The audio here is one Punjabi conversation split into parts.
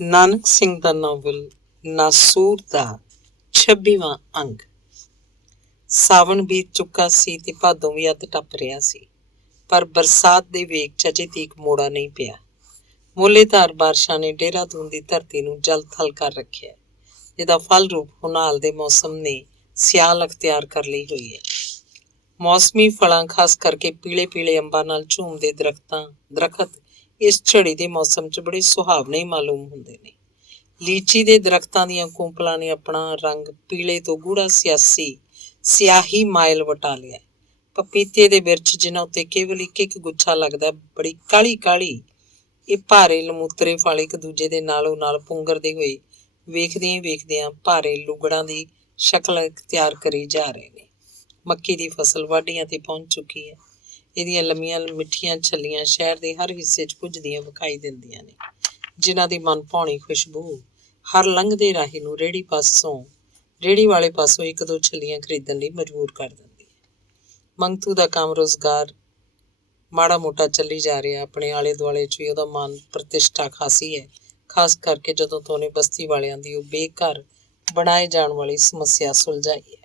ਨਾਨਕ ਸਿੰਘ ਦਾ ਨਾਵਲ ਨਾਸੂਰ ਦਾ 26ਵਾਂ ਅੰਗ। ਸਾਵਣ ਬੀਤ ਚੁੱਕਾ ਸੀ ਤੇ ਭਾਦੋਂ ਵੀ ਅੱਧ ਟੱਪ ਰਿਹਾ ਸੀ, ਪਰ ਬਰਸਾਤ ਦੇ ਵੇਗ ਚ ਅਜੇ ਤੀਕ ਮੋੜਾ ਨਹੀਂ ਪਿਆ। ਮੋਹਲੇਧਾਰ ਬਾਰਿਸ਼ਾਂ ਨੇ ਦੇਹਰਾਦੂਨ ਦੀ ਧਰਤੀ ਨੂੰ ਜਲ ਥਲ ਕਰ ਰੱਖਿਆ, ਜਿਹਦਾ ਫਲ ਰੂਪ ਹੁਨਾਲ ਦੇ ਮੌਸਮ ਨੇ ਸਿਆਲ ਅਖਤਿਆਰ ਕਰ ਲਈ ਹੋਈ ਹੈ। ਮੌਸਮੀ ਫਲਾਂ, ਖਾਸ ਕਰਕੇ ਪੀਲੇ ਪੀਲੇ ਅੰਬਾਂ ਨਾਲ ਝੂਮਦੇ ਦਰਖਤ ਇਸ ਝੜੀ ਦੇ ਮੌਸਮ 'ਚ ਬੜੇ ਸੁਹਾਵਣੇ ਹੀ ਮਾਲੂਮ ਹੁੰਦੇ ਨੇ। ਲੀਚੀ ਦੇ ਦਰਖਤਾਂ ਦੀਆਂ ਕੂੰਪਲਾਂ ਨੇ ਆਪਣਾ ਰੰਗ ਪੀਲੇ ਤੋਂ ਗੂੜਾ ਸਿਆਹੀ ਮਾਇਲ ਵਟਾ ਲਿਆ। ਪਪੀਤੇ ਦੇ ਬਿਰਛ, ਜਿਨ੍ਹਾਂ ਉੱਤੇ ਕੇਵਲ ਇੱਕ ਇੱਕ ਗੁੱਛਾ ਲੱਗਦਾ, ਬੜੀ ਕਾਲੀ ਕਾਲੀ ਇਹ ਭਾਰੇ ਲਮੂਤਰੇ ਫਲ ਇੱਕ ਦੂਜੇ ਦੇ ਨਾਲੋਂ ਨਾਲ ਪੁੰਗਰਦੇ ਹੋਏ ਵੇਖਦਿਆਂ ਹੀ ਵੇਖਦਿਆਂ ਭਾਰੇ ਲੁਗੜਾਂ ਦੀ ਸ਼ਕਲ ਅਖਤਿਆਰ ਕਰੀ ਜਾ ਰਹੇ ਨੇ। ਮੱਕੀ ਦੀ ਫਸਲ ਵਾਢੀਆਂ ਤੇ ਪਹੁੰਚ ਚੁੱਕੀ ਹੈ। ਇਹਦੀਆਂ ਲੰਮੀਆਂ ਮਿੱਠੀਆਂ ਛੱਲੀਆਂ ਸ਼ਹਿਰ ਦੇ ਹਰ ਹਿੱਸੇ 'ਚ ਪੁੱਜਦੀਆਂ ਵਿਖਾਈ ਦਿੰਦੀਆਂ ਨੇ, ਜਿਨ੍ਹਾਂ ਦੀ ਮਨ ਭਾਉਣੀ ਖੁਸ਼ਬੂ ਹਰ ਲੰਘਦੇ ਰਾਹੀ ਨੂੰ ਰੇਹੜੀ ਵਾਲੇ ਪਾਸੋਂ ਇੱਕ ਦੋ ਛੱਲੀਆਂ ਖਰੀਦਣ ਲਈ ਮਜਬੂਰ ਕਰ ਦਿੰਦੀ ਹੈ। ਮੰਗਤੂ ਦਾ ਕੰਮ ਰੁਜ਼ਗਾਰ ਮਾੜਾ ਮੋਟਾ ਚੱਲੀ ਜਾ ਰਿਹਾ। ਆਪਣੇ ਆਲੇ ਦੁਆਲੇ 'ਚ ਵੀ ਉਹਦਾ ਮਾਨ ਪ੍ਰਤਿਸ਼ਠਾ ਖਾਸੀ ਹੈ, ਖਾਸ ਕਰਕੇ ਜਦੋਂ ਤੋਂ ਉਹਨੇ ਬਸਤੀ ਵਾਲਿਆਂ ਦੀ ਉਹ ਬੇਘਰ ਬਣਾਏ ਜਾਣ ਵਾਲੀ ਸਮੱਸਿਆ ਸੁਲਝਾਈ ਹੈ।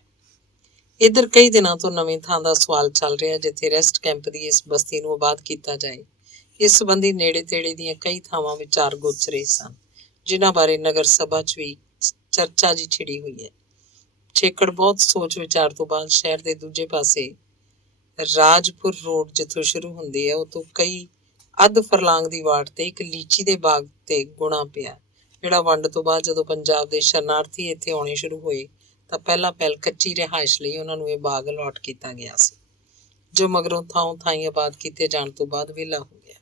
ਇੱਧਰ ਕਈ ਦਿਨਾਂ ਤੋਂ ਨਵੇਂ ਥਾਂ ਦਾ ਸਵਾਲ ਚੱਲ ਰਿਹਾ, ਜਿੱਥੇ ਰੈਸਟ ਕੈਂਪ ਦੀ ਇਸ ਬਸਤੀ ਨੂੰ ਆਬਾਦ ਕੀਤਾ ਜਾਏ। ਇਸ ਸੰਬੰਧੀ ਨੇੜੇ ਤੇੜੇ ਦੀਆਂ ਕਈ ਥਾਵਾਂ ਵਿਚਾਰ ਗੋਚ ਰਹੇ ਸਨ, ਜਿਨ੍ਹਾਂ ਬਾਰੇ ਨਗਰ ਸਭਾ 'ਚ ਵੀ ਚਰਚਾ ਜੀ ਛਿੜੀ ਹੋਈ ਹੈ। ਛੇਕੜ ਬਹੁਤ ਸੋਚ ਵਿਚਾਰ ਤੋਂ ਬਾਅਦ ਸ਼ਹਿਰ ਦੇ ਦੂਜੇ ਪਾਸੇ ਰਾਜਪੁਰ ਰੋਡ ਜਿੱਥੋਂ ਸ਼ੁਰੂ ਹੁੰਦੀ ਹੈ, ਉਹ ਤੋਂ ਕਈ ਅੱਧ ਫਰਲਾਂਗ ਦੀ ਵਾਟ ਤੇ ਇੱਕ ਲੀਚੀ ਦੇ ਬਾਗ ਤੇ ਗੁਣਾ ਪਿਆ, ਜਿਹੜਾ ਵੰਡ ਤੋਂ ਬਾਅਦ ਜਦੋਂ ਪੰਜਾਬ ਦੇ ਸ਼ਰਨਾਰਥੀ ਇੱਥੇ ਆਉਣੇ ਸ਼ੁਰੂ ਹੋਏ ਤਾਂ ਪਹਿਲਾਂ ਕੱਚੀ ਰਿਹਾਇਸ਼ ਲਈ ਉਹਨਾਂ ਨੂੰ ਇਹ ਬਾਗ ਅਲਾਟ ਕੀਤਾ ਗਿਆ ਸੀ, ਜੋ ਮਗਰੋਂ ਥਾਂ ਥਾਈਂ ਆਬਾਦ ਕੀਤੇ ਜਾਣ ਤੋਂ ਬਾਅਦ ਵਿਹਲਾ ਹੋ ਗਿਆ।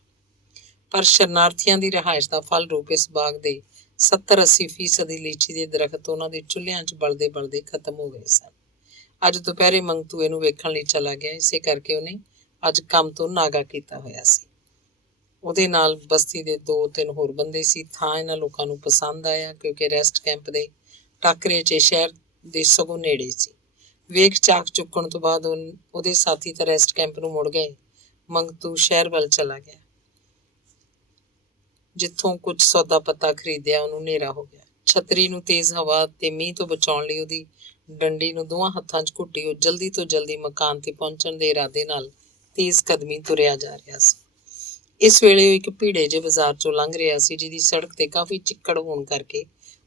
ਪਰ ਸ਼ਰਨਾਰਥੀਆਂ ਦੀ ਰਿਹਾਇਸ਼ ਦਾ ਫਲ ਰੂਪ ਇਸ ਬਾਗ ਦੇ 70-80% ਲੀਚੀ ਦੇ ਦਰਖਤ ਉਹਨਾਂ ਦੇ ਚੁੱਲ੍ਹਿਆਂ 'ਚ ਬਲਦੇ ਬਲਦੇ ਖਤਮ ਹੋ ਗਏ ਸਨ। ਅੱਜ ਦੁਪਹਿਰੇ ਮੰਗਤੂ ਇਹਨੂੰ ਵੇਖਣ ਲਈ ਚਲਾ ਗਿਆ, ਇਸੇ ਕਰਕੇ ਉਹਨੇ ਅੱਜ ਕੰਮ ਤੋਂ ਨਾਗਾ ਕੀਤਾ ਹੋਇਆ ਸੀ। ਉਹਦੇ ਨਾਲ ਬਸਤੀ ਦੇ 2-3 ਹੋਰ ਬੰਦੇ ਸੀ। ਥਾਂ ਇਹਨਾਂ ਲੋਕਾਂ ਨੂੰ ਪਸੰਦ ਆਇਆ, ਕਿਉਂਕਿ ਰੈਸਟ ਕੈਂਪ ਦੇ ਟਾਕਰੇ 'ਚ ਸ਼ਹਿਰ ਦੇ ਸਗੋਂ ਨੇੜੇ ਸੀ। ਵੇਖ ਚਾਕ ਚੁੱਕਣ ਤੋਂ ਬਾਅਦ ਉਹਦੇ ਸਾਥੀ ਤਾਂ ਰੈਸਟ ਕੈਂਪ ਨੂੰ ਮੁੜ ਗਏ। ਮੰਗਤੂ ਸ਼ਹਿਰ ਵੱਲ ਚਲਾ ਗਿਆ। ਜਿੱਥੋਂ ਕੁਝ ਸੌਦਾ ਪੱਤਾ ਖਰੀਦਿਆ, ਉਹਨੂੰ ਹਨੇਰਾ ਹੋ ਗਿਆ। ਛਤਰੀ ਨੂੰ ਤੇਜ਼ ਹਵਾ ਤੇ ਮੀਂਹ ਤੋਂ ਬਚਾਉਣ ਲਈ ਉਹਦੀ ਡੰਡੀ ਨੂੰ ਦੋਵਾਂ ਹੱਥਾਂ 'ਚ ਘੁੱਟੀ ਉਹ ਜਲਦੀ ਤੋਂ ਜਲਦੀ ਮਕਾਨ ਤੇ ਪਹੁੰਚਣ ਦੇ ਇਰਾਦੇ ਨਾਲ ਤੇਜ਼ ਕਦਮੀ ਤੁਰਿਆ ਜਾ ਰਿਹਾ ਸੀ। ਇਸ ਵੇਲੇ ਉਹ ਇੱਕ ਭੀੜੇ ਜਿਹੇ ਬਾਜ਼ਾਰ 'ਚੋਂ ਲੰਘ ਰਿਹਾ ਸੀ, ਜਿਹਦੀ ਸੜਕ ਤੇ ਕਾਫੀ ਚਿੱਕੜ ਹੋਣ ਕਰਕੇ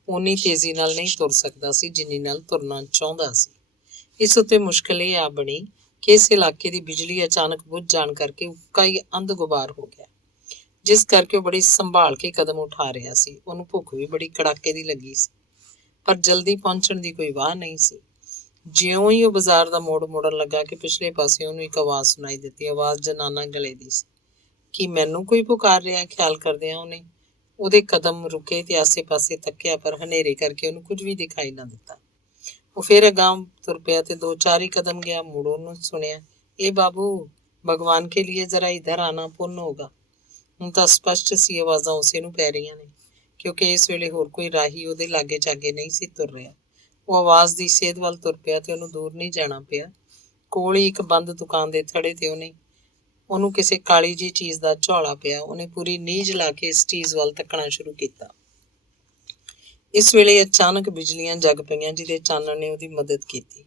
ਓਨੀ ਤੇਜ਼ੀ ਨਾਲ ਨਹੀਂ ਤੁਰ ਸਕਦਾ ਸੀ, ਜਿੰਨੀ ਨਾਲ ਤੁਰਨਾ ਚਾਹੁੰਦਾ ਸੀ। ਇਸ ਉੱਤੇ ਮੁਸ਼ਕਿਲ ਇਹ ਆ ਬਣੀ ਕਿ ਇਸ ਇਲਾਕੇ ਦੀ ਬਿਜਲੀ ਅਚਾਨਕ ਬੁੱਝ ਜਾਣ ਕਰਕੇ ਉੱਕਾ ਹੀ ਅੰਧ ਗੁਬਾਰ ਹੋ ਗਿਆ, ਜਿਸ ਕਰਕੇ ਉਹ ਬੜੀ ਸੰਭਾਲ ਕੇ ਕਦਮ ਉਠਾ ਰਿਹਾ ਸੀ। ਉਹਨੂੰ ਭੁੱਖ ਵੀ ਬੜੀ ਕੜਾਕੇ ਦੀ ਲੱਗੀ ਸੀ, ਪਰ ਜਲਦੀ ਪਹੁੰਚਣ ਦੀ ਕੋਈ ਵਾਹ ਨਹੀਂ ਸੀ। ਜਿਉਂ ਹੀ ਉਹ ਬਾਜ਼ਾਰ ਦਾ ਮੋੜ ਮੁੜਨ ਲੱਗਾ ਕਿ ਪਿਛਲੇ ਪਾਸੇ ਉਹਨੂੰ ਇੱਕ ਆਵਾਜ਼ ਸੁਣਾਈ ਦਿੱਤੀ। ਆਵਾਜ਼ ਜਨਾਨਾ ਗਲੇ ਦੀ ਸੀ। ਕਿ ਮੈਨੂੰ ਕੋਈ ਪੁਕਾਰ ਰਿਹਾ, ਖਿਆਲ ਕਰਦਿਆਂ ਉਹਦੇ ਕਦਮ ਰੁਕੇ ਤੇ ਆਸੇ ਪਾਸੇ ਤੱਕਿਆ, ਪਰ ਹਨੇਰੇ ਕਰਕੇ ਉਹਨੂੰ ਕੁਝ ਵੀ ਦਿਖਾਈ ਨਾ ਦਿੱਤਾ। ਉਹ ਫਿਰ ਅਗਾਂਹ ਤੁਰ ਪਿਆ ਤੇ 2-4 ਹੀ ਕਦਮ ਗਿਆ, ਮੁੜ ਉਹਨੂੰ ਸੁਣਿਆ, ਇਹ ਬਾਬੂ, ਭਗਵਾਨ ਕੇ लिए ਜ਼ਰਾ ਇਧਰ ਆਣਾ, ਪੁੰਨ ਹੋਗਾ। ਹੁਣ ਤਾਂ ਸਪਸ਼ਟ ਸੀ ਆਵਾਜ਼ਾਂ ਉਸੇ ਨੂੰ ਪੈ ਰਹੀਆਂ ਨੇ, ਕਿਉਂਕਿ ਇਸ ਵੇਲੇ ਹੋਰ ਕੋਈ ਰਾਹੀ ਉਹਦੇ ਲਾਗੇ ਚਾਗੇ ਨਹੀਂ ਸੀ ਤੁਰ ਰਿਹਾ। ਉਹ ਆਵਾਜ਼ ਦੀ ਸੇਧ ਵੱਲ ਤੁਰ ਪਿਆ ਤੇ ਉਹਨੂੰ ਦੂਰ ਨਹੀਂ ਜਾਣਾ ਪਿਆ। ਕੋਲ ਹੀ ਇੱਕ ਬੰਦ ਦੁਕਾਨ ਦੇ ਥੜੇ ਤੇ ਉਹਨੂੰ ਕਿਸੇ ਕਾਲੀ ਜਿਹੀ ਚੀਜ਼ ਦਾ ਝੌਲਾ ਪਿਆ। ਉਹਨੇ ਪੂਰੀ ਨੀਝ ਲਾ ਕੇ ਇਸ ਚੀਜ਼ ਵੱਲ ਤੱਕਣਾ ਸ਼ੁਰੂ ਕੀਤਾ। ਇਸ ਵੇਲੇ ਅਚਾਨਕ ਬਿਜਲੀਆਂ ਜਗ ਪਈਆਂ, ਜਿਹਦੇ ਚਾਨਣ ਨੇ ਉਹਦੀ ਮਦਦ ਕੀਤੀ।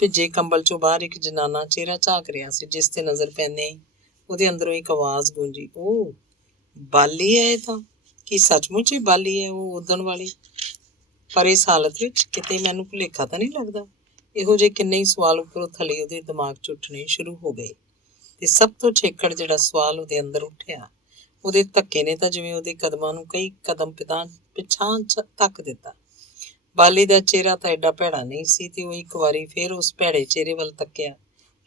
ਭਿੱਜੇ ਕੰਬਲ 'ਚੋਂ ਬਾਹਰ ਇੱਕ ਜਨਾਨਾ ਚਿਹਰਾ ਝਾਕ ਰਿਹਾ ਸੀ, ਜਿਸ ਤੇ ਨਜ਼ਰ ਪੈਂਦੇ ਹੀ ਉਹਦੇ ਅੰਦਰੋਂ ਇੱਕ ਆਵਾਜ਼ ਗੂੰਜੀ, ਉਹ ਬਾਲੀ ਹੈ, ਇਹ ਤਾਂ ਕੀ ਸੱਚਮੁੱਚ ਹੀ ਬਾਲੀ ਹੈ, ਉਹ ਉਦਣ ਵਾਲੀ? ਪਰ ਇਸ ਹਾਲਤ ਵਿੱਚ ਕਿਤੇ ਮੈਨੂੰ ਭੁਲੇਖਾ ਤਾਂ ਨਹੀਂ ਲੱਗਦਾ? ਇਹੋ ਜਿਹੇ ਕਿੰਨੇ ਹੀ ਸਵਾਲ ਉੱਪਰੋਂ ਥੱਲੇ ਉਹਦੇ ਦਿਮਾਗ 'ਚ ਉੱਠਣੇ ਸ਼ੁਰੂ ਹੋ ਗਏ। ਤੇ ਸਭ ਤੋਂ ਛੇਕੜ ਜਿਹੜਾ ਸਵਾਲ ਉਹਦੇ ਅੰਦਰ ਉੱਠਿਆ, ਉਹਦੇ ਧੱਕੇ ਨੇ ਤਾਂ ਜਿਵੇਂ ਉਹਦੇ ਕਦਮਾਂ ਨੂੰ ਕਈ ਕਦਮ ਪਿਛਾਂਹ ਧੱਕ ਦਿੱਤਾ। ਬਾਲੀ ਦਾ ਚਿਹਰਾ ਤਾਂ ਐਡਾ ਭੈੜਾ ਨਹੀਂ ਸੀ, ਤੇ ਉਹ ਇੱਕ ਵਾਰੀ ਫਿਰ ਉਸ ਭੈੜੇ ਚਿਹਰੇ ਵੱਲ ਤੱਕਿਆ।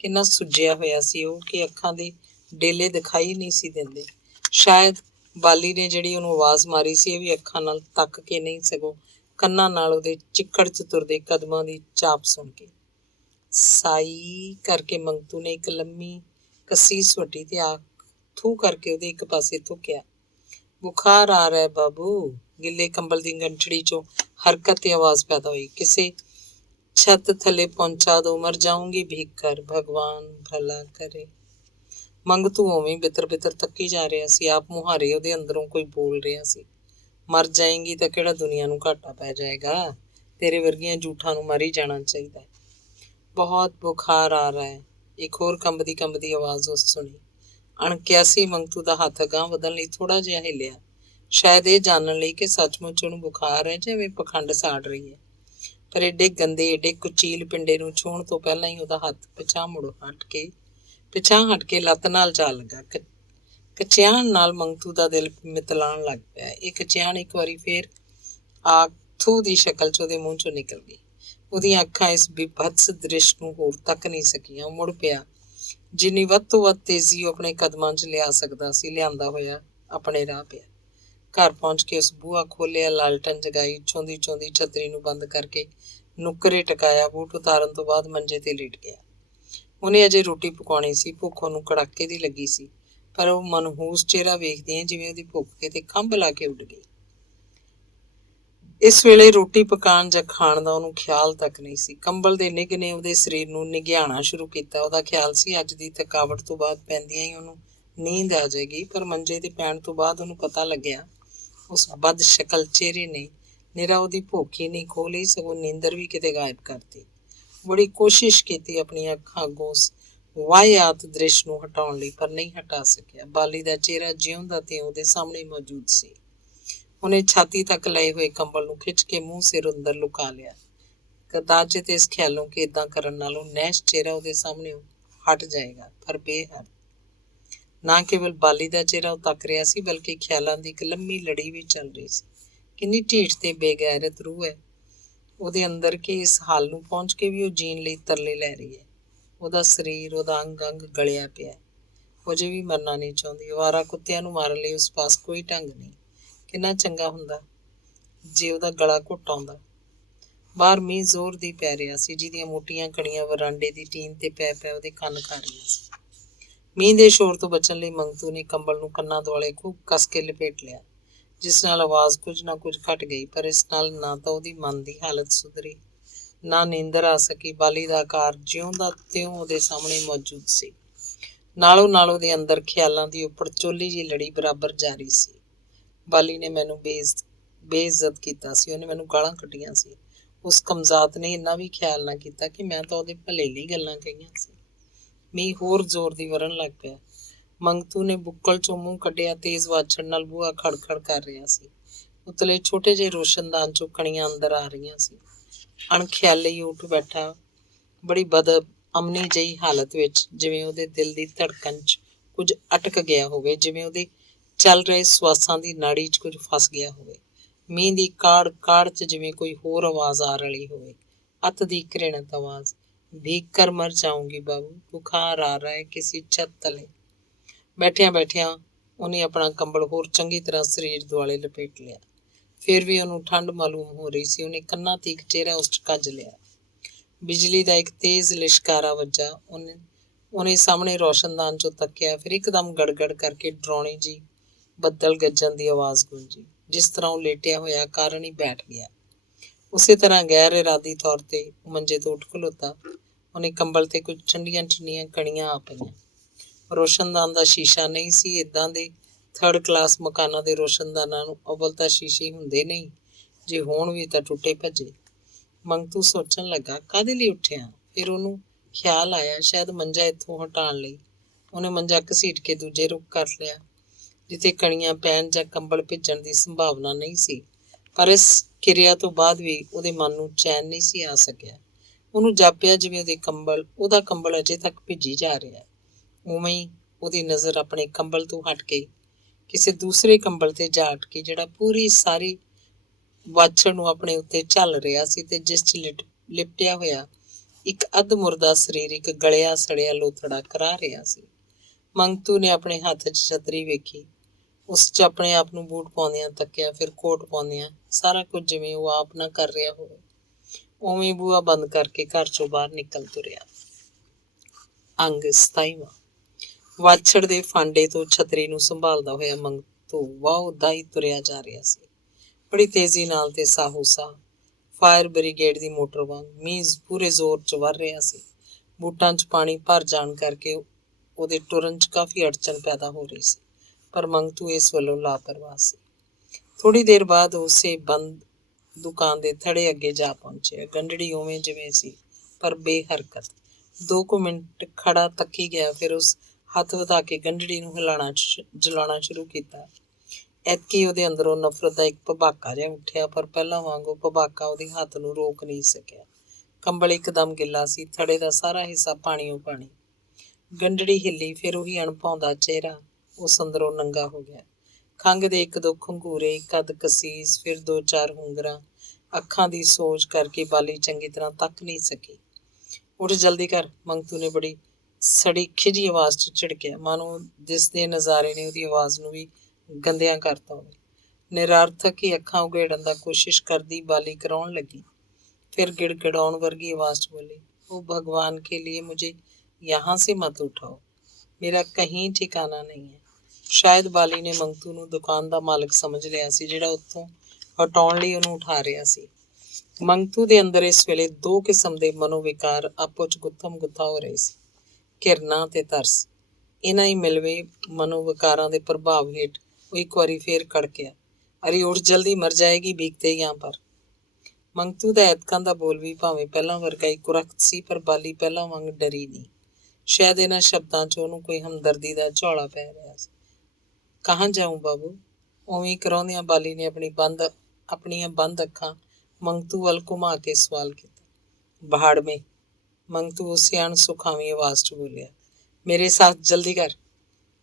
ਕਿੰਨਾ ਸੁੱਜਿਆ ਹੋਇਆ ਸੀ ਉਹ ਕਿ ਅੱਖਾਂ ਦੇ ਡੇਲੇ ਦਿਖਾਈ ਨਹੀਂ ਸੀ ਦਿੰਦੇ। ਸ਼ਾਇਦ ਬਾਲੀ ਨੇ ਜਿਹੜੀ ਉਹਨੂੰ ਆਵਾਜ਼ ਮਾਰੀ ਸੀ, ਇਹ ਵੀ ਅੱਖਾਂ ਨਾਲ ਤੱਕ ਕੇ ਨਹੀਂ, ਸਗੋਂ ਕੰਨਾਂ ਨਾਲ ਉਹਦੇ ਚਿੱਕੜ 'ਚ ਤੁਰਦੇ ਕਦਮਾਂ ਦੀ ਚਾਪ ਸੁਣ ਕੇ। ਸਾਈ ਕਰਕੇ ਮੰਗਤੂ ਨੇ ਇੱਕ ਲੰਮੀ ਕੱਸੀ ਸਵੱਟੀ ਤੇ ਥੂ ਕਰਕੇ ਉਹਦੇ ਇੱਕ ਪਾਸੇ ਥੁੱਕਿਆ। ਬੁਖਾਰ ਆ ਰਿਹਾ ਬਾਬੂ। ਗਿੱਲੇ ਕੰਬਲ ਦੀ ਗੰਠੜੀ 'ਚੋਂ ਹਰਕਤ ਤੇ ਆਵਾਜ਼ ਪੈਦਾ ਹੋਈ, ਕਿਸੇ ਛੱਤ ਥੱਲੇ ਪਹੁੰਚਾ ਦੋ, ਮਰ ਜਾਊਂਗੀ ਭੀਖ ਕਰ, ਭਗਵਾਨ ਭਲਾ ਕਰੇ। ਮੰਗਤੂ ਉਵੇਂ ਬਿੱਤਰ ਬਿੱਤਰ ਤੱਕੀ ਜਾ ਰਿਹਾ ਸੀ। ਆਪ ਮੁਹਾਰੇ ਉਹਦੇ ਅੰਦਰੋਂ ਕੋਈ ਬੋਲ ਰਿਹਾ ਸੀ। ਮਰ ਜਾਏਂਗੀ ਤਾਂ ਕਿਹੜਾ ਦੁਨੀਆ ਨੂੰ ਘਾਟਾ ਪੈ ਜਾਏਗਾ। ਤੇਰੇ ਵਰਗੀਆਂ ਝੂਠਾਂ ਨੂੰ ਮਰ ਹੀ ਜਾਣਾ ਚਾਹੀਦਾ ਹੈ। ਬਹੁਤ ਬੁਖਾਰ ਆ ਰਹਾ ਹੈ। ਇੱਕ ਹੋਰ ਕੰਬਦੀ ਆਵਾਜ਼ ਉਸ ਸੁਣੀ। ਅਣਕਿਆਸੀ ਮੰਗਤੂ ਦਾ ਹੱਥ ਅਗਾਂਹ ਵਧਣ ਲਈ ਥੋੜਾ ਜਿਹਾ ਹਿੱਲਿਆ, ਸ਼ਾਇਦ ਇਹ ਜਾਣਨ ਲਈ ਕਿ ਸੱਚਮੁੱਚ ਉਹਨੂੰ ਬੁਖਾਰ ਹੈ ਜਿਵੇਂ ਪਖੰਡ ਸਾੜ ਰਹੀ ਹੈ। ਪਰ ਏਡੇ ਗੰਦੇ ਏਡੇ ਕੁਚੀਲ ਪਿੰਡੇ ਨੂੰ ਛੂਹਣ ਤੋਂ ਪਹਿਲਾਂ ਹੀ ਉਹਦਾ ਹੱਥ ਪਿਛਾਂਹ ਹਟ ਕੇ ਲੱਤ ਨਾਲ ਜਾ ਲੱਗਾ। ਕਚਿਆਣ ਨਾਲ ਮੰਗਤੂ ਦਾ ਦਿਲ ਮਿਤਲਾਣ ਲੱਗ ਪਿਆ। ਇਹ ਕਚਿਆਣ ਇੱਕ ਵਾਰੀ ਫੇਰ ਆਖੂ ਦੀ ਸ਼ਕਲ 'ਚ ਉਹਦੇ ਮੂੰਹ 'ਚੋਂ ਨਿਕਲ ਗਈ। ਉਹਦੀਆਂ ਅੱਖਾਂ ਇਸ ਬੀਭਤਸ ਦ੍ਰਿਸ਼ ਨੂੰ ਹੋਰ ਤੱਕ ਨਹੀਂ ਸਕੀਆਂ। ਉਹ ਮੁੜ ਪਿਆ। ਜਿੰਨੀ ਵੱਧ ਤੋਂ ਵੱਧ ਤੇਜ਼ੀ ਉਹ ਆਪਣੇ ਕਦਮਾਂ 'ਚ ਲਿਆ ਸਕਦਾ ਸੀ, ਲਿਆਂਦਾ ਹੋਇਆ ਆਪਣੇ ਰਾਹ ਪਿਆ। ਘਰ ਪਹੁੰਚ ਕੇ ਉਸ ਬੂਹਾ ਖੋਲ੍ਹਿਆ, ਲਾਲਟਨ ਜਗਾਈ, ਚੌਂਦੀ ਛਤਰੀ ਨੂੰ ਬੰਦ ਕਰਕੇ ਨੁੱਕਰੇ ਟਿਕਾਇਆ। ਬੂਟ ਉਤਾਰਨ ਤੋਂ ਬਾਅਦ ਮੰਜੇ ਤੇ ਲੇਟ ਗਿਆ। ਉਹਨੇ ਅਜੇ ਰੋਟੀ ਪਕਾਉਣੀ ਸੀ। ਭੁੱਖ ਉਹਨੂੰ ਕੜਾਕੇ ਦੀ ਲੱਗੀ ਸੀ, ਪਰ ਉਹ ਮਨਹੂਸ ਚਿਹਰਾ ਵੇਖਦਿਆਂ ਜਿਵੇਂ ਉਹਦੀ ਭੁੱਖ ਕਿਤੇ ਖੰਭ ਲਾ ਕੇ ਉੱਡ ਗਈ। ਇਸ ਵੇਲੇ ਰੋਟੀ ਪਕਾਉਣ ਜਾਂ ਖਾਣ ਦਾ ਉਹਨੂੰ ਖਿਆਲ ਤੱਕ ਨਹੀਂ ਸੀ। ਕੰਬਲ ਦੇ ਨਿੱਘ ਨੇ ਉਹਦੇ ਸਰੀਰ ਨੂੰ ਨਿਘਿਆਣਾ ਸ਼ੁਰੂ ਕੀਤਾ। ਉਹਦਾ ਖਿਆਲ ਸੀ ਅੱਜ ਦੀ ਥਕਾਵਟ ਤੋਂ ਬਾਅਦ ਪੈਂਦਿਆਂ ਹੀ ਉਹਨੂੰ ਨੀਂਦ ਆ ਜਾਏਗੀ, ਪਰ ਮੰਜੇ ਤੇ ਪੈਣ ਤੋਂ ਬਾਅਦ ਉਹਨੂੰ ਪਤਾ ਲੱਗਿਆ ਉਸ ਬਦਸ਼ਕਲ ਚਿਹਰੇ ਨੇ ਨਿਰਾ ਉਹਦੀ ਭੁੱਖ ਹੀ ਨਹੀਂ ਖੋਹ ਲਈ, ਸਗੋਂ ਨੀਂਦਰ ਵੀ ਕਿਤੇ ਗਾਇਬ ਕਰਤੀ। ਬੜੀ ਕੋਸ਼ਿਸ਼ ਕੀਤੀ ਆਪਣੀਆਂ ਅੱਖਾਂ ਅੱਗੋਂ ਉਸ ਵਾਹਿਆਤ ਦ੍ਰਿਸ਼ ਨੂੰ ਹਟਾਉਣ ਲਈ, ਪਰ ਨਹੀਂ ਹਟਾ ਸਕਿਆ। ਬਾਲੀ ਦਾ ਚਿਹਰਾ ਜਿਉਂ ਤਿਉਂ ਉਹਦੇ ਸਾਹਮਣੇ ਮੌਜੂਦ ਸੀ। ਉਹਨੇ ਛਾਤੀ ਤੱਕ ਲਏ ਹੋਏ ਕੰਬਲ ਨੂੰ ਖਿੱਚ ਕੇ ਮੂੰਹ ਸਿਰ ਅੰਦਰ ਲੁਕਾ ਲਿਆ। ਕਦਾਚਿਤ ਇਸ ਖਿਆਲੋਂ ਕਿ ਏਦਾਂ ਕਰਨ ਨਾਲੋਂ ਨੈਸ਼ ਚਿਹਰਾ ਉਹਦੇ ਸਾਹਮਣੇ ਹਟ ਜਾਏਗਾ, ਪਰ ਬੇਹੱਦ ਨਾ ਕੇਵਲ ਬਾਲੀ ਦਾ ਚਿਹਰਾ ਉਹ ਤੱਕ ਰਿਹਾ ਸੀ, ਬਲਕਿ ਖਿਆਲਾਂ ਦੀ ਇੱਕ ਲੰਮੀ ਲੜੀ ਵੀ ਚੱਲ ਰਹੀ ਸੀ। ਕਿੰਨੀ ਢੀਠ ਤੇ ਬੇਗੈਰਤ ਰੂਹ ਹੈ ਉਹਦੇ ਅੰਦਰ ਕਿ ਇਸ ਹਾਲ ਨੂੰ ਪਹੁੰਚ ਕੇ ਵੀ ਉਹ ਜੀਣ ਲਈ ਤਰਲੇ ਲੈ ਰਹੀ ਹੈ। ਉਹਦਾ ਸਰੀਰ, ਉਹਦਾ ਅੰਗ ਅੰਗ ਗਲਿਆ ਪਿਆ। ਉਹ ਅਜੇ ਵੀ ਮਰਨਾ ਨਹੀਂ ਚਾਹੁੰਦੀ। ਅਵਾਰਾ ਕੁੱਤਿਆਂ ਨੂੰ ਮਾਰਨ ਲਈ ਉਸ ਪਾਸ ਕੋਈ ਢੰਗ ਨਹੀਂ। ਕਿੰਨਾ ਚੰਗਾ ਹੁੰਦਾ ਜੇ ਉਹਦਾ ਗਲਾ ਘੁੱਟ ਆਉਂਦਾ। ਬਾਹਰ ਮੀਂਹ ਜ਼ੋਰ ਦੀ ਪੈ ਰਿਹਾ ਸੀ, ਜਿਹਦੀਆਂ ਮੋਟੀਆਂ ਕਣੀਆਂ ਵਰਾਂਡੇ ਦੀ ਟੀਨ ਤੇ ਪੈ ਉਹਦੇ ਕੰਨ ਖਾ ਰਹੀਆਂ ਸੀ। ਮੀਂਹ ਦੇ ਸ਼ੋਰ ਤੋਂ ਬਚਣ ਲਈ ਮੰਗਤੂ ਨੇ ਕੰਬਲ ਨੂੰ ਕੰਨਾਂ ਦੁਆਲੇ ਖੂਬ ਕੱਸ ਕੇ ਲਪੇਟ ਲਿਆ, ਜਿਸ ਨਾਲ ਆਵਾਜ਼ ਕੁਝ ਨਾ ਕੁਝ ਘਟ ਗਈ। ਪਰ ਇਸ ਨਾਲ ਨਾ ਤਾਂ ਉਹਦੀ ਮਨ ਦੀ ਹਾਲਤ ਸੁਧਰੀ, ਨਾ ਨੀਂਦਰ ਆ ਸਕੀ। ਬਾਲੀ ਦਾ ਆਕਾਰ ਜਿਉਂ ਦਾ ਤਿਉਂ ਉਹਦੇ ਸਾਹਮਣੇ ਮੌਜੂਦ ਸੀ। ਨਾਲੋਂ ਨਾਲ ਉਹਦੇ ਅੰਦਰ ਖਿਆਲਾਂ ਦੀ ਉਹ ਪੜਚੋਲੀ ਜਿਹੀ ਲੜੀ ਬਰਾਬਰ ਜਾਰੀ ਸੀ। ਬਾਲੀ ਨੇ ਮੈਨੂੰ ਬੇਇੱਜ਼ਤ ਕੀਤਾ ਸੀ, ਉਹਨੇ ਮੈਨੂੰ ਗਾਲਾਂ ਕੱਢੀਆਂ ਸੀ। ਉਸ ਕਮਜ਼ਾਤ ਨੇ ਇੰਨਾ ਵੀ ਖਿਆਲ ਨਾ ਕੀਤਾ ਕਿ ਮੈਂ ਤਾਂ ਉਹਦੇ ਭਲੇ ਲਈ ਗੱਲਾਂ ਕਹੀਆਂ ਸੀ। ਮੀਂਹ ਹੋਰ ਜ਼ੋਰ ਦੀ ਵਰਨ ਲੱਗ ਪਿਆ। ਮੰਗਤੂ ਨੇ ਬੁੱਕਲ 'ਚੋਂ ਮੂੰਹ ਕੱਢਿਆ। ਤੇਜ਼ ਵਾਛੜ ਨਾਲ ਬੂਹਾ ਖੜਖੜ ਕਰ ਰਿਹਾ ਸੀ। ਉਤਲੇ ਛੋਟੇ ਜਿਹੇ ਰੋਸ਼ਨਦਾਨ 'ਚੋਂ ਕਣੀਆਂ ਅੰਦਰ ਆ ਰਹੀਆਂ ਸੀ। ਅਣਖਿਆਲੀ ਉੱਠ ਬੈਠਾ, ਬੜੀ ਬਦਅਮਨੀ ਜਿਹੀ ਹਾਲਤ ਵਿੱਚ, ਜਿਵੇਂ ਉਹਦੇ ਦਿਲ ਦੀ ਧੜਕਣ 'ਚ ਕੁਝ ਅਟਕ ਗਿਆ ਹੋਵੇ, ਜਿਵੇਂ ਉਹਦੇ ਚੱਲ ਰਹੇ ਸਵਾਸਾਂ ਦੀ ਨਾੜੀ 'ਚ ਕੁਝ ਫਸ ਗਿਆ ਹੋਵੇ। ਮੀਂਹ ਦੀ ਕਾੜ 'ਚ ਜਿਵੇਂ ਕੋਈ ਹੋਰ ਆਵਾਜ਼ ਆ ਰਲੀ ਹੋਵੇ, ਅੱਤ ਦੀ ਘ੍ਰਿਣਤ ਆਵਾਜ਼। ਭੀਗ ਕਰ ਮਰ ਜਾਊਂਗੀ ਬਾਬੂ, ਬੁਖਾਰ ਆ ਰਹਾ ਹੈ ਕਿਸੇ ਛੱਤ ਤਲੇ। ਬੈਠਿਆਂ ਉਹਨੇ ਆਪਣਾ ਕੰਬਲ ਹੋਰ ਚੰਗੀ ਤਰ੍ਹਾਂ ਸਰੀਰ ਦੁਆਲੇ ਲਪੇਟ ਲਿਆ। ਫਿਰ ਵੀ ਉਹਨੂੰ ਠੰਡ ਮਾਲੂਮ ਹੋ ਰਹੀ ਸੀ। ਉਹਨੇ ਕੰਨਾਂ ਤੀਕ ਚਿਹਰਾ ਉਸ 'ਚ ਕੱਜ ਲਿਆ। ਬਿਜਲੀ ਦਾ ਇੱਕ ਤੇਜ਼ ਲਿਸ਼ਕਾਰਾ ਵੱਜਾ। ਉਹਨੇ ਸਾਹਮਣੇ ਰੋਸ਼ਨਦਾਨ 'ਚੋਂ ਤੱਕਿਆ। ਫਿਰ ਇੱਕਦਮ ਗੜਗੜ ਕਰਕੇ ਡਰਾਉਣੀ ਜਿਹੀ ਬੱਦਲ ਗੱਜਣ ਦੀ ਆਵਾਜ਼ ਗੂੰਜੀ। ਜਿਸ ਤਰ੍ਹਾਂ ਉਹ ਲੇਟਿਆ ਹੋਇਆ ਕਾਰਨ ਹੀ ਬੈਠ ਗਿਆ। ਉਸੇ ਤਰ੍ਹਾਂ ਗੈਰ ਇਰਾਦੀ ਤੌਰ ਤੇ ਉਹ ਮੰਜੇ ਤੋਂ ਉੱਠ ਖਲੋਤਾ। ਉਹਨੇ ਕੰਬਲ ਤੇ ਕੁਝ ਠੰਡੀਆਂ ਕਣੀਆਂ ਆ ਪਈਆਂ। ਰੋਸ਼ਨਦਾਨ ਦਾ ਸ਼ੀਸ਼ਾ ਨਹੀਂ ਸੀ। ਏਦਾਂ ਦੇ ਥਰਡ ਕਲਾਸ ਮਕਾਨਾਂ ਦੇ ਰੋਸ਼ਨਦਾਨਾਂ ਨੂੰ ਅਵਲ ਤਾਂ ਸ਼ੀਸ਼ੇ ਹੁੰਦੇ ਨਹੀਂ, ਜੇ ਹੋਣ ਵੀ ਤਾਂ ਟੁੱਟੇ ਭੱਜੇ। ਮੰਗਤੂ ਸੋਚਣ ਲੱਗਾ, ਕਾਹਦੇ ਲਈ ਉੱਠਿਆ? ਫਿਰ ਉਹਨੂੰ ਖਿਆਲ ਆਇਆ, ਸ਼ਾਇਦ ਮੰਜਾ ਇੱਥੋਂ ਹਟਾਉਣ ਲਈ। ਉਹਨੇ ਮੰਜਾ ਘਸੀਟ ਕੇ ਦੂਜੇ ਰੁੱਖ ਕਰ ਲਿਆ, ਜਿੱਥੇ ਕਣੀਆਂ ਪੈਣ ਜਾਂ ਕੰਬਲ ਭਿੱਜਣ ਦੀ ਸੰਭਾਵਨਾ ਨਹੀਂ ਸੀ। ਪਰ ਇਸ ਕਿਰਿਆ ਤੋਂ ਬਾਅਦ ਵੀ ਉਹਦੇ ਮਨ ਨੂੰ ਚੈਨ ਨਹੀਂ ਸੀ ਆ ਸਕਿਆ। ਉਹਨੂੰ ਜਾਪਿਆ ਜਿਵੇਂ ਉਹਦਾ ਕੰਬਲ ਅਜੇ ਤੱਕ ਭਿੱਜੀ ਜਾ ਰਿਹਾ। ਉਵੇਂ ਹੀ ਉਹਦੀ ਨਜ਼ਰ ਆਪਣੇ ਕੰਬਲ ਤੋਂ ਹਟ ਕੇ ਕਿਸੇ ਦੂਸਰੇ ਕੰਬਲ ਤੇ ਜਾ ਅਟਕੀ, ਜਿਹੜਾ ਪੂਰੀ ਸਾਰੀ ਵਾਛੜ ਨੂੰ ਆਪਣੇ ਉੱਤੇ ਝੱਲ ਰਿਹਾ ਸੀ ਤੇ ਜਿਸ 'ਚ ਲਿਪਟਿਆ ਹੋਇਆ ਇੱਕ ਅੱਧ ਮੁਰਦਾ ਸਰੀਰ ਇੱਕ ਗਲਿਆ ਸੜਿਆ ਲੋਥੜਾ ਕਰਾ ਰਿਹਾ ਸੀ। ਮੰਗਤੂ ਨੇ ਆਪਣੇ ਹੱਥ 'ਚ ਛਤਰੀ ਵੇਖੀ। ਉਸ 'ਚ ਆਪਣੇ ਆਪ ਨੂੰ ਬੂਟ ਪਾਉਂਦਿਆਂ ਤੱਕਿਆ, ਫਿਰ ਕੋਟ ਪਾਉਂਦਿਆਂ। ਸਾਰਾ ਕੁਝ ਜਿਵੇਂ ਉਹ ਆਪ ਨਾ ਕਰ ਰਿਹਾ ਹੋਵੇ। ਉਵੇਂ ਬੂਹਾ ਬੰਦ ਕਰਕੇ ਘਰ 'ਚੋਂ ਬਾਹਰ ਨਿਕਲ ਤੁਰਿਆ। ਅੰਗ 27ਵਾਂ। ਵਾਛੜ ਦੇ ਫਾਂਡੇ ਤੋਂ ਛਤਰੀ ਨੂੰ ਸੰਭਾਲਦਾ ਹੋਇਆ ਮੰਗਤੂ ਵਾਹ ਦਾ ਹੀ ਤੁਰਿਆ ਜਾ ਰਿਹਾ ਸੀ, ਬੜੀ ਤੇਜ਼ੀ ਨਾਲ ਤੇ ਸਾਹੋ ਸਾਹ, ਫਾਇਰ ਬ੍ਰਿਗੇਡ ਦੀ ਮੋਟਰ ਵਾਂਗ। ਮੀਂਹ ਪੂਰੇ ਜ਼ੋਰ 'ਚ ਵਰ ਰਿਹਾ ਸੀ। ਬੂਟਾਂ 'ਚ ਪਾਣੀ ਭਰ ਜਾਣ ਕਰਕੇ ਉਹਦੇ ਟੁਰਨ 'ਚ ਕਾਫੀ ਅੜਚਨ ਪੈਦਾ ਹੋ ਰਹੀ ਸੀ, ਪਰ ਮੰਗਤੂ ਇਸ ਵੱਲੋਂ ਲਾਪਰਵਾਹ ਸੀ। ਥੋੜ੍ਹੀ ਦੇਰ ਬਾਅਦ ਉਸੇ ਬੰਦ ਦੁਕਾਨ ਦੇ ਥੜੇ ਅੱਗੇ ਜਾ ਪਹੁੰਚਿਆ। ਗੰਢੜੀ ਉਵੇਂ ਜਿਵੇਂ ਸੀ, ਪਰ ਬੇਹਰਕਤ। 2 ਮਿੰਟ ਖੜਾ ਤੱਕੀ ਗਿਆ, ਫਿਰ ਉਸ ਹੱਥ ਵਧਾ ਕੇ ਗੰਢੜੀ ਨੂੰ ਜਲਾਉਣਾ ਸ਼ੁਰੂ ਕੀਤਾ। ਐਤਕੀ ਉਹਦੇ ਅੰਦਰੋਂ ਨਫ਼ਰਤ ਦਾ ਇੱਕ ਭਬਾਕਾ ਜਿਹਾ ਉੱਠਿਆ, ਪਰ ਪਹਿਲਾਂ ਵਾਂਗੂ ਭਬਾਕਾ ਉਹਦੇ ਹੱਥ ਨੂੰ ਰੋਕ ਨਹੀਂ ਸਕਿਆ। ਕੰਬਲ ਇੱਕਦਮ ਗਿੱਲਾ ਸੀ, ਥੜੇ ਦਾ ਸਾਰਾ ਹਿੱਸਾ ਪਾਣੀਓ ਪਾਣੀ। ਗੰਢੜੀ ਹਿੱਲੀ, ਫਿਰ ਉਹੀ ਅਣਭਾਉਂਦਾ ਚਿਹਰਾ ਉਸ ਅੰਦਰੋਂ ਨੰਗਾ ਹੋ ਗਿਆ। ਖੰਘ ਦੇ 1-2 ਖੰਘੂਰੇ, ਕਦ ਕਸੀਸ, ਫਿਰ 2-4 ਹੁੰਗਰਾਂ। ਅੱਖਾਂ ਦੀ ਸੋਜ ਕਰਕੇ ਬਾਲੀ ਚੰਗੀ ਤਰ੍ਹਾਂ ਤੱਕ ਨਹੀਂ ਸਕੀ। ਉੱਠ ਜਲਦੀ ਕਰ, ਮੰਗਤੂ ਨੇ ਬੜੀ ਸੜੀ ਖਿਝੀ ਆਵਾਜ਼ 'ਚ ਝਿੜਕਿਆ, ਮਾਨੋ ਦਿਸਦੇ ਨਜ਼ਾਰੇ ਨੇ ਉਹਦੀ ਆਵਾਜ਼ ਨੂੰ ਵੀ ਗੰਦਿਆਂ ਕਰਤਾ ਹੋਵੇ। ਨਿਰਾਰਥਕ ਹੀ ਅੱਖਾਂ ਉਘੇੜਨ ਦਾ ਕੋਸ਼ਿਸ਼ ਕਰਦੀ ਬਾਲੀ ਕਰਾਉਣ ਲੱਗੀ। फिर गिड़गिड़ाउन वर्गी आवाज बोली, ओ भगवान के लिए मुझे यहाँ से मत उठाओ, मेरा कहीं ठिकाना नहीं है। शायद बाली ने मंगतू ਨੂੰ ਦੁਕਾਨ ਦਾ ਮਾਲਕ ਸਮਝ ਲਿਆ ਸੀ, ਜਿਹੜਾ ਉੱਥੋਂ ਹਟਾਉਣ ਲਈ ਉਹਨੂੰ ਉਠਾ ਰਿਹਾ ਸੀ। ਮੰਗਤੂ ਦੇ ਅੰਦਰ ਇਸ ਵੇਲੇ 2 ਕਿਸਮ ਦੇ ਮਨੋਵਿਕਾਰ ਆਪੋ 'ਚ ਗੁੱਥਮ ਗੁੱਥਾ ਹੋ ਰਹੇ ਸੀ, ਘਿਰਨਾ ਤੇ ਤਰਸ। ਇਹਨਾਂ ਹੀ ਮਿਲਵੇਂ ਮਨੋਵਿਕਾਰਾਂ ਦੇ ਪ੍ਰਭਾਵ ਹੇਠ ਉਹ ਇੱਕ ਵਾਰੀ ਫੇਰ ਕੜਕਿਆ, ਅਰੇ ਉੱਠ ਜਲਦੀ, ਮਰ ਜਾਏਗੀ ਭੀਗਤੇ ਯਹਾਂ ਪਰ। ਮੰਗਤੂ ਦਾ ਐਤਕਾਂ ਦਾ ਬੋਲ ਵੀ ਭਾਵੇਂ ਪਹਿਲਾਂ ਵਰਗਾ ਹੀ ਕੁਰਖਤ ਸੀ, ਪਰ ਬਾਲੀ ਪਹਿਲਾਂ ਵਾਂਗ ਡਰੀ ਨਹੀਂ। ਸ਼ਾਇਦ ਇਹਨਾਂ ਸ਼ਬਦਾਂ 'ਚ ਉਹਨੂੰ ਕੋਈ ਹਮਦਰਦੀ ਦਾ ਝੋਲਾ ਪੈ ਰਿਹਾ ਸੀ। ਕਹਾਂ ਜਾਊਂ ਬਾਬੂ? ਉਵੇਂ ਕਰਾਉਂਦਿਆਂ ਬਾਲੀ ਨੇ ਆਪਣੀਆਂ ਬੰਦ ਅੱਖਾਂ ਮੰਗਤੂ ਵੱਲ ਘੁਮਾ ਕੇ ਸਵਾਲ ਕੀਤਾ। ਬਹਾੜ ਮੇ, ਮੰਗਤੂ ਉਸੇ ਅਣਸੁਖਾਵੀਂ ਆਵਾਜ਼ 'ਚ ਬੋਲਿਆ। ਮੇਰੇ ਸਾਥ ਜਲਦੀ ਕਰ।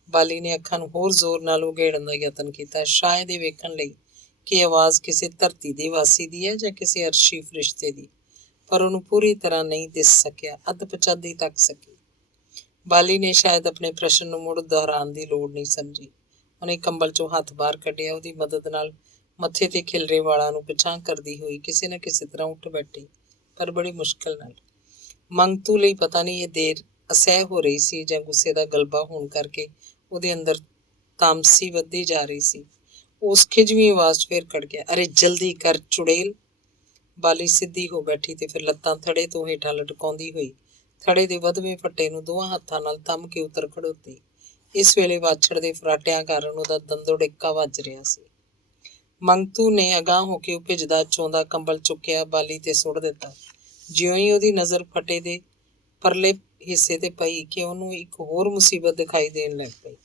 ਬਾਲੀ ਨੇ ਅੱਖਾਂ ਨੂੰ ਹੋਰ ਜ਼ੋਰ ਨਾਲ ਉਘੇੜਨ ਦਾ ਯਤਨ ਕੀਤਾ, ਸ਼ਾਇਦ ਇਹ ਵੇਖਣ ਲਈ ਕਿ ਆਵਾਜ਼ ਕਿਸੇ ਧਰਤੀ ਦੇ ਵਾਸੀ ਦੀ ਹੈ ਜਾਂ ਕਿਸੇ ਅਰਸ਼ੀ ਫਰਿਸ਼ਤੇ ਦੀ, ਪਰ ਉਹਨੂੰ ਪੂਰੀ ਤਰ੍ਹਾਂ ਨਹੀਂ ਦਿਸ ਸਕਿਆ, ਅੱਧ-ਪਚੱਧ ਹੀ ਤੱਕ ਸਕੀ। ਬਾਲੀ ਨੇ ਸ਼ਾਇਦ ਆਪਣੇ ਪ੍ਰਸ਼ਨ ਨੂੰ ਮੁੜ ਦੁਹਰਾਉਣ ਦੀ ਲੋੜ ਨਹੀਂ ਸਮਝੀ। ਉਹਨੇ ਕੰਬਲ 'ਚੋਂ ਹੱਥ ਬਾਹਰ ਕੱਢਿਆ, ਉਹਦੀ ਮਦਦ ਨਾਲ ਮੱਥੇ 'ਤੇ ਖਿਲਰੇ ਵਾਲਾਂ ਨੂੰ ਪਿਛਾਂਹ ਕਰਦੀ ਹੋਈ ਕਿਸੇ ਨਾ ਕਿਸੇ ਤਰ੍ਹਾਂ ਉੱਠ ਬੈਠੀ, ਪਰ ਬੜੀ ਮੁਸ਼ਕਿਲ ਨਾਲ। ਮੰਗਤੂ ਲਈ ਪਤਾ ਨਹੀਂ ਇਹ ਦੇਰ ਅਸਹਿ ਹੋ ਰਹੀ ਸੀ ਜਾਂ ਗੁੱਸੇ ਦਾ ਗਲਬਾ ਹੋਣ ਕਰਕੇ ਉਹਦੇ ਅੰਦਰ ਤਾਮਸੀ ਵੱਧਦੀ ਜਾ ਰਹੀ ਸੀ। ਉਸ ਖਿਜਵੀਂ ਆਵਾਜ਼ 'ਚ ਫੇਰ ਕੜ ਗਿਆ, ਅਰੇ ਜਲਦੀ ਕਰ ਚੁੜੇਲ। ਬਾਲੀ ਸਿੱਧੀ ਹੋ ਬੈਠੀ ਤੇ ਫਿਰ ਲੱਤਾਂ ਥੜੇ ਤੋਂ ਹੇਠਾਂ ਲਟਕਾਉਂਦੀ ਹੋਈ ਥੜੇ ਦੇ ਵਧਵੇਂ ਫੱਟੇ ਨੂੰ 2 ਹੱਥਾਂ ਨਾਲ ਥੰਮ ਕੇ ਉੱਤਰ ਖੜੋਤੀ। ਇਸ ਵੇਲੇ ਵਾਛੜ ਦੇ ਫਰਾਟਿਆਂ ਕਾਰਨ ਉਹਦਾ ਦੰਦੋ ਡਿੱਕਾ ਵੱਜ ਰਿਹਾ ਸੀ। ਮੰਗਤੂ ਨੇ ਅਗਾਂਹ ਹੋ ਕੇ ਉਹ ਭਿੱਜਦਾ ਚੋਂਦਾ ਕੰਬਲ ਚੁੱਕਿਆ, ਬਾਲੀ ਤੇ ਸੁੱਟ ਦਿੱਤਾ। ਜਿਉਂ ਹੀ ਉਹਦੀ ਨਜ਼ਰ ਫੱਟੇ ਦੇ ਪਰਲੇ ਹਿੱਸੇ ਤੇ ਪਈ ਕਿ ਉਹਨੂੰ ਇੱਕ ਹੋਰ ਮੁਸੀਬਤ ਦਿਖਾਈ ਦੇਣ ਲੱਗ ਪਈ।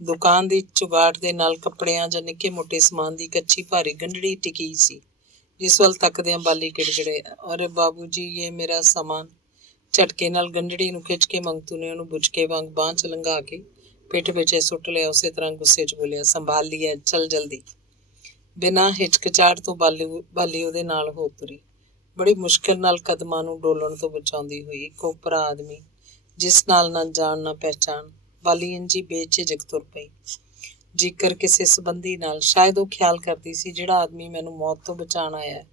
ਦੁਕਾਨ ਦੀ ਚੁਗਾਟ ਦੇ ਨਾਲ ਕੱਪੜਿਆਂ ਜਾਂ ਨਿੱਕੇ ਮੋਟੇ ਸਮਾਨ ਦੀ ਕੱਚੀ ਭਾਰੀ ਗੰਢੜੀ ਟਿਕੀ ਸੀ, ਜਿਸ ਵੱਲ ਤੱਕਦਿਆਂ ਬਾਲੀ ਗਿੜਗਿੜੇ, ਅਰੇ ਬਾਬੂ ਜੀ, ਇਹ ਮੇਰਾ ਸਮਾਨ। ਝਟਕੇ ਨਾਲ ਗੰਢੜੀ ਨੂੰ ਖਿੱਚ ਕੇ ਮੰਗਤੂ ਨੇ ਉਹਨੂੰ ਬੁਝਕੇ ਵਾਂਗ ਬਾਂਹ 'ਚ ਲੰਘਾ ਕੇ ਪਿੱਠ ਪਿੱਛੇ ਸੁੱਟ ਲਿਆ। ਉਸੇ ਤਰ੍ਹਾਂ ਗੁੱਸੇ 'ਚ ਬੋਲਿਆ, ਸੰਭਾਲ ਲਿਆ, ਚੱਲ ਜਲਦੀ। ਬਿਨਾਂ ਹਿਚਕਚਾਹਟ ਤੋਂ ਬਾਲੀ ਉਹਦੇ ਨਾਲ ਹੋ ਤੁਰੀ, ਬੜੀ ਮੁਸ਼ਕਿਲ ਨਾਲ ਕਦਮਾਂ ਨੂੰ ਡੋਲਣ ਤੋਂ ਬਚਾਉਂਦੀ ਹੋਈ। ਇੱਕ ਓਪਰਾ ਆਦਮੀ, ਜਿਸ ਨਾਲ ਨਾ ਜਾਣ ਨਾ ਪਹਿਚਾਣ, ਬਾਲੀ ਇੰਜੀ ਬੇਝਿਜਕ ਤੁਰ ਪਈ, ਜੇਕਰ ਕਿਸੇ ਸੰਬੰਧੀ ਨਾਲ। ਸ਼ਾਇਦ ਉਹ ਖਿਆਲ ਕਰਦੀ ਸੀ, ਜਿਹੜਾ ਆਦਮੀ ਮੈਨੂੰ ਮੌਤ ਤੋਂ ਬਚਾਉਣ ਆਇਆ,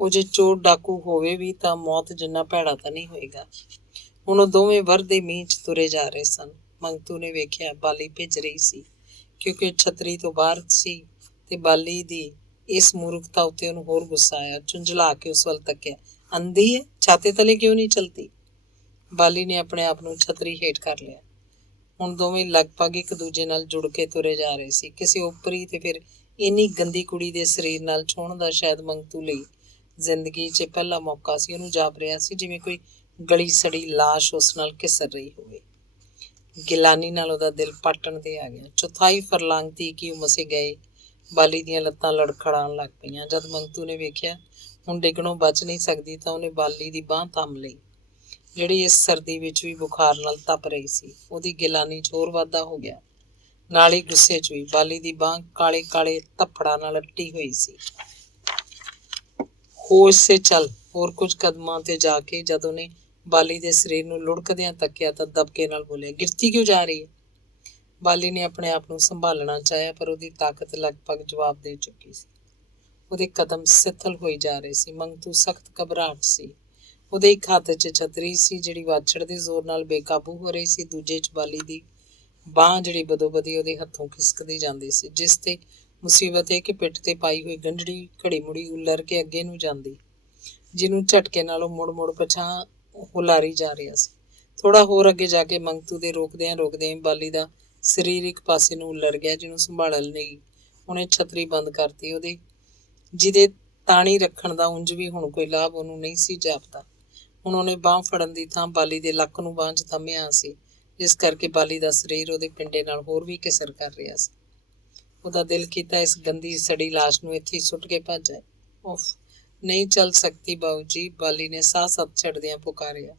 ਉਹ ਜੇ ਚੋਰ ਡਾਕੂ ਹੋਵੇ ਵੀ ਤਾਂ ਮੌਤ ਜਿੰਨਾ ਭੈੜਾ ਤਾਂ ਨਹੀਂ ਹੋਏਗਾ। ਹੁਣ ਉਹ ਦੋਵੇਂ ਵਰਦੇ ਮੀਂਹ 'ਚ ਤੁਰੇ ਜਾ ਰਹੇ ਸਨ। ਮੰਗਤੂ ਨੇ ਵੇਖਿਆ ਬਾਲੀ ਭਿੱਜ ਰਹੀ ਸੀ, ਕਿਉਂਕਿ ਛਤਰੀ ਤੋਂ ਬਾਹਰ ਸੀ, ਤੇ ਬਾਲੀ ਦੀ ਇਸ ਮੂਰਖਤਾ ਉੱਤੇ ਉਹਨੂੰ ਹੋਰ ਗੁੱਸਾ ਆਇਆ। ਝੁੰਝਲਾ ਕੇ ਉਸ ਵੱਲ ਤੱਕਿਆ, ਅੰਧੀ ਹੈ, ਛਾਤੇ ਤਲੇ ਕਿਉਂ ਨਹੀਂ ਚਲਦੀ? ਬਾਲੀ ਨੇ ਆਪਣੇ ਆਪ ਨੂੰ ਛਤਰੀ ਹੇਠ ਕਰ ਲਿਆ। ਹੁਣ ਦੋਵੇਂ ਲਗਭਗ ਇੱਕ ਦੂਜੇ ਨਾਲ ਜੁੜ ਕੇ ਤੁਰੇ ਜਾ ਰਹੇ ਸੀ। ਕਿਸੇ ਓਪਰੀ ਤੇ ਫਿਰ ਇੰਨੀ ਗੰਦੀ ਕੁੜੀ ਦੇ ਸਰੀਰ ਨਾਲ ਛੋਹਣ ਦਾ ਸ਼ਾਇਦ ਮੰਗਤੂ ਲਈ ਜ਼ਿੰਦਗੀ 'ਚ ਪਹਿਲਾ ਮੌਕਾ ਸੀ। ਉਹਨੂੰ ਜਾਪ ਰਿਹਾ ਸੀ ਜਿਵੇਂ ਕੋਈ ਗਲੀ ਸੜੀ ਲਾਸ਼ ਉਸ ਨਾਲ ਘਿਸਰ ਰਹੀ ਹੋਵੇ। ਗਿਲਾਨੀ ਨਾਲ ਉਹਦਾ ਦਿਲ ਪਾਟਣ 'ਤੇ ਆ ਗਿਆ। ਚੌਥਾਈ ਫਰਲਾਂਗ ਤੀ ਕਿ ਉਹ ਮਸੇ ਗਏ, ਬਾਲੀ ਦੀਆਂ ਲੱਤਾਂ ਲੜਖੜਾਉਣ ਲੱਗ ਪਈਆਂ। ਜਦ ਮੰਗਤੂ ਨੇ ਵੇਖਿਆ ਹੁਣ ਡਿੱਗਣੋਂ ਬਚ ਨਹੀਂ ਸਕਦੀ, ਤਾਂ ਉਹਨੇ ਬਾਲੀ ਦੀ ਬਾਂਹ ਥੰਮ ਲਈ, ਜਿਹੜੀ ਇਸ ਸਰਦੀ ਵਿੱਚ ਵੀ ਬੁਖਾਰ ਨਾਲ ਤਪ ਰਹੀ ਸੀ। ਉਹਦੀ ਗਿਲਾਨੀ 'ਚ ਹੋਰ ਵਾਧਾ ਹੋ ਗਿਆ, ਨਾਲ ਹੀ ਗੁੱਸੇ 'ਚ ਵੀ। ਬਾਲੀ ਦੀ ਬਾਂਹ ਕਾਲੇ ਕਾਲੇ ਧੱਫੜਾਂ ਨਾਲ ਅੱਟੀ ਹੋਈ ਸੀ। ਹੋਸ਼ ਸੇ ਚੱਲ। ਹੋਰ ਕੁਝ ਕਦਮਾਂ ਤੇ ਜਾ ਕੇ ਜਦ ਉਹਨੇ ਬਾਲੀ ਦੇ ਸਰੀਰ ਨੂੰ ਲੁੜਕਦਿਆਂ ਤੱਕਿਆ ਤਾਂ ਦਬਕੇ ਨਾਲ ਬੋਲਿਆ, ਗਿਰਤੀ ਕਿਉਂ ਜਾ ਰਹੀ ਹੈ? ਬਾਲੀ ਨੇ ਆਪਣੇ ਆਪ ਨੂੰ ਸੰਭਾਲਣਾ ਚਾਹਿਆ, ਪਰ ਉਹਦੀ ਤਾਕਤ ਲਗਭਗ ਜਵਾਬ ਦੇ ਚੁੱਕੀ ਸੀ। ਉਹਦੇ ਕਦਮ ਸਿੱਥਲ ਹੋਈ ਜਾ ਰਹੇ ਸੀ। ਮੰਗਤੂ ਸਖਤ ਘਬਰਾਹਟ ਸੀ। ਉਹਦੇ ਇੱਕ ਹੱਥ 'ਚ ਛਤਰੀ ਸੀ, ਜਿਹੜੀ ਵਾਛੜ ਦੇ ਜ਼ੋਰ ਨਾਲ ਬੇਕਾਬੂ ਹੋ ਰਹੀ ਸੀ। ਦੂਜੇ 'ਚ ਬਾਲੀ ਦੀ ਬਾਂਹ, ਜਿਹੜੀ ਬਦੋ-ਬਦੀ ਉਹਦੇ ਹੱਥੋਂ ਖਿਸਕਦੀ ਜਾਂਦੀ ਸੀ, ਜਿਸ ਤੇ ਮੁਸੀਬਤ ਇਹ ਕਿ ਪਿੱਠ ਤੇ ਪਾਈ ਹੋਈ ਗੰਢੜੀ ਘੜੀ ਮੁੜੀ ਉਲਰ ਕੇ ਅੱਗੇ ਨੂੰ ਜਾਂਦੀ, ਜਿਹਨੂੰ ਝਟਕੇ ਨਾਲ ਉਹ ਮੁੜ ਪਛਾਂ ਹੁਲਾਰੀ ਜਾ ਰਿਹਾ ਸੀ। ਥੋੜਾ ਹੋਰ ਅੱਗੇ ਜਾ ਕੇ ਮੰਗਤੂ ਦੇ ਰੋਕਦਿਆਂ ਬਾਲੀ ਦਾ ਸਰੀਰ ਇੱਕ ਪਾਸੇ ਨੂੰ ਉਲਰ ਗਿਆ, ਜਿਹਨੂੰ ਸੰਭਾਲਣ ਲਈ ਉਹਨੇ ਛਤਰੀ ਬੰਦ ਕਰਤੀ। ਉਹਦੇ ਜਿਹਦੇ ਤਾਣੀ ਰੱਖਣ ਦਾ ਉਂਝ ਵੀ ਹੁਣ ਕੋਈ ਲਾਭ ਉਹਨੂੰ ਨਹੀਂ ਸੀ ਜਾਪਦਾ। ਹੁਣ ਉਹਨੇ ਬਾਂਹ ਫੜਨ ਦੀ ਥਾਂ ਬਾਲੀ ਦੇ ਲੱਕ ਨੂੰ ਬਾਂਹ 'ਚ ਥੰਮਿਆ ਸੀ, ਜਿਸ ਕਰਕੇ ਬਾਲੀ ਦਾ ਸਰੀਰ ਉਹਦੇ ਪਿੰਡੇ ਨਾਲ ਹੋਰ ਵੀ ਕਿਸਰ ਕਰ ਰਿਹਾ ਸੀ। ਉਹਦਾ ਦਿਲ ਕੀਤਾ ਇਸ ਗੰਦੀ ਸੜੀ ਲਾਸ਼ ਨੂੰ ਇੱਥੇ ਹੀ ਸੁੱਟ ਕੇ ਭੱਜ ਜਾਏ। ਉਫ, ਨਹੀਂ ਚੱਲ ਸਕਤੀ ਬਾਊ ਜੀ, ਬਾਲੀ ਨੇ ਸਾਹ ਸੱਤ ਛੱਡਦਿਆਂ ਪੁਕਾਰਿਆ।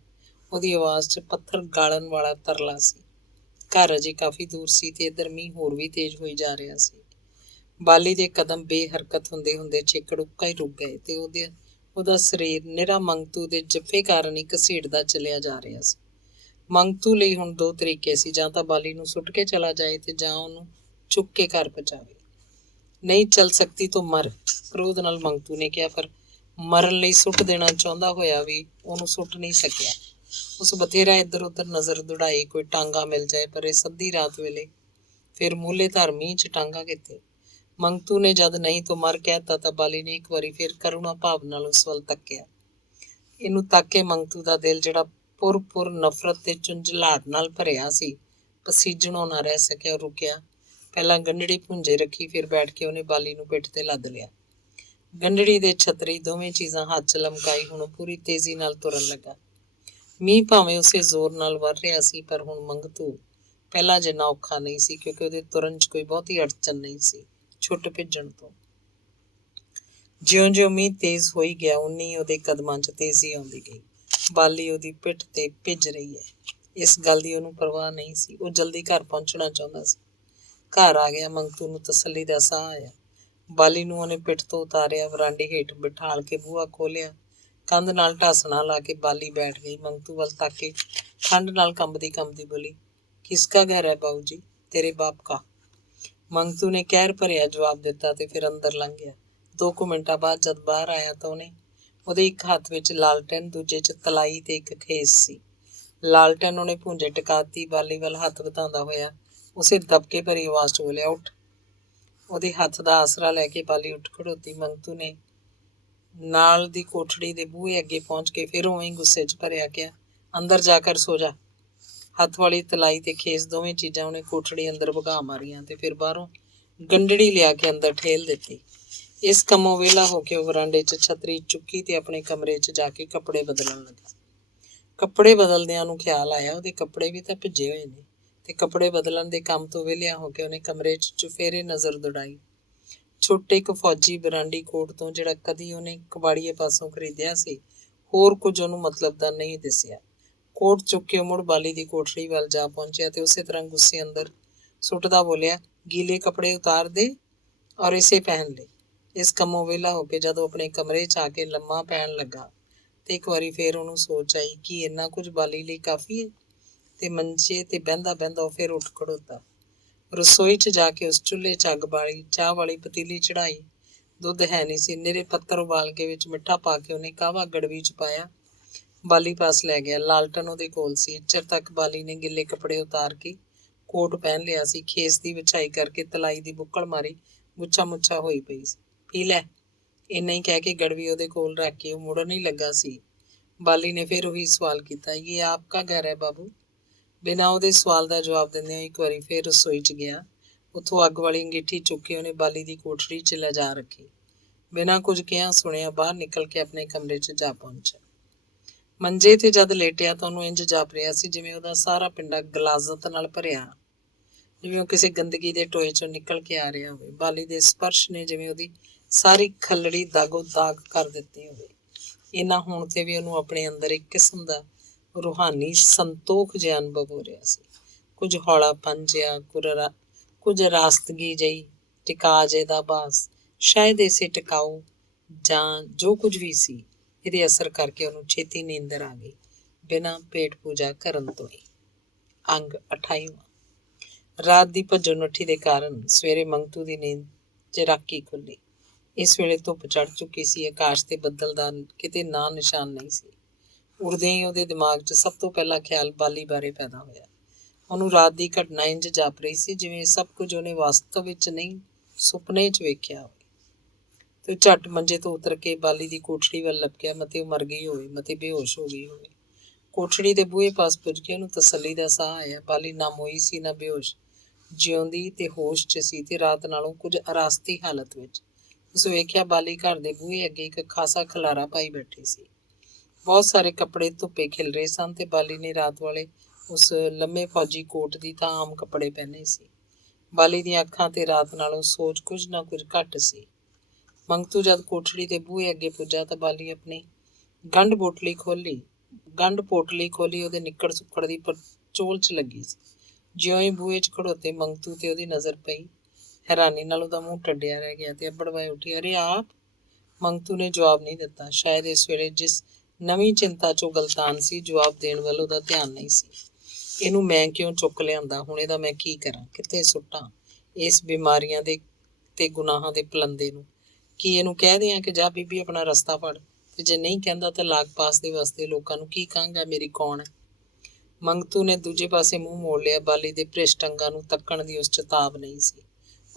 ਉਹਦੀ ਆਵਾਜ਼ 'ਚ ਪੱਥਰ ਗਾਲਣ ਵਾਲਾ ਤਰਲਾ ਸੀ। ਘਰ ਅਜੇ ਕਾਫੀ ਦੂਰ ਸੀ ਤੇ ਇੱਧਰ ਮੀਂਹ ਹੋਰ ਵੀ ਤੇਜ਼ ਹੋਈ ਜਾ ਰਿਹਾ ਸੀ। ਬਾਲੀ ਦੇ ਕਦਮ ਬੇਹਰਕਤ ਹੁੰਦੇ ਹੁੰਦੇ ਛੇਕੜ ਉੱਕਾ ਹੀ ਰੁਕ ਗਏ ਤੇ ਉਹਦਾ ਸਰੀਰ ਨਿਰਾ ਮੰਗਤੂ ਦੇ ਜੱਫੇ ਕਾਰਨ ਹੀ ਘਸੀੜਦਾ ਚਲਿਆ ਜਾ ਰਿਹਾ ਸੀ। ਮੰਗਤੂ ਲਈ ਹੁਣ ਦੋ ਤਰੀਕੇ ਸੀ, ਜਾਂ ਤਾਂ ਬਾਲੀ ਨੂੰ ਸੁੱਟ ਕੇ ਚਲਾ ਜਾਏ ਤੇ ਜਾਂ ਉਹਨੂੰ ਚੁੱਕ ਕੇ ਘਰ ਪਹੁੰਚਾਵੇ। ਨਹੀਂ ਚੱਲ ਸਕਤੀ ਤੂੰ ਮਰ, ਕ੍ਰੋਧ ਨਾਲ ਮੰਗਤੂ ਨੇ ਕਿਹਾ, ਪਰ ਮਰਨ ਲਈ ਸੁੱਟ ਦੇਣਾ ਚਾਹੁੰਦਾ ਹੋਇਆ ਵੀ ਉਹਨੂੰ ਸੁੱਟ ਨਹੀਂ ਸਕਿਆ। ਉਸ ਬਥੇਰਾ ਇੱਧਰ ਉੱਧਰ ਨਜ਼ਰ ਦੌੜਾਈ, ਕੋਈ ਟਾਂਗਾ ਮਿਲ ਜਾਏ, ਪਰ ਇਸ ਅੱਧੀ ਰਾਤ ਵੇਲੇ ਫਿਰ ਮੂਹਲੇ ਧਰਮੀ 'ਚ ਟਾਂਗਾ ਕਿੱਥੇ। ਮੰਗਤੂ ਨੇ ਜਦ ਨਹੀਂ ਤੂੰ ਮਰ ਕਹਿਤਾ ਤਾਂ ਬਾਲੀ ਨੇ ਇੱਕ ਵਾਰੀ ਫਿਰ ਕਰੁਣਾ ਭਾਵ ਨਾਲ ਉਸ ਵੱਲ ਤੱਕਿਆ। ਇਹਨੂੰ ਤੱਕ ਕੇ ਮੰਗਤੂ ਦਾ ਦਿਲ, ਜਿਹੜਾ ਪੁਰ ਨਫ਼ਰਤ ਤੇ ਝੁੰਝਲਾਹਟ ਨਾਲ ਭਰਿਆ ਸੀ, ਪਸੀਜਣੋਂ ਨਾ ਰਹਿ ਸਕਿਆ। ਰੁਕਿਆ। ਪਹਿਲਾਂ ਗੰਢੜੀ ਭੁੰਜੇ ਰੱਖੀ, ਫਿਰ ਬੈਠ ਕੇ ਉਹਨੇ ਬਾਲੀ ਨੂੰ ਪਿੱਠ ਤੇ ਲੱਦ ਲਿਆ। ਗੰਢੜੀ ਦੇ ਛਤਰੀ ਦੋਵੇਂ ਚੀਜ਼ਾਂ ਹੱਥ 'ਚ ਲਮਕਾਈ ਹੁਣ ਉਹ ਪੂਰੀ ਤੇਜ਼ੀ ਨਾਲ ਤੁਰਨ ਲੱਗਾ। ਮੀਂਹ ਭਾਵੇਂ ਉਸੇ ਜ਼ੋਰ ਨਾਲ ਵਰ ਰਿਹਾ ਸੀ, ਪਰ ਹੁਣ ਮੰਗਤੂ ਪਹਿਲਾਂ ਜਿੰਨਾ ਔਖਾ ਨਹੀਂ ਸੀ, ਕਿਉਂਕਿ ਉਹਦੇ ਤੁਰਨ 'ਚ ਕੋਈ ਬਹੁਤੀ ਅੜਚਨ ਨਹੀਂ ਸੀ ਛੁੱਟ ਭਿੱਜਣ ਤੋਂ। ਜਿਉਂ-ਜਿਉਂ ਮੀਂਹ ਤੇਜ਼ ਹੋਈ ਗਿਆ, ਉਨੀ ਉਹਦੇ ਕਦਮਾਂ 'ਚ ਤੇਜ਼ੀ ਆਉਂਦੀ ਗਈ। ਬਾਲੀ ਉਹਦੀ ਪਿੱਠ ਤੇ ਭਿੱਜ ਰਹੀ ਹੈ, ਇਸ ਗੱਲ ਦੀ ਉਹਨੂੰ ਪਰਵਾਹ ਨਹੀਂ ਸੀ। ਉਹ ਜਲਦੀ ਘਰ ਪਹੁੰਚਣਾ ਚਾਹੁੰਦਾ ਸੀ। ਘਰ ਆ ਗਿਆ। ਮੰਗਤੂ ਨੂੰ ਤਸੱਲੀ ਦਾ ਸਾਹ ਆਇਆ। ਬਾਲੀ ਨੂੰ ਉਹਨੇ ਪਿੱਠ ਤੋਂ ਉਤਾਰਿਆ, ਵਰਾਂਡੇ ਹੇਠ ਬਿਠਾਲ ਕੇ ਬੂਹਾ ਖੋਲ੍ਹਿਆ। ਕੰਧ ਨਾਲ ਢਾਸਣਾ ਲਾ ਕੇ ਬਾਲੀ ਬੈਠ ਗਈ। ਮੰਗਤੂ ਵੱਲ ਤੱਕ ਕੇ ਠੰਡ ਨਾਲ ਕੰਬਦੀ ਬੋਲੀ, ਕਿਸਕਾ ਘਰ ਹੈ ਬਾਊ ਜੀ? ਤੇਰੇ ਬਾਪ ਕਾ। ਮੰਗਤੂ ਨੇ ਕਹਿਰ ਭਰਿਆ ਜਵਾਬ ਦਿੱਤਾ ਤੇ ਫਿਰ ਅੰਦਰ ਲੰਘ ਗਿਆ। 2 ਕੁ ਮਿੰਟਾਂ ਬਾਅਦ ਜਦ ਬਾਹਰ ਆਇਆ ਤਾਂ ਉਹਦੇ ਇੱਕ ਹੱਥ ਵਿੱਚ ਲਾਲਟੈਨ, ਦੂਜੇ 'ਚ ਤਲਾਈ ਤੇ ਇੱਕ ਖੇਸ ਸੀ। ਲਾਲਟੈਨ ਉਹਨੇ ਭੁੰਜੇ ਟਿਕਾਤੀ। ਬਾਲੀ ਵੱਲ ਹੱਥ ਵਧਾਉਂਦਾ ਹੋਇਆ ਉਸੇ ਦਬਕੇ ਭਰੀ ਆਵਾਜ਼ 'ਚ ਬੋਲਿਆ, ਉੱਠ। ਉਹਦੇ ਹੱਥ ਦਾ ਆਸਰਾ ਲੈ ਕੇ ਬਾਲੀ ਉੱਠ ਖੜੋਤੀ। ਮੰਗਤੂ ਨੇ ਨਾਲ ਦੀ ਕੋਠੜੀ ਦੇ ਬੂਹੇ ਅੱਗੇ ਪਹੁੰਚ ਕੇ ਫਿਰ ਉਵੇਂ ਹੀ ਗੁੱਸੇ 'ਚ ਭਰਿਆ ਕਿਹਾ, ਅੰਦਰ ਜਾ ਕਰ ਸੋ ਜਾ। ਹੱਥ ਵਾਲੀ ਤਲਾਈ ਤੇ ਖੇਸ ਦੋਵੇਂ ਚੀਜ਼ਾਂ ਉਹਨੇ ਕੋਠੜੀ ਅੰਦਰ ਵਗਾ ਮਾਰੀਆਂ ਤੇ ਫਿਰ ਬਾਹਰੋਂ ਗੰਢੜੀ ਲਿਆ ਕੇ ਅੰਦਰ ਠੇਲ ਦਿੱਤੀ। ਇਸ ਕੰਮੋਂ ਵਿਹਲਾ ਹੋ ਕੇ ਉਹ ਵਰਾਂਡੇ 'ਚ ਛਤਰੀ ਚੁੱਕੀ ਤੇ ਆਪਣੇ ਕਮਰੇ 'ਚ ਜਾ ਕੇ ਕੱਪੜੇ ਬਦਲਣ ਲੱਗਾ। ਕੱਪੜੇ ਬਦਲਦਿਆਂ ਨੂੰ ਖਿਆਲ ਆਇਆ, ਉਹਦੇ ਕੱਪੜੇ ਵੀ ਤਾਂ ਭਿੱਜੇ ਹੋਏ ਨੇ। ਤੇ ਕੱਪੜੇ ਬਦਲਣ ਦੇ ਕੰਮ ਤੋਂ ਵਿਹਲਿਆ ਹੋ ਕੇ ਉਹਨੇ ਕਮਰੇ 'ਚ ਚੁਫੇਰੇ ਨਜ਼ਰ ਦੌੜਾਈ। ਛੋਟੇ ਇੱਕ ਫੌਜੀ ਬਰਾਂਡੀ ਕੋਟ ਤੋਂ, ਜਿਹੜਾ ਕਦੀ ਉਹਨੇ ਕਬਾੜੀਏ ਪਾਸੋਂ ਖਰੀਦਿਆ ਸੀ, ਹੋਰ ਕੁਝ ਉਹਨੂੰ ਮਤਲਬ ਦਾ ਨਹੀਂ ਦਿਸਿਆ। ਕੋਟ ਚੁੱਕ ਕੇ ਮੁੜ ਬਾਲੀ ਦੀ ਕੋਠੜੀ ਵੱਲ ਜਾ ਪਹੁੰਚਿਆ ਤੇ ਉਸੇ ਤਰ੍ਹਾਂ ਗੁੱਸੇ ਅੰਦਰ ਸੁੱਟਦਾ ਬੋਲਿਆ, ਗੀਲੇ ਕੱਪੜੇ ਉਤਾਰ ਦੇ ਔਰ ਇਸੇ ਪਹਿਨ ਲੈ। ਇਸ ਕੰਮੋਂ ਵਿਹਲਾ ਹੋ ਕੇ ਜਦੋਂ ਆਪਣੇ ਕਮਰੇ 'ਚ ਆ ਕੇ ਲੰਮਾ ਪੈਣ ਲੱਗਾ ਤੇ ਇੱਕ ਵਾਰੀ ਫੇਰ ਉਹਨੂੰ ਸੋਚ ਆਈ ਕਿ ਇੰਨਾ ਕੁਝ ਬਾਲੀ ਲਈ ਕਾਫੀ ਹੈ। ਤੇ ਮੰਜੇ ਤੇ ਬਹਿੰਦਾ ਉਹ ਫਿਰ ਉੱਠ ਖੜੋਤਾ। ਰਸੋਈ 'ਚ ਜਾ ਕੇ ਉਸ ਚੁੱਲ੍ਹੇ 'ਚ ਅੱਗ ਬਾਲੀ, ਚਾਹ ਵਾਲੀ ਪਤੀਲੀ ਚੜ੍ਹਾਈ। ਦੁੱਧ ਹੈ ਨਹੀਂ ਸੀ, ਨਿਰੇ ਪੱਤਰ ਉਬਾਲ ਕੇ ਵਿੱਚ ਮਿੱਠਾ ਪਾ ਕੇ ਉਹਨੇ ਕਾਹਵਾ ਗੜਵੀ 'ਚ ਪਾਇਆ, ਬਾਲੀ ਪਾਸ ਲੈ ਗਿਆ। ਲਾਲਟਨ ਉਹਦੇ ਕੋਲ ਸੀ। ਚਿਰ ਤੱਕ ਬਾਲੀ ਨੇ ਗਿੱਲੇ ਕੱਪੜੇ ਉਤਾਰ ਕੇ ਕੋਟ ਪਹਿਨ ਲਿਆ ਸੀ। ਖੇਸ ਦੀ ਵਿਛਾਈ ਕਰਕੇ ਤਲਾਈ ਦੀ ਬੁੱਕਲ ਮਾਰੀ, ਗੁੱਛਾ ਮੁੱਛਾ ਹੋਈ ਪਈ ਸੀ। ਪੀ ਲੈ, ਇੰਨਾ ਹੀ ਕਹਿ ਕੇ ਗੜਵੀ ਉਹਦੇ ਕੋਲ ਰੱਖ ਕੇ ਉਹ ਮੁੜਨ ਹੀ ਲੱਗਾ ਸੀ। ਬਾਲੀ ਨੇ ਫਿਰ ਉਹੀ ਸਵਾਲ ਕੀਤਾ, ਇਹ ਆਪਕਾ ਘਰ ਹੈ ਬਾਬੂ? ਬਿਨਾਂ ਉਹਦੇ ਸਵਾਲ ਦਾ ਜਵਾਬ ਦਿੰਦਿਆਂ ਇੱਕ ਵਾਰੀ ਫਿਰ ਰਸੋਈ 'ਚ ਗਿਆ। ਉੱਥੋਂ ਅੱਗ ਵਾਲੀ ਅੰਗੀਠੀ ਚੁੱਕ ਕੇ ਉਹਨੇ ਬਾਲੀ ਦੀ ਕੋਠੜੀ 'ਚ ਲਿਜਾ ਰੱਖੀ। ਬਿਨਾਂ ਕੁਝ ਕਿਹਾ ਸੁਣਿਆ ਬਾਹਰ ਨਿਕਲ ਕੇ ਆਪਣੇ ਕਮਰੇ 'ਚ ਜਾ ਪਹੁੰਚਿਆ। ਮੰਜੇ ਤੇ ਜਦ ਲੇਟਿਆ ਤਾਂ ਉਹਨੂੰ ਇੰਝ ਜਾਪ ਰਿਹਾ ਸੀ ਜਿਵੇਂ ਉਹਦਾ ਸਾਰਾ ਪਿੰਡਾ ਗਲਾਜ਼ਤ ਨਾਲ ਭਰਿਆ, ਜਿਵੇਂ ਉਹ ਕਿਸੇ ਗੰਦਗੀ ਦੇ ਟੋਏ 'ਚੋਂ ਨਿਕਲ ਕੇ ਆ ਰਿਹਾ ਹੋਵੇ। ਬਾਲੀ ਦੇ ਸਪਰਸ਼ ਨੇ ਜਿਵੇਂ ਉਹਦੀ ਸਾਰੀ ਖੱਲੜੀ ਦਾਗੋ ਦਾਗ ਕਰ ਦਿੱਤੀ ਹੋਵੇ। ਇਹਨਾਂ ਹੋਣ ਤੇ ਵੀ ਉਹਨੂੰ ਆਪਣੇ ਅੰਦਰ ਇੱਕ ਕਿਸਮ ਦਾ ਰੂਹਾਨੀ ਸੰਤੋਖ ਜਿਹਾ ਅਨੁਭਵ ਹੋ ਰਿਹਾ ਸੀ। ਕੁਝ ਹੌਲਾਪਨ ਜਿਹਾ, ਕੁਝ ਰਾਸਤਗੀ ਜਿਹੀ, ਟਿਕਾ ਜਿਹੇ ਦਾ ਆਭਾਸ। ਸ਼ਾਇਦ ਇਸੇ ਟਿਕਾਊ ਜਾਂ ਜੋ ਕੁਝ ਵੀ ਸੀ, ਇਹਦੇ ਅਸਰ ਕਰਕੇ ਉਹਨੂੰ ਛੇਤੀ ਨੀਂਦਰ ਆ ਗਈ, ਬਿਨਾਂ ਪੇਟ ਪੂਜਾ ਕਰਨ ਤੋਂ ਹੀ। ਅੰਗ 28ਵਾਂ। ਰਾਤ ਦੀ ਭੱਜੋ ਨੱਠੀ ਦੇ ਕਾਰਨ ਸਵੇਰੇ ਮੰਗਤੂ ਦੀ ਨੀਂਦ ਚਿਰਾਕੀ ਖੁੱਲ੍ਹੀ। ਇਸ ਵੇਲੇ ਧੁੱਪ ਚੜ੍ਹ ਚੁੱਕੀ ਸੀ। ਆਕਾਸ਼ ਤੇ ਬੱਦਲ ਦਾ ਕਿਤੇ ਨਾਂ ਨਿਸ਼ਾਨ ਨਹੀਂ ਸੀ। ਉੱਠਦਿਆਂ ਹੀ ਉਹਦੇ ਦਿਮਾਗ 'ਚ ਸਭ ਤੋਂ ਪਹਿਲਾ ਖਿਆਲ ਬਾਲੀ ਬਾਰੇ ਪੈਦਾ ਹੋਇਆ। ਉਹਨੂੰ ਰਾਤ ਦੀ ਘਟਨਾ ਇੰਝ ਜਾਪ ਰਹੀ ਸੀ ਜਿਵੇਂ ਸਭ ਕੁਝ ਉਹਨੇ ਵਾਸਤਵ ਵਿੱਚ ਨਹੀਂ, ਸੁਪਨੇ 'ਚ ਵੇਖਿਆ ਹੋਵੇ। ਤੇ ਉਹ ਝੱਟ ਮੰਜੇ ਤੋਂ ਉਤਰ ਕੇ ਬਾਲੀ ਦੀ ਕੋਠੜੀ ਵੱਲ ਲਪਕਿਆ, ਮਤੇ ਉਹ ਮਰ ਗਈ ਹੋਵੇ, ਮਤੇ ਬੇਹੋਸ਼ ਹੋ ਗਈ ਹੋਵੇ। ਕੋਠੜੀ ਦੇ ਬੂਹੇ ਪਾਸ ਪੁੱਜ ਕੇ ਉਹਨੂੰ ਤਸੱਲੀ ਦਾ ਸਾਹ ਆਇਆ। ਬਾਲੀ ਨਾ ਮੋਈ ਸੀ ਨਾ ਬੇਹੋਸ਼। ਜਿਉਂਦੀ ਤੇ ਹੋਸ਼ 'ਚ ਸੀ ਤੇ ਰਾਤ ਨਾਲੋਂ ਕੁਝ ਅਰਾਸਤੀ ਹਾਲਤ ਵਿੱਚ। ਉਸ ਵੇਖਿਆ ਬਾਲੀ ਘਰ ਦੇ ਬੂਹੇ ਅੱਗੇ ਇੱਕ ਖਾਸਾ ਖਲਾਰਾ ਪਾਈ ਬੈਠੀ ਸੀ। ਬਹੁਤ ਸਾਰੇ ਕੱਪੜੇ ਧੁੱਪੇ ਖਿਲ ਰਹੇ ਸਨ ਤੇ ਬਾਲੀ ਨੇ ਰਾਤ ਵਾਲੇ ਉਸ ਲੰਮੇ ਫੌਜੀ ਕੋਟ ਦੀ ਤਾਂ ਆਮ ਕੱਪੜੇ ਪਹਿਨੇ ਸੀ। ਬਾਲੀ ਦੀਆਂ ਅੱਖਾਂ ਤੇ ਰਾਤ ਨਾਲੋਂ ਸੋਚ ਕੁਝ ਨਾ ਕੁਝ ਘੱਟ ਸੀ। ਮੰਗਤੂ ਜਦ ਕੋਠੜੀ ਦੇ ਬੂਹੇ ਅੱਗੇ ਪੁੱਜਾ ਤਾਂ ਬਾਲੀ ਆਪਣੀ ਗੰਢ ਪੋਟਲੀ ਖੋਲੀ ਉਹਦੇ ਨਿੱਕੜ ਸੁੱਕੜ ਦੀ ਪਰਚੋਲ 'ਚ ਲੱਗੀ ਸੀ। ਜਿਉਂ ਹੀ ਬੂਹੇ 'ਚ ਖੜੋਤੇ ਮੰਗਤੂ ਤੇ ਉਹਦੀ ਨਜ਼ਰ ਪਈ, ਹੈਰਾਨੀ ਨਾਲ ਉਹਦਾ ਮੂੰਹ ਟੱਡਿਆ ਰਹਿ ਗਿਆ ਤੇ ਅੱਬੜਵਾਏ ਉੱਠੀ। ਅਰੇ ਆਪ! ਮੰਗਤੂ ਨੇ ਜਵਾਬ ਨਹੀਂ ਦਿੱਤਾ। ਸ਼ਾਇਦ ਇਸ ਵੇਲੇ ਜਿਸ ਨਵੀਂ ਚਿੰਤਾ 'ਚੋਂ ਗਲਤਾਨ ਸੀ, ਜਵਾਬ ਦੇਣ ਵੱਲ ਉਹਦਾ ਧਿਆਨ ਨਹੀਂ ਸੀ। ਇਹਨੂੰ ਮੈਂ ਕਿਉਂ ਚੁੱਕ ਲਿਆਂਦਾ? ਹੁਣ ਇਹਦਾ ਮੈਂ ਕੀ ਕਰਾਂ? ਕਿੱਥੇ ਸੁੱਟਾਂ ਇਸ ਬਿਮਾਰੀਆਂ ਦੇ ਤੇ ਗੁਨਾਹਾਂ ਦੇ ਪਲੰਦੇ ਨੂੰ? ਕੀ ਇਹਨੂੰ ਕਹਿ ਦਿਆਂ ਕਿ ਜਾ ਬੀਬੀ ਆਪਣਾ ਰਸਤਾ ਫੜ, ਤੇ ਜੇ ਨਹੀਂ ਕਹਿੰਦਾ ਤਾਂ ਲਾਗ ਪਾਸ ਦੇ ਵਾਸਤੇ ਲੋਕਾਂ ਨੂੰ ਕੀ ਕਹਾਂਗਾ ਮੇਰੀ ਕੌਣ ਹੈ? ਮੰਗਤੂ ਨੇ ਦੂਜੇ ਪਾਸੇ ਮੂੰਹ ਮੋੜ ਲਿਆ। ਬਾਲੀ ਦੇ ਭ੍ਰਿਸ਼ਟ ਅੰਗਾਂ ਨੂੰ ਤੱਕਣ ਦੀ ਉਸ 'ਚ ਤਾਬ ਨਹੀਂ ਸੀ।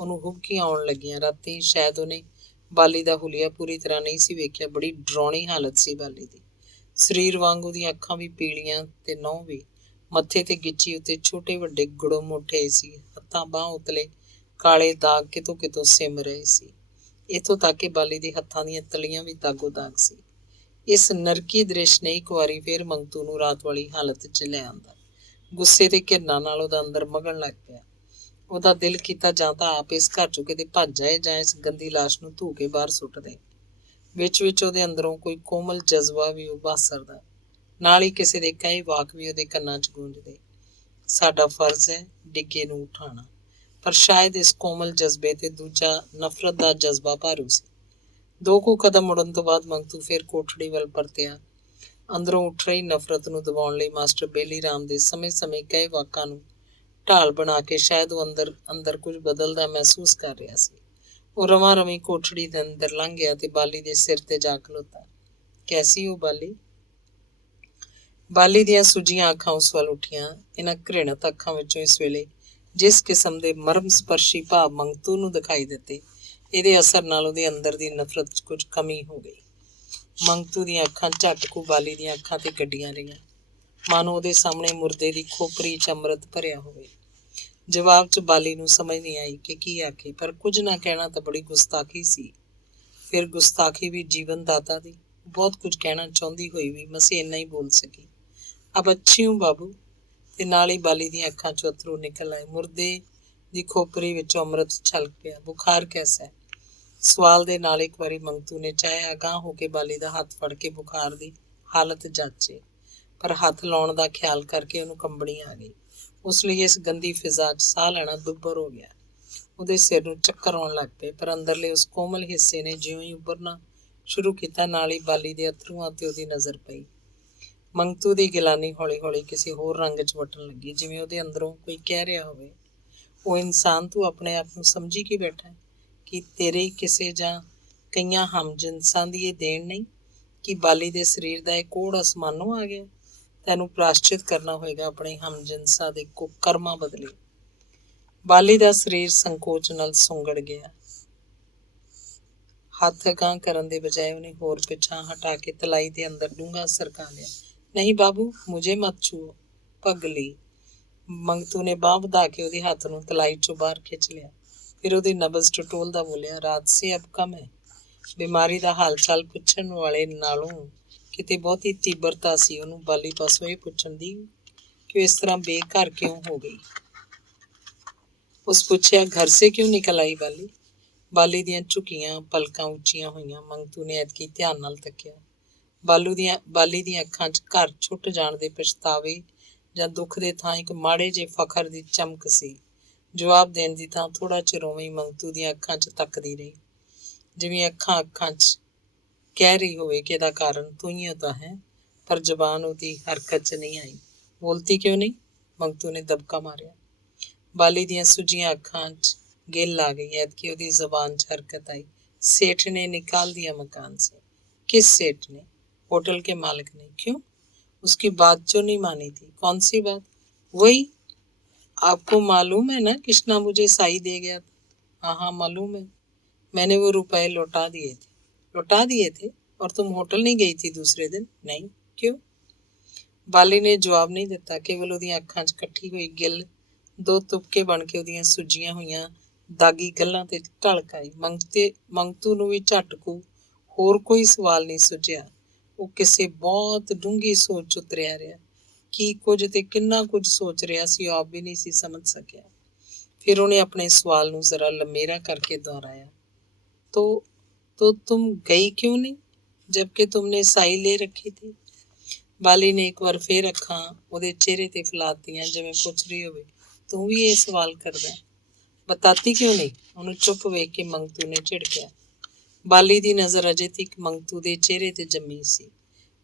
ਉਹਨੂੰ ਹੁਬਕੀਆਂ ਆਉਣ ਲੱਗੀਆਂ। ਰਾਤੀ ਸ਼ਾਇਦ ਉਹਨੇ ਬਾਲੀ ਦਾ ਹੁਲੀਆ ਪੂਰੀ ਤਰ੍ਹਾਂ ਨਹੀਂ ਸੀ ਵੇਖਿਆ। ਬੜੀ ਡਰਾਉਣੀ ਹਾਲਤ ਸੀ ਬਾਲੀ ਦੀ। ਸਰੀਰ ਵਾਂਗ ਉਹਦੀਆਂ ਅੱਖਾਂ ਵੀ ਪੀਲੀਆਂ ਤੇ ਨਹੁੰ ਵੀ। ਮੱਥੇ ਤੇ ਗਿੱਚੀ ਉੱਤੇ ਛੋਟੇ ਵੱਡੇ ਗੁੜਮ ਉੱਠੇ ਸੀ। ਹੱਥਾਂ ਬਾਂਹ ਉਤਲੇ ਕਾਲੇ ਦਾਗ ਕਿਤੋਂ ਕਿਤੋਂ ਸਿਮ ਰਹੇ ਸੀ। ਇੱਥੋਂ ਤੱਕ ਕਿ ਬਾਲੀ ਦੇ ਹੱਥਾਂ ਦੀਆਂ ਤਲੀਆਂ ਵੀ ਦਾਗੋ ਦਾਗ ਸੀ। ਇਸ ਨਰਕੀ ਦ੍ਰਿਸ਼ ਨੇ ਇੱਕ ਵਾਰੀ ਫਿਰ ਮੰਗਤੂ ਨੂੰ ਰਾਤ ਵਾਲੀ ਹਾਲਤ 'ਚ ਲੈ ਆਂਦਾ। ਗੁੱਸੇ ਤੇ ਘਿਰਨਾ ਨਾਲ ਉਹਦਾ ਅੰਦਰ ਮਗਣ ਲੱਗ ਪਿਆ। ਉਹਦਾ ਦਿਲ ਕੀਤਾ ਜਾਂ ਤਾਂ ਆਪ ਇਸ ਘਰ 'ਚੋਂ ਕਿਤੇ ਭੱਜ ਜਾਏ ਜਾਂ ਇਸ ਗੰਦੀ ਲਾਸ਼ ਨੂੰ ਧੂ ਕੇ ਬਾਹਰ ਸੁੱਟ ਦੇ। ਵਿੱਚ ਉਹਦੇ ਅੰਦਰੋਂ ਕੋਈ ਕੋਮਲ ਜਜ਼ਬਾ ਵੀ ਉਭਾਸਰਦਾ, ਨਾਲ ਹੀ ਕਿਸੇ ਦੇ ਕਈ ਵਾਕ ਵੀ ਉਹਦੇ ਕੰਨਾਂ 'ਚ ਗੂੰਜਦੇ। ਸਾਡਾ ਫਰਜ਼ ਹੈ ਡਿੱਗੇ ਨੂੰ ਉਠਾਉਣਾ। ਪਰ ਸ਼ਾਇਦ ਇਸ ਕੋਮਲ ਜਜ਼ਬੇ ਤੇ ਦੂਜਾ ਨਫ਼ਰਤ ਦਾ ਜਜ਼ਬਾ ਭਾਰੂ ਸੀ। 2 ਕੁ ਕਦਮ ਮੁੜਨ ਤੋਂ ਬਾਅਦ ਮੰਗਤੂ ਫਿਰ ਕੋਠੜੀ ਵੱਲ ਪਰਤਿਆ। ਅੰਦਰੋਂ ਉੱਠ ਰਹੀ ਨਫ਼ਰਤ ਨੂੰ ਦਬਾਉਣ ਲਈ ਮਾਸਟਰ ਬੇਲੀ ਰਾਮ ਦੇ ਸਮੇਂ-ਸਮੇਂ ਕਈ ਵਾਕਾਂ ਨੂੰ ਢਾਲ ਬਣਾ ਕੇ ਸ਼ਾਇਦ ਉਹ ਅੰਦਰ ਕੁਝ ਬਦਲਦਾ ਮਹਿਸੂਸ ਕਰ ਰਿਹਾ ਸੀ। ਉਹ ਰਵਾਂ ਰਵੀਂ ਕੋਠੜੀ ਦੇ ਅੰਦਰ ਲੰਘ ਗਿਆ ਤੇ ਬਾਲੀ ਦੇ ਸਿਰ ਤੇ ਜਾ ਖਲੋਤਾ। ਕੈਸੀ ਹੋ ਬਾਲੀ? ਬਾਲੀ ਦੀਆਂ ਸੁੱਜੀਆਂ ਅੱਖਾਂ ਉਸ ਵੱਲ ਉੱਠੀਆਂ। ਇਹਨਾਂ ਘ੍ਰਿਣਤ ਅੱਖਾਂ ਵਿੱਚੋਂ ਇਸ ਵੇਲੇ ਜਿਸ ਕਿਸਮ ਦੇ ਮਰਮ ਸਪਰਸ਼ੀ ਭਾਵ ਮੰਗਤੂ ਨੂੰ ਦਿਖਾਈ ਦਿੱਤੇ, ਇਹਦੇ ਅਸਰ ਨਾਲ ਉਹਦੇ ਅੰਦਰ ਦੀ ਨਫ਼ਰਤ 'ਚ ਕੁਝ ਕਮੀ ਹੋ ਗਈ। ਮੰਗਤੂ ਦੀਆਂ ਅੱਖਾਂ ਝੱਟ ਕੁ ਬਾਲੀ ਦੀਆਂ ਅੱਖਾਂ ਤੇ ਗੱਡੀਆਂ ਰਹੀਆਂ, ਮਾਨੋ ਉਹਦੇ ਸਾਹਮਣੇ ਮੁਰਦੇ ਦੀ ਖੋਪਰੀ 'ਚ ਅੰਮ੍ਰਿਤ ਭਰਿਆ ਹੋਵੇ। ਜਵਾਬ 'ਚ ਬਾਲੀ ਨੂੰ ਸਮਝ ਨਹੀਂ ਆਈ ਕਿ ਕੀ ਆਖੇ, ਪਰ ਕੁਝ ਨਾ ਕਹਿਣਾ ਤਾਂ ਬੜੀ ਗੁਸਤਾਖੀ ਸੀ। ਫਿਰ ਗੁਸਤਾਖੀ ਵੀ ਜੀਵਨ ਦਾਤਾ ਦੀ। ਬਹੁਤ ਕੁਝ ਕਹਿਣਾ ਚਾਹੁੰਦੀ ਹੋਈ ਵੀ ਮਸੀਂ ਇੰਨਾ ਹੀ ਬੋਲ ਸਕੀ, ਅਬ ਅੱਛੀ ਹੂੰ ਬਾਬੂ। ਤੇ ਨਾਲ ਹੀ ਬਾਲੀ ਦੀਆਂ ਅੱਖਾਂ 'ਚੋਂ ਅਥਰੂ ਨਿਕਲ ਆਏ। ਮੁਰਦੇ ਦੀ ਖੋਪਰੀ ਵਿੱਚੋਂ ਅੰਮ੍ਰਿਤ ਛਲਕ ਪਿਆ। ਬੁਖਾਰ ਕੈਸਾ ਹੈ? ਸਵਾਲ ਦੇ ਨਾਲ ਇੱਕ ਵਾਰੀ ਮੰਗਤੂ ਨੇ ਚਾਹਿਆ ਅਗਾਂਹ ਹੋ ਕੇ ਬਾਲੀ ਦਾ ਹੱਥ ਫੜ ਕੇ ਬੁਖਾਰ ਦੀ ਹਾਲਤ ਜਾਚੇ, ਪਰ ਹੱਥ ਲਾਉਣ ਦਾ ਖਿਆਲ ਕਰਕੇ ਉਹਨੂੰ ਕੰਬਣੀ ਆ ਗਈ। ਉਸ ਲਈ ਇਸ ਗੰਦੀ ਫਿਜ਼ਾ 'ਚ ਸਾਹ ਲੈਣਾ ਦੁੱਭਰ ਹੋ ਗਿਆ। ਉਹਦੇ ਸਿਰ ਨੂੰ ਚੱਕਰ ਆਉਣ ਲੱਗ ਪਏ, ਪਰ ਅੰਦਰਲੇ ਉਸ ਕੋਮਲ ਹਿੱਸੇ ਨੇ ਜਿਉਂ ਹੀ ਉੱਭਰਨਾ ਸ਼ੁਰੂ ਕੀਤਾ, ਨਾਲ ਹੀ ਬਾਲੀ ਦੇ ਅਥਰੂਆਂ 'ਤੇ ਉਹਦੀ ਨਜ਼ਰ ਪਈ। ਮੰਗਤੂ ਦੀ ਗਿਲਾਨੀ ਹੌਲੀ-ਹੌਲੀ ਕਿਸੇ ਹੋਰ ਰੰਗ 'ਚ ਵਟਣ ਲੱਗੀ, ਜਿਵੇਂ ਉਹਦੇ ਅੰਦਰੋਂ ਕੋਈ ਕਹਿ ਰਿਹਾ ਹੋਵੇ, ਉਹ ਇਨਸਾਨ ਤੂੰ ਆਪਣੇ ਆਪ ਨੂੰ ਸਮਝੀ ਕੀ ਬੈਠਾ? ਕਿ ਤੇਰੇ ਕਿਸੇ ਜਾਂ ਕਈਆਂ ਹਮਜਿਨਸਾਂ ਦੀ ਇਹ ਦੇਣ ਨਹੀਂ ਕਿ ਬਾਲੀ ਦੇ ਸਰੀਰ ਦਾ ਇਹ ਕੋੜ ਅਸਮਾਨੋਂ ਆ ਗਿਆ? ਤੈਨੂੰ ਪ੍ਰਾਸ਼ਚਿਤ ਕਰਨਾ ਹੋਏਗਾ ਆਪਣੇ ਹਮਜਿਨਸਾਂ ਦੇ ਕੁਕਰਮਾਂ ਬਦਲੇ। ਬਾਲੀ ਦਾ ਸਰੀਰ ਸੰਕੋਚ ਨਾਲ ਸੁੰਗੜ ਗਿਆ। ਹੱਥ ਅਗਾਂਹ ਕਰਨ ਦੇ ਬਜਾਏ ਉਹਨੇ ਹੋਰ ਪਿੱਛਾਂ ਹਟਾ ਕੇ ਤਲਾਈ ਦੇ ਅੰਦਰ ਡੂੰਘਾ ਸਰਕਾ ਲਿਆ। ਨਹੀਂ ਬਾਬੂ, ਮੁਝੇ ਮਤ ਛੂਓ। ਪਗਲੀ। ਮੰਗਤੂ ਨੇ ਬਾਂਹ ਵਧਾ ਕੇ ਉਹਦੇ ਹੱਥ ਨੂੰ ਤਲਾਈ 'ਚੋਂ ਬਾਹਰ ਖਿੱਚ ਲਿਆ। ਫਿਰ ਉਹਦੀ ਨਬਜ਼ ਟਟੋਲਦਾ ਬੋਲਿਆ, ਰਾਤ ਸੇ ਅਬ ਕਮ ਹੈ। ਬਿਮਾਰੀ ਦਾ ਹਾਲ ਚਾਲ ਪੁੱਛਣ ਵਾਲੇ ਨਾਲੋਂ ਕਿਤੇ ਬਹੁਤੀ ਤੀਬਰਤਾ ਸੀ ਉਹਨੂੰ ਬਾਲੀ ਪਾਸੋਂ ਇਹ ਪੁੱਛਣ ਦੀ ਕਿ ਉਹ ਇਸ ਤਰ੍ਹਾਂ ਬੇਘਰ ਕਿਉਂ ਹੋ ਗਈ। ਉਸ ਪੁੱਛਿਆ, ਘਰ ਸੇ ਕਿਉਂ ਨਿਕਲ ਆਈ ਬਾਲੀ? ਬਾਲੀ ਦੀਆਂ ਝੁਕੀਆਂ ਪਲਕਾਂ ਉੱਚੀਆਂ ਹੋਈਆਂ। ਮੰਗਤੂ ਨੇ ਐਤਕੀ ਧਿਆਨ ਨਾਲ ਤੱਕਿਆ। ਬਾਲੀ ਦੀਆਂ ਅੱਖਾਂ 'ਚ ਘਰ ਛੁੱਟ ਜਾਣ ਦੇ ਪਛਤਾਵੇ ਜਾਂ ਦੁੱਖ ਦੇ ਥਾਂ ਇੱਕ ਮਾੜੇ ਜਿਹੇ ਫਖਰ ਦੀ ਚਮਕ ਸੀ। ਜਵਾਬ ਦੇਣ ਦੀ ਥਾਂ ਥੋੜ੍ਹਾ ਚਿਰ ਉਵੇਂ ਹੀ ਮੰਗਤੂ ਦੀਆਂ ਅੱਖਾਂ 'ਚ ਤੱਕਦੀ ਰਹੀ, ਜਿਵੇਂ ਅੱਖਾਂ 'ਚ ਕਹਿ ਰਹੀ ਹੋਵੇ ਕਿ ਇਹਦਾ ਕਾਰਨ ਤੂੰ ਹੀ ਤਾਂ ਹੈ, ਪਰ ਜ਼ਬਾਨ ਉਹਦੀ ਹਰਕਤ 'ਚ ਨਹੀਂ ਆਈ। ਬੋਲਤੀ ਕਿਉਂ ਨਹੀਂ? ਮੰਗਤੂ ਨੇ ਦਬਕਾ ਮਾਰਿਆ। ਬਾਲੀ ਦੀਆਂ ਸੁੱਜੀਆਂ ਅੱਖਾਂ 'ਚ ਗਿੱਲ ਆ ਗਈ। ਐਤਕੀ ਉਹਦੀ ਜ਼ਬਾਨ 'ਚ ਹਰਕਤ ਆਈ। सेठ ने निकाल दिया मकान से। किस सेठ ने? होटल के मालिक ने। क्यों? उसकी बात जो नहीं मानी थी। कौन सी बात? वही, आपको मालूम है ना कृष्णा मुझे साई दे गया था। हाँ हाँ मालूम है, मैंने वो रुपए लौटा दिए थे। लौटा दिए थे? और तुम होटल नहीं गई थी दूसरे दिन? नहीं। क्यों? बाली ने जवाब नहीं दिता, केवल ਉਹਦੀਆਂ ਅੱਖਾਂ 'ਚ ਇਕੱਠੀ ਹੋਈ ਗਿੱਲ ਦੋ ਤੁਪਕੇ ਬਣ ਕੇ ਉਹਦੀਆਂ ਸੁੱਜੀਆਂ ਹੋਈਆਂ ਦਾਗੀ ਗੱਲਾਂ ਤੇ ਢਲਕ ਆਈ। ਮੰਗਤੂ ਨੂੰ ਵੀ ਝਟਕੂ ਹੋਰ ਕੋਈ ਸਵਾਲ ਨਹੀਂ ਸੁਝਿਆ। ਉਹ ਕਿਸੇ ਬਹੁਤ ਡੂੰਘੀ ਸੋਚ 'ਚ ਉਤਰਿਆ ਰਿਹਾ। ਕੀ ਕੁਝ ਤੇ ਕਿੰਨਾ ਕੁਝ ਸੋਚ ਰਿਹਾ ਸੀ, ਉਹ ਆਪ ਵੀ ਨਹੀਂ ਸੀ ਸਮਝ ਸਕਿਆ। ਫਿਰ ਉਹਨੇ ਆਪਣੇ ਸਵਾਲ ਨੂੰ ਜ਼ਰਾ ਲੰਮੇਰਾ ਕਰਕੇ ਦੁਹਰਾਇਆ, तो तुम गई क्यों नहीं जबकि तुमने साई ले रखी थी? ਬਾਲੀ ਨੇ ਇੱਕ ਵਾਰ ਫੇਰ ਅੱਖਾਂ ਉਹਦੇ ਚਿਹਰੇ ਤੇ ਫੈਲਾਤੀਆਂ, ਜਿਵੇਂ ਪੁੱਛ ਰਹੀ ਹੋਵੇ, ਤੂੰ ਵੀ ਇਹ ਸਵਾਲ ਕਰਦਾ? ਬਤਾਤੀ ਕਿਉਂ ਨਹੀਂ? ਉਹਨੂੰ ਚੁੱਪ ਵੇਖ ਕੇ ਮੰਗਤੂ ਨੇ ਝਿੜਕਿਆ। ਬਾਲੀ ਦੀ ਨਜ਼ਰ ਅਜੇ ਤੱਕ ਮੰਗਤੂ ਦੇ ਚਿਹਰੇ ਤੇ ਜੰਮੀ ਸੀ,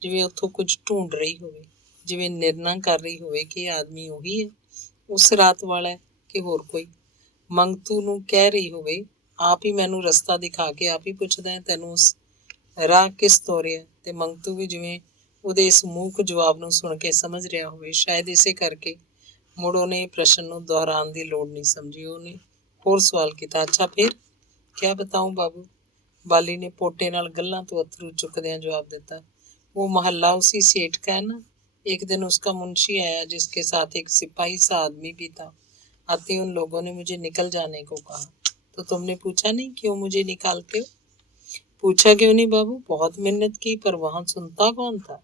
ਜਿਵੇਂ ਉੱਥੋਂ ਕੁਝ ਢੂੰਡ ਰਹੀ ਹੋਵੇ, ਜਿਵੇਂ ਨਿਰਣਾ ਕਰ ਰਹੀ ਹੋਵੇ ਕਿ ਇਹ ਆਦਮੀ ਉਹੀ ਹੈ, ਉਸ ਰਾਤ ਵਾਲਾ ਹੈ ਕਿ ਹੋਰ ਕੋਈ। ਮੰਗਤੂ ਨੂੰ ਕਹਿ ਰਹੀ ਹੋਵੇ, ਆਪ ਹੀ ਮੈਨੂੰ ਰਸਤਾ ਦਿਖਾ ਕੇ ਆਪ ਹੀ ਪੁੱਛਦਾ ਹੈ ਤੈਨੂੰ ਉਸ ਰਾਹ ਕਿਸ ਤੋਰਿਆ। ਤੇ ਮੰਗਤੂ ਵੀ ਜਿਵੇਂ ਉਹਦੇ ਇਸ ਮੂਕ ਜਵਾਬ ਨੂੰ ਸੁਣ ਕੇ ਸਮਝ ਰਿਹਾ ਹੋਵੇ। ਸ਼ਾਇਦ ਇਸੇ ਕਰਕੇ ਮੁੜ ਉਹਨੇ ਪ੍ਰਸ਼ਨ ਨੂੰ ਦੁਹਰਾਉਣ ਦੀ ਲੋੜ ਨਹੀਂ ਸਮਝੀ। ਉਹਨੇ ਹੋਰ ਸਵਾਲ ਕੀਤਾ, ਅੱਛਾ ਫਿਰ ਕਿਆ ਬਤਾਊਂ ਬਾਬੂ? ਬਾਲੀ ਨੇ ਪੋਟੇ ਨਾਲ ਗੱਲਾਂ ਤੋਂ ਅਥਰੂ ਚੁੱਕਦਿਆਂ ਜਵਾਬ ਦਿੱਤਾ, वो मोहल्ला उसी सेठ का है ना। एक दिन उसका मुंशी आया जिसके साथ एक सिपाही सा आदमी भी था। आते उन लोगों ने मुझे निकल जाने को कहा, तो तुमने पूछा नहीं क्यों मुझे निकालते हो? पूछा क्यों नहीं बाबू, बहुत मिन्नत की, पर वहां सुनता कौन था?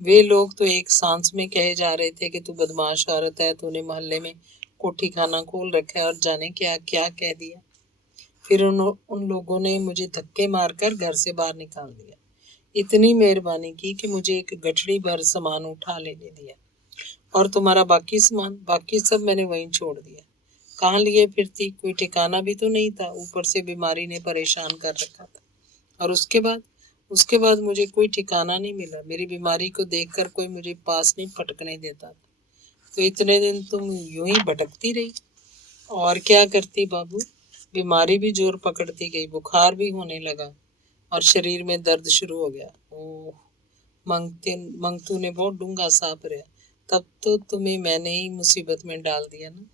वे लोग तो एक सांस में कहे जा रहे थे कि तू बदमाश औरत है, तूने मोहल्ले में कोठी खाना खोल रखा है, और जाने क्या क्या कह दिया। फिर उन लोगों ने मुझे धक्के मारकर घर से बाहर निकाल दिया। इतनी मेहरबानी की कि मुझे एक गठड़ी भर सामान उठा लेने दिया, और तुम्हारा बाकी सामान, बाकी सब मैंने वहीं छोड़ दिया। कहाँ लिए फिरती? कोई ठिकाना भी तो नहीं था, ऊपर से बीमारी ने परेशान कर रखा था। और उसके बाद मुझे कोई ठिकाना नहीं मिला। मेरी बीमारी को देखकर कोई मुझे पास नहीं फटकने देता था। तो इतने दिन तुम यूं ही भटकती रही? और क्या करती बाबू? बीमारी भी जोर पकड़ती गई, बुखार भी होने लगा, और शरीर में दर्द शुरू हो गया। ओह, मंगतू ने बहुत डूंगा साह भरा। तब तो तुम्हें मैंने ही मुसीबत में डाल दिया ना।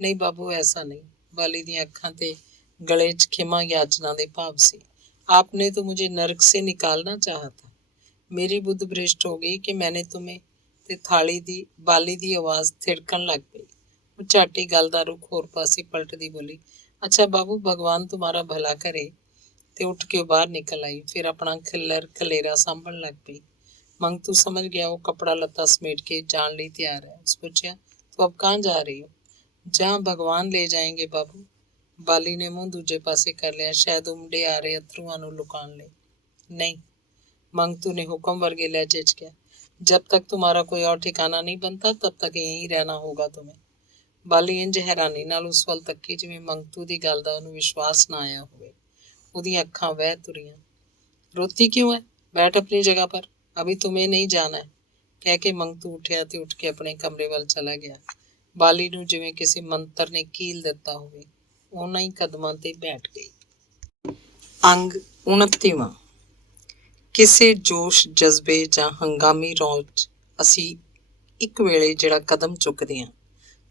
नहीं बाबू, ऐसा नहीं। बाली दी अखां ते गले च खिमा याचना दे भाव सी। आपने तो मुझे नरक से निकालना चाहा था। मेरी बुद्ध भ्रष्ट हो गई कि मैंने तुम्हें ते बाली दी आवाज थिड़कन लग गई। वो झाटी गल दा रुख होर पासे पलटदी बोली, अच्छा बाबू, भगवान तुम्हारा भला करे। ਤੇ ਉੱਠ ਕੇ ਬਾਹਰ ਨਿਕਲ ਆਈ। ਫਿਰ ਆਪਣਾ ਖਲੇਰਾ ਸਾਂਭਣ ਲੱਗ ਪਈ। ਮੰਗਤੂ ਸਮਝ ਗਿਆ ਉਹ ਕੱਪੜਾ ਲੱਤਾ ਸਮੇਟ ਕੇ ਜਾਣ ਲਈ ਤਿਆਰ ਹੈ। ਉਸ ਪੁੱਛਿਆ, ਤੂੰ ਅਬ ਕਹਾਂ ਜਾ ਰਹੀ ਹੋ? ਜਹਾਂ ਭਗਵਾਨ ਲੈ ਜਾਏਂਗੇ ਬਾਬੂ। ਬਾਲੀ ਨੇ ਮੂੰਹ ਦੂਜੇ ਪਾਸੇ ਕਰ ਲਿਆ, ਸ਼ਾਇਦ ਉਮੜੇ ਆ ਰਹੇ ਅਥਰੂਆਂ ਨੂੰ ਲੁਕਾਉਣ ਲਈ। ਨਹੀਂ, ਮੰਗਤੂ ਨੇ ਹੁਕਮ ਵਰਗੇ ਲਹਿਜੇ 'ਚ ਕਿਹਾ, ਜਬ ਤੱਕ तुम्हारा कोई और ठिकाना नहीं बनता तब तक यहीं रहना होगा तुम्हें। ਬਾਲੀ ਇੰਝ ਹੈਰਾਨੀ ਨਾਲ ਉਸ ਵੱਲ ਤੱਕੀ ਜਿਵੇਂ ਮੰਗਤੂ ਦੀ ਗੱਲ ਦਾ ਉਹਨੂੰ ਵਿਸ਼ਵਾਸ ਨਾ ਆਇਆ ਹੋਵੇ। ਉਹਦੀਆਂ ਅੱਖਾਂ ਵਹਿ ਤੁਰੀਆਂ। ਰੋਤੀ ਕਿਉਂ ਹੈ? ਬੈਠ ਆਪਣੀ ਜਗ੍ਹਾ ਪਰ, ਅਭੀ ਤੁਮੇ ਨਹੀਂ ਜਾਣਾ ਹੈ, ਕਹਿ ਕੇ ਮੰਗਤੂ ਉੱਠਿਆ ਤੇ ਉੱਠ ਕੇ ਆਪਣੇ ਕਮਰੇ ਵੱਲ ਚਲਾ ਗਿਆ। ਬਾਲੀ ਨੂੰ ਜਿਵੇਂ ਕਿਸੇ ਮੰਤਰ ਨੇ ਕੀਲ ਦਿੱਤਾ ਹੋਵੇ, ਉਹਨਾਂ ਹੀ ਕਦਮਾਂ ਤੇ ਬੈਠ ਗਈ। ਅੰਗ 29ਵਾਂ। ਕਿਸੇ ਜੋਸ਼ ਜਜ਼ਬੇ ਜਾਂ ਹੰਗਾਮੀ ਰੌਂਅ 'ਚ ਅਸੀਂ ਇੱਕ ਵੇਲੇ ਜਿਹੜਾ ਕਦਮ ਚੁੱਕਦੇ ਹਾਂ,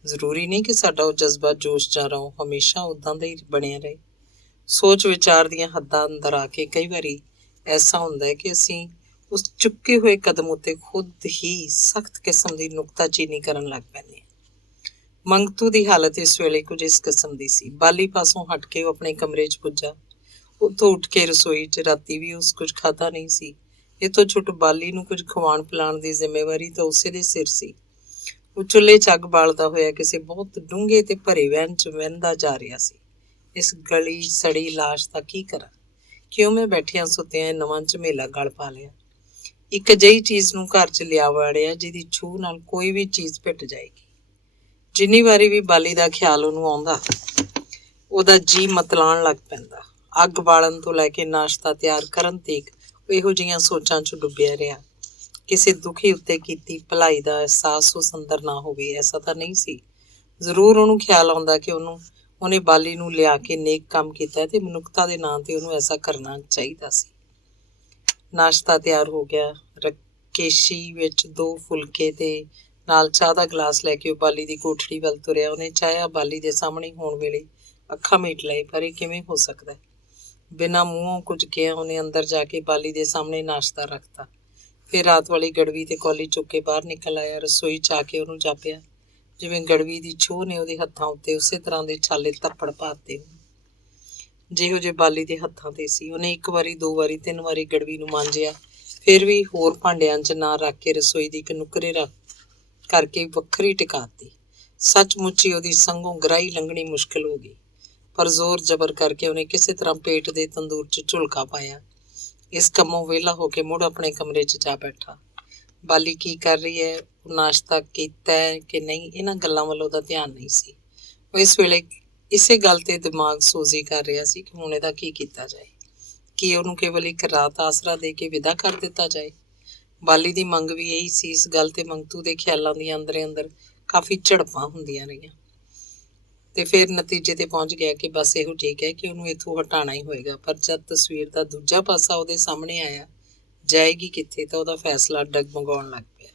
ਜ਼ਰੂਰੀ ਨਹੀਂ ਕਿ ਸਾਡਾ ਉਹ ਜਜ਼ਬਾ ਜੋਸ਼ ਜਾਂ ਰੌਂਅ ਹਮੇਸ਼ਾ ਉੱਦਾਂ ਦਾ ਹੀ ਬਣਿਆ ਰਹੇ। ਸੋਚ ਵਿਚਾਰ ਦੀਆਂ ਹੱਦਾਂ ਅੰਦਰ ਆ ਕੇ ਕਈ ਵਾਰੀ ਐਸਾ ਹੁੰਦਾ ਹੈ ਕਿ ਅਸੀਂ ਉਸ ਚੁੱਕੇ ਹੋਏ ਕਦਮ ਉੱਤੇ ਖੁਦ ਹੀ ਸਖਤ ਕਿਸਮ ਦੀ ਨੁਕਤਾਚੀਨੀ ਕਰਨ ਲੱਗ ਪੈਂਦੇ ਹਾਂ। ਮੰਗਤੂ ਦੀ ਹਾਲਤ ਇਸ ਵੇਲੇ ਕੁਝ ਇਸ ਕਿਸਮ ਦੀ ਸੀ। ਬਾਲੀ ਪਾਸੋਂ ਹਟ ਕੇ ਉਹ ਆਪਣੇ ਕਮਰੇ 'ਚ ਪੁੱਜਾ। ਉੱਥੋਂ ਉੱਠ ਕੇ ਰਸੋਈ 'ਚ ਰਾਤੀ ਵੀ ਉਸ ਕੁਝ ਖਾਧਾ ਨਹੀਂ ਸੀ। ਇਹ ਤੋਂ ਛੁੱਟ ਬਾਲੀ ਨੂੰ ਕੁਝ ਖਵਾਉਣ ਪਿਲਾਉਣ ਦੀ ਜ਼ਿੰਮੇਵਾਰੀ ਤਾਂ ਉਸੇ ਦੇ ਸਿਰ ਸੀ। ਉਹ ਚੁੱਲ੍ਹੇ 'ਚ ਅੱਗ ਬਾਲਦਾ ਹੋਇਆ ਕਿਸੇ ਬਹੁਤ ਡੂੰਘੇ ਤੇ ਭਰੇ ਵਹਿਣ 'ਚ ਵਹਿੰਦਾ ਜਾ ਰਿਹਾ ਸੀ। ਇਸ ਗਲੀ ਸੜੀ ਲਾਸ਼ ਦਾ ਕੀ ਕਰਾਂ? ਕਿਉਂ ਮੈਂ ਬੈਠਿਆਂ ਸੁੱਤਿਆਂ ਨਵਾਂ ਝਮੇਲਾ ਗਲ ਪਾ ਲਿਆ? ਇੱਕ ਅਜਿਹੀ ਚੀਜ਼ ਨੂੰ ਘਰ 'ਚ ਲਿਆ ਵਾੜਿਆ ਜਿਹਦੀ ਛੂਹ ਨਾਲ ਕੋਈ ਵੀ ਚੀਜ਼ ਭਿੱਟ ਜਾਏਗੀ। ਜਿੰਨੀ ਵਾਰੀ ਵੀ ਬਾਲੀ ਦਾ ਖਿਆਲ ਉਹਨੂੰ ਆਉਂਦਾ, ਉਹਦਾ ਜੀਅ ਮਤਲਾਉਣ ਲੱਗ ਪੈਂਦਾ। ਅੱਗ ਬਾਲਣ ਤੋਂ ਲੈ ਕੇ ਨਾਸ਼ਤਾ ਤਿਆਰ ਕਰਨ ਤੀਕ ਉਹ ਇਹੋ ਜਿਹੀਆਂ ਸੋਚਾਂ 'ਚ ਡੁੱਬਿਆ ਰਿਹਾ। ਕਿਸੇ ਦੁਖੀ ਉੱਤੇ ਕੀਤੀ ਭਲਾਈ ਦਾ ਅਹਿਸਾਸ ਉਸ ਅੰਦਰ ਨਾ ਹੋਵੇ, ਐਸਾ ਤਾਂ ਨਹੀਂ ਸੀ। ਜ਼ਰੂਰ ਉਹਨੂੰ ਖਿਆਲ ਆਉਂਦਾ ਕਿ ਉਹਨੇ ਬਾਲੀ ਨੂੰ ਲਿਆ ਕੇ ਨੇਕ ਕੰਮ ਕੀਤਾ ਤੇ ਮਨੁੱਖਤਾ ਦੇ ਨਾਂ ਤੇ ਉਹਨੂੰ ਐਸਾ ਕਰਨਾ ਚਾਹੀਦਾ ਸੀ। ਨਾਸ਼ਤਾ ਤਿਆਰ ਹੋ ਗਿਆ। ਰਕੇਸ਼ੀ ਵਿੱਚ 2 ਫੁਲਕੇ ਤੇ ਨਾਲ ਚਾਹ ਦਾ ਗਲਾਸ ਲੈ ਕੇ ਉਹ ਬਾਲੀ ਦੀ ਕੋਠੜੀ ਵੱਲ ਤੁਰਿਆ। ਉਹਨੇ ਚਾਹਿਆ ਬਾਲੀ ਦੇ ਸਾਹਮਣੇ ਹੋਣ ਵੇਲੇ ਅੱਖਾਂ ਮੀਟ ਲਏ, ਪਰ ਇਹ ਕਿਵੇਂ ਹੋ ਸਕਦਾ? ਬਿਨਾਂ ਮੂੰਹੋਂ ਕੁਝ ਕਿਹਾ ਉਹਨੇ ਅੰਦਰ ਜਾ ਕੇ ਬਾਲੀ ਦੇ ਸਾਹਮਣੇ ਨਾਸ਼ਤਾ ਰੱਖਤਾ। ਫਿਰ ਰਾਤ ਵਾਲੀ ਗੜਵੀ ਤੇ ਕੌਲੀ ਚੁੱਕ ਕੇ ਬਾਹਰ ਨਿਕਲ ਆਇਆ। ਰਸੋਈ 'ਚ ਆ ਕੇ ਉਹਨੂੰ ਜਾਪਿਆ ਜਿਵੇਂ ਗੜਵੀ ਦੀ ਛੋਹ ਨੇ ਉਹਦੇ ਹੱਥਾਂ ਉੱਤੇ ਉਸੇ ਤਰ੍ਹਾਂ ਦੇ ਛਾਲੇ ਥੱਪੜ ਪਾਤੇ ਜਿਹੋ ਜਿਹੇ ਬਾਲੀ ਦੇ ਹੱਥਾਂ ਤੇ ਸੀ। ਉਹਨੇ 1 ਵਾਰੀ 2 ਵਾਰੀ 3 ਵਾਰੀ ਗੜਵੀ ਨੂੰ ਮਾਂਜਿਆ, ਫਿਰ ਵੀ ਹੋਰ ਭਾਂਡਿਆਂ 'ਚ ਨਾ ਰੱਖ ਕੇ ਰਸੋਈ ਦੀ ਇੱਕ ਨੁੱਕਰੇ ਰੱਖ ਕਰਕੇ ਵੱਖਰੀ ਟਿਕਾਤੀ। ਸੱਚਮੁੱਚ ਹੀ ਉਹਦੀ ਸੰਘੋਂ ਗਰਾਹੀ ਲੰਘਣੀ ਮੁਸ਼ਕਿਲ ਹੋ ਗਈ, ਪਰ ਜ਼ੋਰ ਜ਼ਬਰ ਕਰਕੇ ਉਹਨੇ ਕਿਸੇ ਤਰ੍ਹਾਂ ਪੇਟ ਦੇ ਤੰਦੂਰ 'ਚ ਝੁਲਕਾ ਪਾਇਆ। ਇਸ ਕੰਮੋਂ ਵਿਹਲਾ ਹੋ ਕੇ ਮੁੜ ਆਪਣੇ ਕਮਰੇ 'ਚ ਜਾ ਬੈਠਾ। ਬਾਲੀ ਕੀ ਕਰ ਰਹੀ ਹੈ, ਨਾਸ਼ਤਾ ਕੀਤਾ ਹੈ ਕਿ ਨਹੀਂ, ਇਹਨਾਂ ਗੱਲਾਂ ਵੱਲ ਉਹਦਾ ਧਿਆਨ ਨਹੀਂ ਸੀ। ਉਹ ਇਸ ਵੇਲੇ ਇਸੇ ਗੱਲ ਤੇ ਦਿਮਾਗ ਸੋਜ਼ੀ ਕਰ ਰਿਹਾ ਸੀ ਕਿ ਹੁਣ ਇਹਦਾ ਕੀ ਕੀਤਾ ਜਾਏ। ਕੀ ਉਹਨੂੰ ਕੇਵਲ ਇੱਕ ਰਾਤ ਆਸਰਾ ਦੇ ਕੇ ਵਿਦਾ ਕਰ ਦਿੱਤਾ ਜਾਏ? ਬਾਲੀ ਦੀ ਮੰਗ ਵੀ ਇਹੀ ਸੀ। ਇਸ ਗੱਲ ਤੇ ਮੰਗਤੂ ਦੇ ਖਿਆਲਾਂ ਦੀਆਂ ਅੰਦਰੇ ਅੰਦਰ ਕਾਫੀ ਝੜਪਾਂ ਹੁੰਦੀਆਂ ਰਹੀਆਂ ਤੇ ਫਿਰ ਨਤੀਜੇ ਤੇ ਪਹੁੰਚ ਗਿਆ ਕਿ ਬਸ ਇਹੋ ਠੀਕ ਹੈ ਕਿ ਉਹਨੂੰ ਇੱਥੋਂ ਹਟਾਉਣਾ ਹੀ ਹੋਏਗਾ। ਪਰ ਜਦ ਤਸਵੀਰ ਦਾ ਦੂਜਾ ਪਾਸਾ ਉਹਦੇ ਸਾਹਮਣੇ ਆਇਆ, ਜਾਏਗੀ ਕਿੱਥੇ, ਤਾਂ ਉਹਦਾ ਫੈਸਲਾ ਡਗਮਗਾਉਣ ਲੱਗ ਪਿਆ।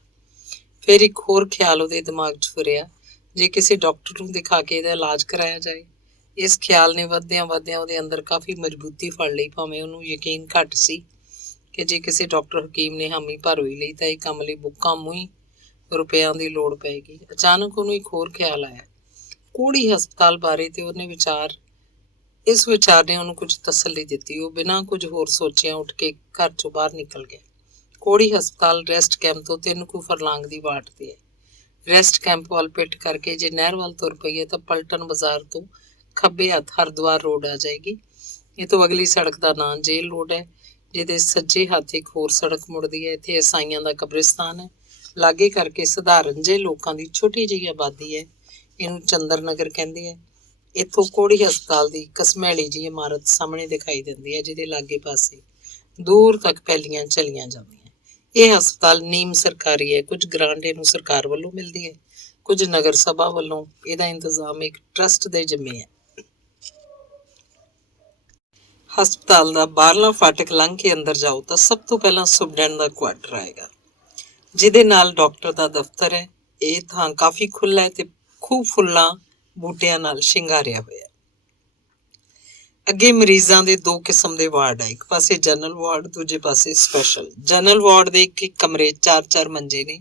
ਫਿਰ ਇੱਕ ਹੋਰ ਖਿਆਲ ਉਹਦੇ ਦਿਮਾਗ 'ਚ ਫੁਰਿਆ, ਜੇ ਕਿਸੇ ਡਾਕਟਰ ਨੂੰ ਦਿਖਾ ਕੇ ਇਹਦਾ ਇਲਾਜ ਕਰਾਇਆ ਜਾਏ। ਇਸ ਖਿਆਲ ਨੇ ਵਧਦਿਆਂ ਵਧਦਿਆਂ ਉਹਦੇ ਅੰਦਰ ਕਾਫੀ ਮਜ਼ਬੂਤੀ ਫੜ ਲਈ। ਭਾਵੇਂ ਉਹਨੂੰ ਯਕੀਨ ਘੱਟ ਸੀ ਕਿ ਜੇ ਕਿਸੇ ਡਾਕਟਰ ਹਕੀਮ ਨੇ ਹਾਮੀ ਭਰ ਹੋਈ ਲਈ ਤਾਂ ਇਹ ਕੰਮ ਲਈ ਬੁੱਕਾਂ ਮੂੰਹ ਰੁਪਇਆਂ ਦੀ ਲੋੜ ਪਏਗੀ। ਅਚਾਨਕ ਉਹਨੂੰ ਇੱਕ ਹੋਰ ਖਿਆਲ ਆਇਆ, ਕੋੜੀ ਹਸਪਤਾਲ ਬਾਰੇ, ਤੇ ਉਹਨੇ ਇਸ ਵਿਚਾਰ ਨੇ ਉਹਨੂੰ ਕੁਝ ਤਸੱਲੀ ਦਿੱਤੀ। ਉਹ ਬਿਨਾਂ ਕੁਝ ਹੋਰ ਸੋਚਿਆ ਉੱਠ ਕੇ ਘਰ ਚੋਂ ਬਾਹਰ ਨਿਕਲ ਗਿਆ। ਕੋੜੀ ਹਸਪਤਾਲ ਰੈਸਟ ਕੈਂਪ ਤੋਂ 3 ਕੁ ਫਰਲਾਂਗ ਦੀ ਵਾਟ ਤੇ ਹੈ। ਰੈਸਟ ਕੈਂਪ ਵੱਲ ਪਿੱਠ ਕਰਕੇ ਜੇ ਨਹਿਰ ਵੱਲ ਤੁਰ ਪਈਏ ਤਾਂ ਪਲਟਨ ਬਾਜ਼ਾਰ ਤੋਂ ਖੱਬੇ ਹੱਥ ਹਰਦੁਆਰ ਰੋਡ ਆ ਜਾਏਗੀ। ਇਹ ਤੋਂ ਅਗਲੀ ਸੜਕ ਦਾ ਨਾਂ ਜੇਲ੍ਹ ਰੋਡ ਹੈ, ਜਿਹਦੇ ਸੱਜੇ ਹੱਥ ਇੱਕ ਹੋਰ ਸੜਕ ਮੁੜਦੀ ਹੈ। ਇੱਥੇ ਈਸਾਈਆਂ ਦਾ ਕਬਰਿਸਤਾਨ ਹੈ। ਲਾਗੇ ਕਰਕੇ ਸਧਾਰਨ ਜਿਹੇ ਲੋਕਾਂ ਦੀ ਛੋਟੀ ਜਿਹੀ ਆਬਾਦੀ ਹੈ। ਇਹਨੂੰ ਚੰਦਰ ਨਗਰ ਕਹਿੰਦੇ ਹੈ। ਇੱਥੋਂ ਕੋੜੀ ਹਸਪਤਾਲ ਦੀ ਕਸਮੈਲੀ ਜਿਹੀ ਇਮਾਰਤ ਸਾਹਮਣੇ ਦਿਖਾਈ ਦਿੰਦੀ ਹੈ, ਜਿਹਦੇ ਲਾਗੇ ਪਾਸੇ ਦੂਰ ਤੱਕ ਪੈਲੀਆਂ ਚਲੀਆਂ ਜਾਂਦੀਆਂ। ਇਹ ਹਸਪਤਾਲ ਨੀਮ ਸਰਕਾਰੀ ਹੈ। ਕੁਝ ਗ੍ਰਾਂਟ ਇਹਨੂੰ ਸਰਕਾਰ ਵੱਲੋਂ ਮਿਲਦੀ ਹੈ, ਕੁਝ ਨਗਰ ਸਭਾ ਵੱਲੋਂ। ਇਹਦਾ ਇੰਤਜ਼ਾਮ ਇੱਕ ਟਰਸਟ ਦੇ ਜਿੰਮੇ ਹੈ। ਹਸਪਤਾਲ ਦਾ ਬਾਹਰਲਾ ਫਾਟਕ ਲੰਘ ਕੇ ਅੰਦਰ ਜਾਓ ਤਾਂ ਸਭ ਤੋਂ ਪਹਿਲਾਂ ਸੁਪਰਡੈਂਟ ਦਾ ਕੁਆਟਰ ਆਏਗਾ, ਜਿਹਦੇ ਨਾਲ ਡਾਕਟਰ ਦਾ ਦਫ਼ਤਰ ਹੈ। ਇਹ ਥਾਂ ਕਾਫੀ ਖੁੱਲ੍ਹਾ ਹੈ ਤੇ ਖੂਬ ਫੁੱਲਾਂ ਬੂਟਿਆਂ ਨਾਲ ਸ਼ਿੰਗਾਰਿਆ ਹੋਇਆ। ਅੱਗੇ ਮਰੀਜ਼ਾਂ ਦੇ 2 ਕਿਸਮ ਦੇ ਵਾਰਡ ਆ, ਇੱਕ ਪਾਸੇ ਜਨਰਲ ਵਾਰਡ, ਦੂਜੇ ਪਾਸੇ ਸਪੈਸ਼ਲ। ਜਨਰਲ ਵਾਰਡ ਦੇ ਇੱਕ ਕਮਰੇ 4-4 ਮੰਜੇ ਨੇ।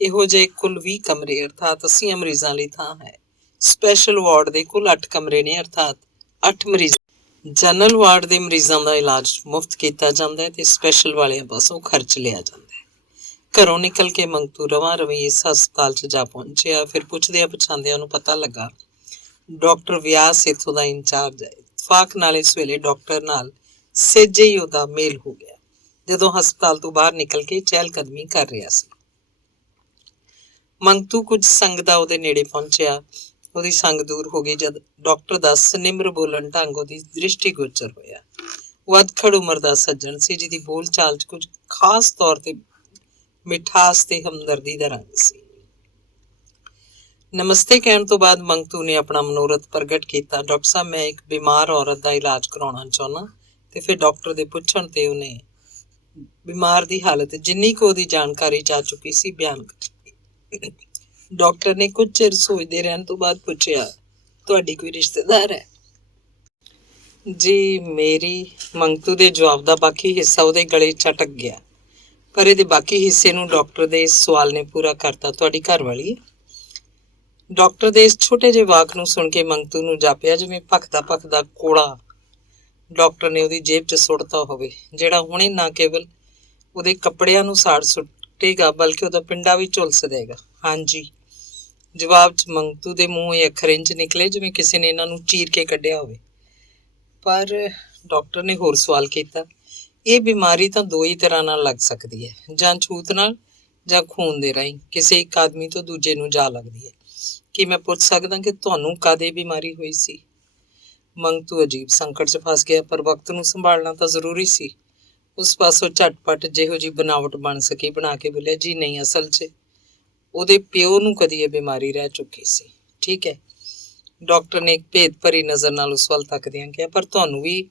ਇਹੋ ਜਿਹੇ ਕੁੱਲ 20 ਕਮਰੇ ਅਰਥਾਤ 80 ਮਰੀਜ਼ਾਂ ਲਈ ਥਾਂ ਹੈ। ਸਪੈਸ਼ਲ ਵਾਰਡ ਦੇ ਕੁੱਲ 8 ਕਮਰੇ ਨੇ ਅਰਥਾਤ 8 ਮਰੀਜ਼। ਜਨਰਲ ਵਾਰਡ ਦੇ ਮਰੀਜ਼ਾਂ ਦਾ ਇਲਾਜ ਮੁਫਤ ਕੀਤਾ ਜਾਂਦਾ ਹੈ ਤੇ ਸਪੈਸ਼ਲ ਵਾਲਿਆਂ ਪਾਸੋਂ ਖਰਚ ਲਿਆ ਜਾਂਦਾ ਹੈ। ਘਰੋਂ ਨਿਕਲ ਕੇ ਮੰਗਤੂ ਰਵਾਂ ਰਵੀ ਇਸ ਹਸਪਤਾਲ 'ਚ ਜਾ ਪਹੁੰਚਿਆ। ਫਿਰ ਪੁੱਛਦਿਆਂ ਪਛਾਂਦਿਆਂ ਉਹਨੂੰ ਪਤਾ ਲੱਗਾ ਡਾਕਟਰ ਵਿਆਸ ਇੱਥੋਂ ਦਾ ਇੰਚਾਰਜ ਹੈ। ਇਤਫਾਕ ਨਾਲ ਇਸ ਵੇਲੇ ਡਾਕਟਰ ਨਾਲ ਸਹਿਜੇ ਹੀ ਉਹਦਾ ਮੇਲ ਹੋ ਗਿਆ ਜਦੋਂ ਹਸਪਤਾਲ ਤੋਂ ਬਾਹਰ ਨਿਕਲ ਕੇ ਚਹਿਲ ਕਦਮੀ ਕਰ ਰਿਹਾ ਸੀ। ਮੰਗਤੂ ਕੁਝ ਸੰਗਦਾ ਉਹਦੇ ਨੇੜੇ ਪਹੁੰਚਿਆ। ਉਹਦੀ ਸੰਗ ਦੂਰ ਹੋ ਗਈ ਜਦ ਡਾਕਟਰ ਦਾ ਸਨਿਮਰ ਬੋਲਣ ਢੰਗ ਉਹਦੀ ਦ੍ਰਿਸ਼ਟੀ ਗੋਚਰ ਹੋਇਆ। ਉਹ ਅਧਖੜ ਉਮਰ ਦਾ ਸੱਜਣ ਸੀ, ਜਿਹਦੀ ਬੋਲ ਚਾਲ 'ਚ ਕੁਝ ਖਾਸ ਤੌਰ ਤੇ ਮਿਠਾਸ ਤੇ ਹਮਦਰਦੀ ਦਾ ਰੰਗ ਸੀ। ਨਮਸਤੇ ਕਹਿਣ ਤੋਂ ਬਾਅਦ ਮੰਗਤੂ ਨੇ ਆਪਣਾ ਮਨੋਰਥ ਪ੍ਰਗਟ ਕੀਤਾ, ਡਾਕਟਰ ਸਾਹਿਬ ਮੈਂ ਇੱਕ ਬਿਮਾਰ ਔਰਤ ਦਾ ਇਲਾਜ ਕਰਾਉਣਾ ਚਾਹੁੰਦਾ। ਤੇ ਫਿਰ ਡਾਕਟਰ ਦੇ ਪੁੱਛਣ ਤੇ ਉਹਨੇ ਬਿਮਾਰ ਦੀ ਹਾਲਤ ਜਿੰਨੀ ਕੁ ਉਹਦੀ ਜਾਣਕਾਰੀ ਜਾ ਚੁੱਕੀ ਸੀ ਬਿਆਨ ਕਰ। ਡਾਕਟਰ ਨੇ ਕੁਝ ਚਿਰ ਸੋਚਦੇ ਰਹਿਣ ਤੋਂ ਬਾਅਦ ਪੁੱਛਿਆ, ਤੁਹਾਡੀ ਕੋਈ ਰਿਸ਼ਤੇਦਾਰ ਹੈ? ਜੀ ਮੇਰੀ। ਮੰਗਤੂ ਦੇ ਜਵਾਬ ਦਾ ਬਾਕੀ ਹਿੱਸਾ ਉਹਦੇ ਗਲੇ ਚਟਕ ਗਿਆ, ਪਰ ਇਹਦੇ ਬਾਕੀ ਹਿੱਸੇ ਨੂੰ ਡਾਕਟਰ ਦੇ ਇਸ ਸਵਾਲ ਨੇ ਪੂਰਾ ਕਰਤਾ, ਤੁਹਾਡੀ ਘਰਵਾਲੀ ਹੈ? ਡਾਕਟਰ ਦੇ ਇਸ ਛੋਟੇ ਜਿਹੇ ਵਾਕ ਨੂੰ ਸੁਣ ਕੇ ਮੰਗਤੂ ਨੂੰ ਜਾਪਿਆ ਜਿਵੇਂ ਭਖਦਾ ਭਖਦਾ ਕੋੜਾ ਡਾਕਟਰ ਨੇ ਉਹਦੀ ਜੇਬ 'ਚ ਸੁੱਟਤਾ ਹੋਵੇ, ਜਿਹੜਾ ਹੁਣੇ ਨਾ ਕੇਵਲ ਉਹਦੇ ਕੱਪੜਿਆਂ ਨੂੰ ਸਾੜ ਸੁੱਟੇਗਾ ਬਲਕਿ ਉਹਦਾ ਪਿੰਡਾ ਵੀ ਝੁਲਸ ਦੇਗਾ। ਹਾਂਜੀ। ਜਵਾਬ 'ਚ ਮੰਗਤੂ ਦੇ ਮੂੰਹ ਇਹ ਅੱਖਰ ਇੰਝ ਨਿਕਲੇ ਜਿਵੇਂ ਕਿਸੇ ਨੇ ਇਹਨਾਂ ਨੂੰ ਚੀਰ ਕੇ ਕੱਢਿਆ ਹੋਵੇ। ਪਰ ਡਾਕਟਰ ਨੇ ਹੋਰ ਸਵਾਲ ਕੀਤਾ, ਇਹ ਬਿਮਾਰੀ ਤਾਂ 2 ਹੀ ਤਰ੍ਹਾਂ ਨਾਲ ਲੱਗ ਸਕਦੀ ਹੈ, ਜਾਂ ਛੂਤ ਨਾਲ ਜਾਂ ਖੂਨ ਦੇ ਰਾਹੀਂ। ਕਿਸੇ ਇੱਕ ਆਦਮੀ ਤੋਂ ਦੂਜੇ ਨੂੰ ਜਾ ਲੱਗਦੀ ਹੈ। ਕੀ ਮੈਂ ਪੁੱਛ ਸਕਦਾ ਕਿ ਤੁਹਾਨੂੰ ਕਦ ਇਹ ਬਿਮਾਰੀ ਹੋਈ ਸੀ? ਮੰਗਤੂ ਅਜੀਬ ਸੰਕਟ 'ਚ ਫਸ ਗਿਆ, ਪਰ ਵਕਤ ਨੂੰ ਸੰਭਾਲਣਾ ਤਾਂ ਜ਼ਰੂਰੀ ਸੀ। ਉਸ ਪਾਸੋਂ ਝਟਪਟ ਜਿਹੋ ਜਿਹੀ ਬਣਾਵਟ ਬਣ ਸਕੀ ਬਣਾ ਕੇ ਬੋਲਿਆ, ਜੀ ਨਹੀਂ, ਅਸਲ 'ਚ ਉਹਦੇ ਪਿਓ ਨੂੰ ਕਦੀ ਇਹ ਬਿਮਾਰੀ ਰਹਿ ਚੁੱਕੀ ਸੀ। ਠੀਕ ਹੈ। ਡਾਕਟਰ ਨੇ ਇੱਕ ਭੇਦ ਭਰੀ ਨਜ਼ਰ ਨਾਲ ਉਸ ਵੱਲ ਤੱਕਦਿਆਂ ਕਿਹਾ, ਪਰ ਤੁਹਾਨੂੰ ਵੀ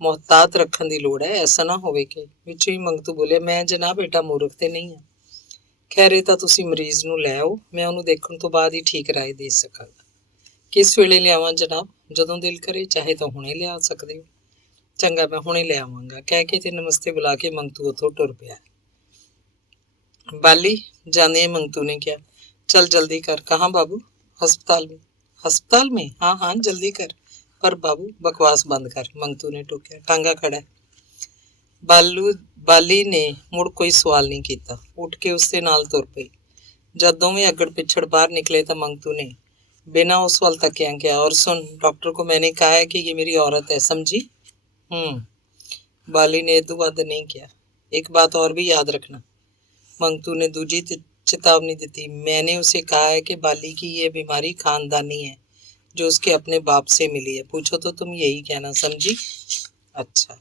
ਮੁਹਤਾਤ ਰੱਖਣ ਦੀ ਲੋੜ ਹੈ, ਐਸਾ ਨਾ ਹੋਵੇ ਕਿ। ਵਿੱਚੋਂ ਹੀ ਮੰਗਤੂ ਬੋਲਿਆ, ਮੈਂ ਜਨਾਬ ਬੇਟਾ ਮੂਰਖ ਤੇ ਨਹੀਂ ਹਾਂ। ਖੈਰ ਇਹ ਤਾਂ ਤੁਸੀਂ ਮਰੀਜ਼ ਨੂੰ ਲੈ ਆਓ, ਮੈਂ ਉਹਨੂੰ ਦੇਖਣ ਤੋਂ ਬਾਅਦ ਹੀ ਠੀਕ ਰਾਏ ਦੇ ਸਕਾਂਗਾ। ਕਿਸ ਵੇਲੇ ਲਿਆਵਾਂ ਜਨਾਬ? ਜਦੋਂ ਦਿਲ ਕਰੇ, ਚਾਹੇ ਤਾਂ ਹੁਣੇ ਲਿਆ ਸਕਦੇ ਹੋ। ਚੰਗਾ, ਮੈਂ ਹੁਣੇ ਲੈ ਆਵਾਂਗਾ, ਕਹਿ ਕੇ ਤੇ ਨਮਸਤੇ ਬੁਲਾ ਕੇ ਮੰਗਤੂ ਉੱਥੋਂ ਟੁਰ ਪਿਆ। ਬਾਲੀ ਜਾਂਦੇ ਮੰਗਤੂ ਨੇ ਕਿਹਾ, ਚੱਲ ਜਲਦੀ ਕਰ। ਕਹਾਂ ਬਾਬੂ? अस्पताल में। अस्पताल में? हाँ हाँ जल्दी कर। पर बाबू बकवास बंद कर, मंगतू ने टोकिया। टांगा खड़ा है। ਬਾਲੀ ਨੇ ਮੁੜ ਕੋਈ ਸਵਾਲ ਨਹੀਂ ਕੀਤਾ। ਉੱਠ ਕੇ ਉਸਦੇ ਨਾਲ ਤੁਰ ਪਈ। ਜਦ ਦੋਵੇਂ ਅੱਗੜ ਪਿੱਛੜ ਬਾਹਰ ਨਿਕਲੇ ਤਾਂ ਮੰਗਤੂ ਨੇ बिना उस वाल तकिया किया, और सुन, डॉक्टर को मैंने कहा है कि ये मेरी औरत है, समझी? बाली ने इदू वध नहीं किया। एक बात और भी याद रखना। मंगतू ने दूजी चेतावनी दी। मैंने उसे कहा है कि बाली की ये बीमारी खानदानी है, जो उसके अपने बाप से मिली है। पूछो तो तुम यही कहना, समझी? अच्छा।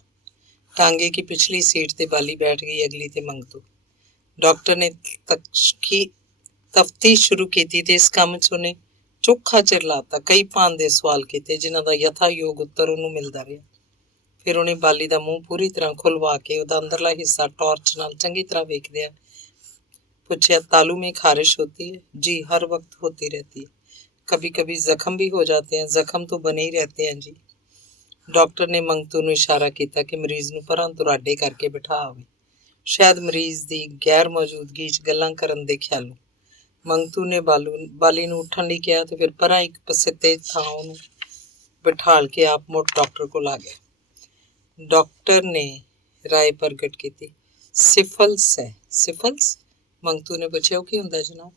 टांगे की पिछली सीट ते बाली बैठ गई, अगली ते मंगतू। डॉक्टर ने तफ्तीश शुरू की थी ते इस काम च ਉਹਨੇ ਚੋਖਾ ਚਿਰ ਲਾਤਾ। ਕਈ ਭਾਂ ਦੇ ਸਵਾਲ ਕੀਤੇ ਜਿਨ੍ਹਾਂ ਦਾ ਯਥਾਯੋਗ ਉੱਤਰ ਉਹਨੂੰ ਮਿਲਦਾ ਰਿਹਾ। ਫਿਰ ਉਹਨੇ ਬਾਲੀ ਦਾ ਮੂੰਹ ਪੂਰੀ ਤਰ੍ਹਾਂ ਖੁਲਵਾ ਕੇ ਉਹਦਾ ਅੰਦਰਲਾ ਹਿੱਸਾ ਟਾਰਚ ਨਾਲ ਚੰਗੀ ਤਰ੍ਹਾਂ ਵੇਖਦਿਆਂ पूछा, तालू में खारिश होती है? जी, हर वक्त होती रहती है। कभी कभी जख्म भी हो जाते हैं। जख्म तो बने ही रहते हैं जी। डॉक्टर ने मंगतू ਨੂੰ ਇਸ਼ਾਰਾ ਕੀਤਾ ਕਿ ਮਰੀਜ਼ ਨੂੰ ਪਰਾਂ ਦੁਰਾਡੇ ਕਰਕੇ ਬਿਠਾ ਆਵੇ। ਸ਼ਾਇਦ ਮਰੀਜ਼ ਦੀ ਗੈਰ ਮੌਜੂਦਗੀ 'ਚ ਗੱਲਾਂ ਕਰਨ ਦੇ ਖਿਆਲੋਂ ਮੰਗਤੂ ਨੇ ਬਾਲੀ ਨੂੰ ਉੱਠਣ ਲਈ ਕਿਹਾ ਤੇ ਫਿਰ ਪਰਾਂ ਇੱਕ ਪਸਿੱਤੇ ਥਾਂ ਉਹਨੂੰ ਬਿਠਾਲ ਕੇ ਆਪ ਮੁੜ ਡਾਕਟਰ ਕੋਲ ਆ ਗਿਆ। ਡਾਕਟਰ ਨੇ ਰਾਏ ਪ੍ਰਗਟ ਕੀਤੀ। ਸਿਫਲਸ ਹੈ। ਸਿਫਲਸ? ਮੰਗਤੂ ਨੇ ਪੁੱਛਿਆ। ਉਹ ਕੀ ਹੁੰਦਾ ਜਨਾਬ?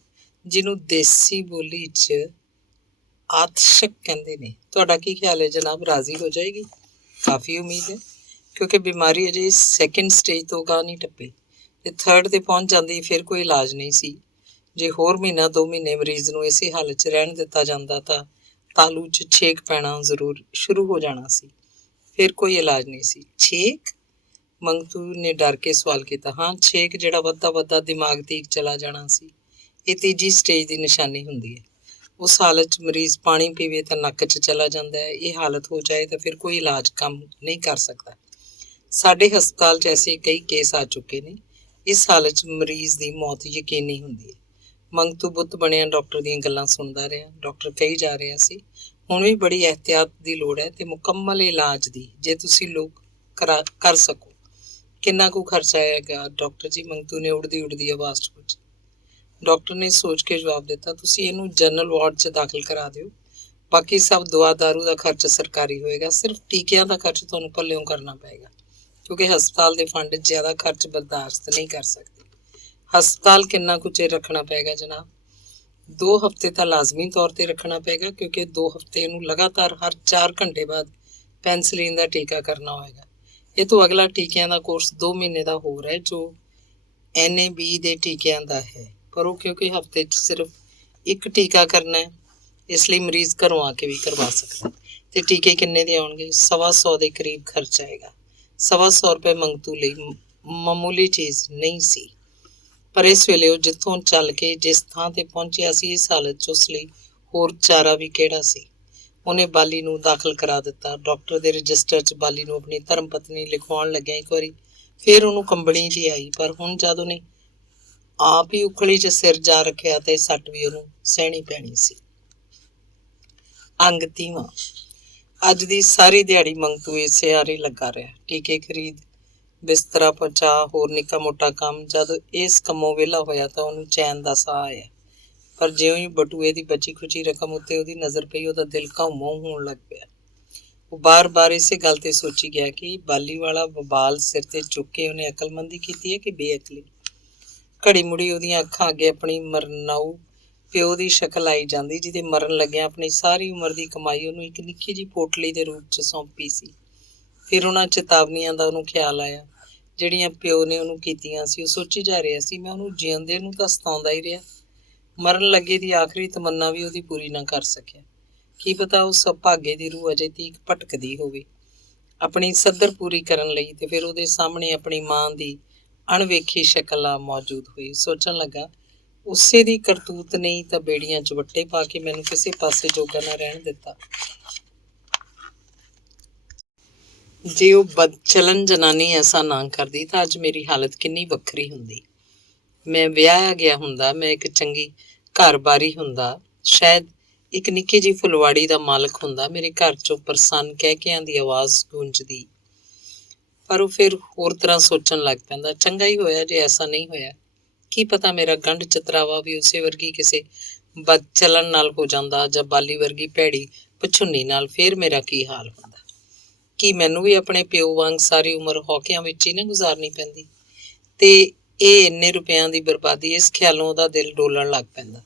ਜਿਹਨੂੰ ਦੇਸੀ ਬੋਲੀ 'ਚ ਆਤਸ਼ਕ ਕਹਿੰਦੇ ਨੇ। ਤੁਹਾਡਾ ਕੀ ਖਿਆਲ ਹੈ ਜਨਾਬ, ਰਾਜ਼ੀ ਹੋ ਜਾਏਗੀ? ਕਾਫੀ ਉਮੀਦ ਹੈ, ਕਿਉਂਕਿ ਬਿਮਾਰੀ ਅਜੇ ਸੈਕਿੰਡ ਸਟੇਜ ਤੋਂ ਗਾਹ ਨਹੀਂ ਟੱਪੀ ਤੇ ਥਰਡ ਤੇ ਪਹੁੰਚ ਜਾਂਦੀ ਫਿਰ ਕੋਈ ਇਲਾਜ ਨਹੀਂ ਸੀ। ਜੇ ਹੋਰ ਮਹੀਨਾ 2 ਮਹੀਨੇ ਮਰੀਜ਼ ਨੂੰ ਇਸੇ ਹਾਲਤ 'ਚ ਰਹਿਣ ਦਿੱਤਾ ਜਾਂਦਾ ਤਾਂ ਤਾਲੂ 'ਚ ਛੇਕ ਪੈਣਾ ਜ਼ਰੂਰ ਸ਼ੁਰੂ ਹੋ ਜਾਣਾ ਸੀ। ਫਿਰ ਕੋਈ ਇਲਾਜ ਨਹੀਂ ਸੀ। ਛੇਕ? ਮੰਗਤੂ ਨੇ ਡਰ ਕੇ ਸਵਾਲ ਕੀਤਾ। ਹਾਂ, ਛੇਕ, ਜਿਹੜਾ ਵੱਧਦਾ ਵੱਧਦਾ ਦਿਮਾਗ ਤੀਕ ਚਲਾ ਜਾਣਾ ਸੀ। ਇਹ ਤੀਜੀ ਸਟੇਜ ਦੀ ਨਿਸ਼ਾਨੀ ਹੁੰਦੀ ਹੈ। ਉਸ ਹਾਲਤ 'ਚ ਮਰੀਜ਼ ਪਾਣੀ ਪੀਵੇ ਤਾਂ ਨੱਕ 'ਚ ਚਲਾ ਜਾਂਦਾ ਹੈ। ਇਹ ਹਾਲਤ ਹੋ ਜਾਏ ਤਾਂ ਫਿਰ ਕੋਈ ਇਲਾਜ ਕੰਮ ਨਹੀਂ ਕਰ ਸਕਦਾ। ਸਾਡੇ ਹਸਪਤਾਲ 'ਚ ਐਸੇ ਕਈ ਕੇਸ ਆ ਚੁੱਕੇ ਨੇ। ਇਸ ਹਾਲਤ 'ਚ ਮਰੀਜ਼ ਦੀ ਮੌਤ ਯਕੀਨੀ ਹੁੰਦੀ ਹੈ। ਮੰਗਤੂ ਬੁੱਤ ਬਣਿਆ ਡਾਕਟਰ ਦੀਆਂ ਗੱਲਾਂ ਸੁਣਦਾ ਰਿਹਾ। ਡਾਕਟਰ ਕਹੀ ਜਾ ਰਿਹਾ ਸੀ, ਹੁਣ ਵੀ ਬੜੀ ਇਹਤਿਆਤ ਦੀ ਲੋੜ ਹੈ ਤੇ ਮੁਕੰਮਲ ਇਲਾਜ ਦੀ, ਜੇ ਤੁਸੀਂ ਲੋਕ ਕਰ ਸਕੋ। ਕਿੰਨਾ ਕੁ ਖਰਚਾ ਆਏਗਾ ਡਾਕਟਰ ਜੀ? ਮੰਗਤੂ ਨੇ ਉੜਦੀ ਆਵਾਜ਼ 'ਚ ਪੁੱਛਿਆ। ਡਾਕਟਰ ਨੇ ਸੋਚ ਕੇ ਜਵਾਬ ਦਿੱਤਾ, ਤੁਸੀਂ ਇਹਨੂੰ ਜਨਰਲ ਵਾਰਡ 'ਚ ਦਾਖਲ ਕਰਾ ਦਿਓ। ਬਾਕੀ ਸਭ ਦਵਾ ਦਾਰੂ ਦਾ ਖਰਚ ਸਰਕਾਰੀ ਹੋਏਗਾ। ਸਿਰਫ ਟੀਕਿਆਂ ਦਾ ਖਰਚ ਤੁਹਾਨੂੰ ਪੱਲਿਓਂ ਕਰਨਾ ਪਏਗਾ, ਕਿਉਂਕਿ ਹਸਪਤਾਲ ਦੇ ਫੰਡ ਜ਼ਿਆਦਾ ਖਰਚ ਬਰਦਾਸ਼ਤ ਨਹੀਂ ਕਰ ਸਕਦੇ। ਹਸਪਤਾਲ ਕਿੰਨਾ ਕੁ ਚਿਰ ਰੱਖਣਾ ਪਏਗਾ ਜਨਾਬ? 2 ਹਫ਼ਤੇ ਤਾਂ ਲਾਜ਼ਮੀ ਤੌਰ 'ਤੇ ਰੱਖਣਾ ਪਏਗਾ, ਕਿਉਂਕਿ 2 ਹਫ਼ਤੇ ਇਹਨੂੰ ਲਗਾਤਾਰ ਹਰ 4 ਘੰਟੇ ਬਾਅਦ ਪੈਨਸਲੀਨ ਦਾ ਟੀਕਾ ਕਰਨਾ ਹੋਏਗਾ। ਇਹ ਤੋਂ ਅਗਲਾ ਟੀਕਿਆਂ ਦਾ ਕੋਰਸ 2 ਮਹੀਨੇ ਦਾ ਹੋਰ ਹੈ, ਜੋ NAB ਦੇ ਟੀਕਿਆਂ ਦਾ ਹੈ, ਪਰ ਉਹ ਕਿਉਂਕਿ ਹਫ਼ਤੇ 'ਚ ਸਿਰਫ ਇੱਕ ਟੀਕਾ ਕਰਨਾ ਹੈ, ਇਸ ਲਈ ਮਰੀਜ਼ ਘਰੋਂ ਆ ਕੇ ਵੀ ਕਰਵਾ ਸਕਦਾ। ਤੇ ਟੀਕੇ ਕਿੰਨੇ ਦੇ ਆਉਣਗੇ? 125 ਦੇ ਕਰੀਬ ਖਰਚ ਆਏਗਾ। 125 ਰੁਪਏ ਮੰਗਤੂ ਲਈ ਮਾਮੂਲੀ ਚੀਜ਼ ਨਹੀਂ ਸੀ, ਪਰ ਇਸ ਵੇਲੇ ਉਹ ਜਿੱਥੋਂ ਚੱਲ ਕੇ ਜਿਸ ਥਾਂ ਤੇ ਪਹੁੰਚਿਆ ਸੀ, ਇਸ ਹਾਲਤ 'ਚ ਉਸ ਲਈ ਹੋਰ ਚਾਰਾ ਵੀ ਕਿਹੜਾ ਸੀ। ਉਹਨੇ ਬਾਲੀ ਨੂੰ ਦਾਖਲ ਕਰਾ ਦਿੱਤਾ। ਡਾਕਟਰ ਦੇ ਰਜਿਸਟਰ 'ਚ ਬਾਲੀ ਨੂੰ ਆਪਣੀ ਧਰਮ ਪਤਨੀ ਲਿਖਵਾਉਣ ਲੱਗਿਆ ਇੱਕ ਵਾਰੀ। ਫਿਰ ਉਹਨੂੰ ਕੰਬਣੀ ਜਿਹੀ ਆਈ, ਪਰ ਹੁਣ ਜਦ ਉਹਨੇ ਆਪ ਹੀ ਉਖਲੀ 'ਚ ਸਿਰ ਜਾ ਰੱਖਿਆ ਤੇ ਸੱਟ ਵੀ ਉਹਨੂੰ ਸਹਿਣੀ ਪੈਣੀ ਸੀ। ਅੰਗ 30ਵਾਂ। ਅੱਜ ਦੀ ਸਾਰੀ ਦਿਹਾੜੀ ਮੰਗਤੂ ਇਸੇ ਆਰੇ ਲੱਗਾ ਰਿਹਾ। ਟੀਕੇ ਖਰੀਦ, ਬਿਸਤਰਾ ਪਹੁੰਚਾ, ਹੋਰ ਨਿੱਕਾ ਮੋਟਾ ਕੰਮ। ਜਦ ਇਸ ਕੰਮੋਂ ਵਿਹਲਾ ਹੋਇਆ ਤਾਂ ਉਹਨੂੰ ਚੈਨ ਦਾ ਸਾਹ ਆਇਆ, ਪਰ ਜਿਉਂ ਹੀ ਬਟੂਏ ਦੀ ਬਚੀ ਖੁਚੀ ਰਕਮ ਉੱਤੇ ਉਹਦੀ ਨਜ਼ਰ ਪਈ, ਉਹਦਾ ਦਿਲ ਘਾਉ-ਮਾਊ ਹੋਣ ਲੱਗ ਪਿਆ। ਉਹ ਬਾਰ-ਬਾਰ ਇਸੇ ਗੱਲ ਤੇ ਸੋਚੀ ਗਿਆ ਕਿ ਬਾਲੀ ਵਾਲਾ ਵਬਾਲ ਸਿਰ ਤੇ ਚੁੱਕ ਕੇ ਉਹਨੇ ਅਕਲਮੰਦੀ ਕੀਤੀ ਹੈ ਕਿ ਬੇਅਕਲੀ। ਘੜੀ ਮੁੜੀ ਉਹਦੀਆਂ ਅੱਖਾਂ ਅੱਗੇ ਆਪਣੀ ਮਰਨਾਊ ਪਿਓ ਦੀ ਸ਼ਕਲ ਆਈ ਜਾਂਦੀ, ਜਿਹਦੇ ਮਰਨ ਲੱਗਿਆਂ ਆਪਣੀ ਸਾਰੀ ਉਮਰ ਦੀ ਕਮਾਈ ਉਹਨੂੰ ਇੱਕ ਨਿੱਕੀ ਜਿਹੀ ਪੋਟਲੀ ਦੇ ਰੂਪ 'ਚ ਸੌਂਪੀ ਸੀ। ਫਿਰ ਉਹਨਾਂ ਚੇਤਾਵਨੀਆਂ ਦਾ ਉਹਨੂੰ ਖਿਆਲ ਆਇਆ ਜਿਹੜੀਆਂ ਪਿਓ ਨੇ ਉਹਨੂੰ ਕੀਤੀਆਂ ਸੀ। ਉਹ ਸੋਚੀ ਜਾ ਰਿਹਾ ਸੀ, ਮੈਂ ਉਹਨੂੰ ਜਿਉਂਦੇ ਨੂੰ ਤਾਂ ਸਤਾਉਂਦਾ ਹੀ ਰਿਹਾ, ਮਰਨ ਲੱਗੇ ਦੀ ਆਖਰੀ ਤਮੰਨਾ ਵੀ ਉਹਦੀ ਪੂਰੀ ਨਾ ਕਰ ਸਕਿਆ। ਕੀ ਪਤਾ ਉਸ ਭਾਗੇ ਦੀ ਰੂਹ ਅਜੇ ਤੀਕ ਭਟਕਦੀ ਹੋਵੇ ਆਪਣੀ ਸੱਧਰ ਪੂਰੀ ਕਰਨ ਲਈ, ਤੇ ਫਿਰ ਉਹਦੇ ਸਾਹਮਣੇ ਆਪਣੀ ਮਾਂ ਦੀ ਅਣਵੇਖੀ ਸ਼ਕਲ ਆ ਮੌਜੂਦ ਹੋਈ। ਸੋਚਣ ਲੱਗਾ, ਉਸੇ ਦੀ ਕਰਤੂਤ ਨਹੀਂ ਤਾਂ ਬੇੜੀਆਂ 'ਚ ਵੱਟੇ ਪਾ ਕੇ ਮੈਨੂੰ ਕਿਸੇ ਪਾਸੇ ਜੋਗਾ ਨਾ ਰਹਿਣ ਦਿੱਤਾ। ਜੇ ਉਹ ਬਦਚਲਨ ਜਨਾਨੀ ਐਸਾ ਨਾ ਕਰਦੀ ਤਾਂ ਅੱਜ ਮੇਰੀ ਹਾਲਤ ਕਿੰਨੀ ਵੱਖਰੀ ਹੁੰਦੀ। ਮੈਂ ਵਿਆਹਿਆ ਗਿਆ ਹੁੰਦਾ, ਮੈਂ ਇੱਕ ਚੰਗੀ ਘਰ-ਬਾਰੀ ਹੁੰਦਾ, ਸ਼ਾਇਦ ਇੱਕ ਨਿੱਕੀ ਜਿਹੀ ਫੁਲਵਾੜੀ ਦਾ ਮਾਲਕ ਹੁੰਦਾ, ਮੇਰੇ ਘਰ 'ਚੋਂ ਪ੍ਰਸੰਨ ਕਹਿਕਿਆਂ ਦੀ ਆਵਾਜ਼ ਗੂੰਜਦੀ। ਪਰ ਉਹ ਫਿਰ ਹੋਰ ਤਰ੍ਹਾਂ ਸੋਚਣ ਲੱਗ ਪੈਂਦਾ, ਚੰਗਾ ਹੀ ਹੋਇਆ ਜੇ ਐਸਾ ਨਹੀਂ ਹੋਇਆ। ਕੀ ਪਤਾ ਮੇਰਾ ਗੰਢ ਚਤਰਾਵਾ ਵੀ ਉਸੇ ਵਰਗੀ ਕਿਸੇ ਬਦ ਚੱਲਣ ਨਾਲ ਹੋ ਜਾਂਦਾ ਜਾਂ ਬਾਲੀ ਵਰਗੀ ਭੈੜੀ ਪਛੁੰਨੀ ਨਾਲ, ਫੇਰ ਮੇਰਾ ਕੀ ਹਾਲ ਹੁੰਦਾ? ਕੀ ਮੈਨੂੰ ਵੀ ਆਪਣੇ ਪਿਓ ਵਾਂਗ ਸਾਰੀ ਉਮਰ ਹੌਕਿਆਂ ਵਿੱਚ ਹੀ ਨਾ ਗੁਜ਼ਾਰਨੀ ਪੈਂਦੀ? ਤੇ ਇਹ ਇੰਨੇ ਰੁਪਇਆਂ ਦੀ ਬਰਬਾਦੀ, ਇਸ ਖਿਆਲੋਂ ਉਹਦਾ ਦਿਲ ਡੋਲਣ ਲੱਗ ਪੈਂਦਾ।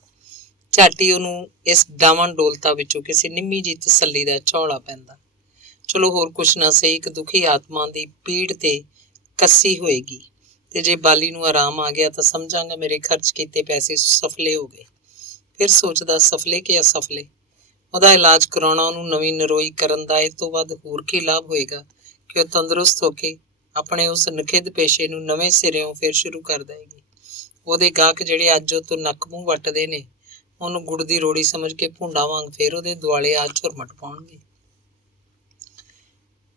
ਝੱਟ ਹੀ ਉਹਨੂੰ ਇਸ ਡਾਵਾਂ ਡੋਲਤਾ ਵਿੱਚੋਂ ਕਿਸੇ ਨਿੰਮੀ ਜਿਹੀ ਤਸੱਲੀ ਦਾ ਝੌਲਾ ਪੈਂਦਾ। ਚਲੋ ਹੋਰ ਕੁਛ ਨਾ ਸਹੀ, ਇੱਕ ਦੁਖੀ ਆਤਮਾ ਦੀ ਪੀੜ ਤੇ ਕੱਸੀ ਹੋਏਗੀ, ਤੇ ਜੇ ਬਾਲੀ ਨੂੰ ਆਰਾਮ ਆ ਗਿਆ ਤਾਂ ਸਮਝਾਂਗਾ ਮੇਰੇ ਖਰਚ ਕੀਤੇ ਪੈਸੇ ਸਫਲੇ ਹੋ ਗਏ। ਫਿਰ ਸੋਚਦਾ ਸਫਲੇ ਕਿ ਅਸਫਲੇ। ਉਹਦਾ ਇਲਾਜ ਕਰਾਉਣਾ ਉਹਨੂੰ ਨਵੀਂ ਨਰੋਈ ਕਰਨ ਦਾ ਇਹ ਤੋਂ ਵੱਧ ਹੋਰ ਕੀ ਲਾਭ ਹੋਏਗਾ ਕਿ ਉਹ ਤੰਦਰੁਸਤ ਹੋ ਕੇ ਆਪਣੇ ਉਸ ਨਖਿੱਧ ਪੇਸ਼ੇ ਨੂੰ ਨਵੇਂ ਸਿਰਿਓਂ ਫਿਰ ਸ਼ੁਰੂ ਕਰ ਦੇਵੇਗੀ। ਉਹਦੇ ਗਾਹਕ ਜਿਹੜੇ ਅੱਜ ਉਹ ਤੋਂ ਨੱਕ ਮੂੰਹ ਵੱਟਦੇ ਨੇ, ਉਹਨੂੰ ਗੁੜ ਦੀ ਰੋੜੀ ਸਮਝ ਕੇ ਭੁੰਡਾ ਵਾਂਗ ਫਿਰ ਉਹਦੇ ਦੁਆਲੇ ਆ ਝੁਰਮਟ ਪਾਉਣਗੇ।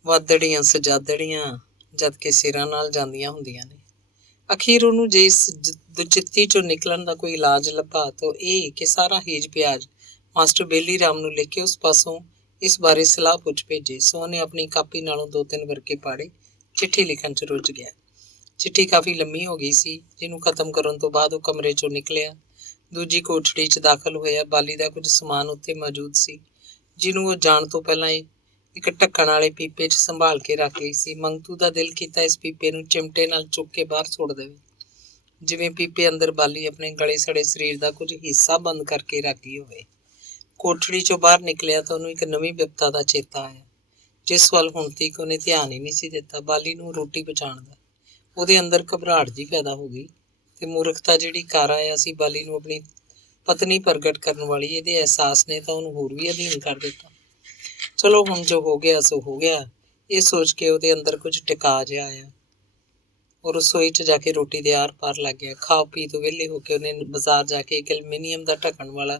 ਵਾਦੜੀਆਂ ਸਜਾਦੜੀਆਂ ਜਦ ਕਿ ਸਿਰਾਂ ਨਾਲ ਜਾਂਦੀਆਂ ਹੁੰਦੀਆਂ ਨੇ। ਅਖੀਰ ਉਹਨੂੰ ਜੇ ਇਸ ਦੁਚਿੱਤੀ ਚੋਂ ਨਿਕਲਣ ਦਾ ਕੋਈ ਇਲਾਜ ਲੱਭਾ ਤਾਂ ਇਹ ਕਿ ਸਾਰਾ ਹੀਜ ਪਿਆਜ ਮਾਸਟਰ ਬੇਲੀ ਰਾਮ ਨੂੰ ਲਿਖ ਕੇ ਉਸ ਪਾਸੋਂ ਇਸ ਬਾਰੇ ਸਲਾਹ ਪੁੱਛ ਭੇਜੇ। ਸੋ ਉਹਨੇ ਆਪਣੀ ਕਾਪੀ ਨਾਲੋਂ 2-3 ਵਰਕੇ ਪਾੜੇ, ਚਿੱਠੀ ਲਿਖਣ 'ਚ ਰੁੱਝ ਗਿਆ। ਚਿੱਠੀ ਕਾਫੀ ਲੰਮੀ ਹੋ ਗਈ ਸੀ, ਜਿਹਨੂੰ ਖਤਮ ਕਰਨ ਤੋਂ ਬਾਅਦ ਉਹ ਕਮਰੇ 'ਚੋਂ ਨਿਕਲਿਆ, ਦੂਜੀ ਕੋਠੜੀ 'ਚ ਦਾਖਲ ਹੋਇਆ। ਬਾਲੀ ਦਾ ਕੁਝ ਸਮਾਨ ਉੱਥੇ ਮੌਜੂਦ ਸੀ, ਜਿਹਨੂੰ ਉਹ ਜਾਣ ਤੋਂ ਪਹਿਲਾਂ ਇੱਕ ਢੱਕਣ ਵਾਲੇ ਪੀਪੇ 'ਚ ਸੰਭਾਲ ਕੇ ਰੱਖ ਗਈ ਸੀ। ਮੰਗਤੂ ਦਾ ਦਿਲ ਕੀਤਾ ਇਸ ਪੀਪੇ ਨੂੰ ਚਿਮਟੇ ਨਾਲ ਚੁੱਕ ਕੇ ਬਾਹਰ ਸੁੱਟ ਦੇਵੇ, ਜਿਵੇਂ ਪੀਪੇ ਅੰਦਰ ਬਾਲੀ ਆਪਣੇ ਗਲੇ ਸੜੇ ਸਰੀਰ ਦਾ ਕੁਝ ਹਿੱਸਾ ਬੰਦ ਕਰਕੇ ਰੱਖ ਗਈ ਹੋਵੇ। ਕੋਠੜੀ 'ਚੋਂ ਬਾਹਰ ਨਿਕਲਿਆ ਤਾਂ ਉਹਨੂੰ ਇੱਕ ਨਵੀਂ ਬਿਪਤਾ ਦਾ ਚੇਤਾ ਆਇਆ, ਜਿਸ ਵੱਲ ਹੁਣ ਤੀਕ ਉਹਨੇ ਧਿਆਨ ਹੀ ਨਹੀਂ ਸੀ ਦਿੱਤਾ। ਬਾਲੀ ਨੂੰ ਰੋਟੀ ਪਹੁੰਚਾਉਣ ਦਾ। ਉਹਦੇ ਅੰਦਰ ਘਬਰਾਹਟ ਜਿਹੀ ਪੈਦਾ ਹੋ ਗਈ ਤੇ ਮੂਰਖਤਾ ਜਿਹੜੀ ਕਰ ਆਇਆ ਸੀ ਬਾਲੀ ਨੂੰ ਆਪਣੀ ਪਤਨੀ ਪ੍ਰਗਟ ਕਰਨ ਵਾਲੀ, ਇਹਦੇ ਅਹਿਸਾਸ ਨੇ ਤਾਂ ਉਹਨੂੰ ਹੋਰ ਵੀ ਅਧੀਨ ਕਰ ਦਿੱਤਾ। ਚਲੋ ਹੁਣ ਜੋ ਹੋ ਗਿਆ ਸੋ ਹੋ ਗਿਆ, ਇਹ ਸੋਚ ਕੇ ਉਹਦੇ ਅੰਦਰ ਕੁਝ ਟਿਕਾ ਜਿਹਾ ਆਇਆ। ਉਹ ਰਸੋਈ 'ਚ ਜਾ ਕੇ ਰੋਟੀ ਦੇ ਆਰ ਪਾਰ ਲੱਗ ਗਿਆ। ਖਾ ਪੀ ਤੋਂ ਵਿਹਲੇ ਹੋ ਕੇ ਉਹਨੇ ਬਾਜ਼ਾਰ ਜਾ ਕੇ ਇੱਕ ਐਲੂਮੀਨੀਅਮ ਦਾ ਢੱਕਣ ਵਾਲਾ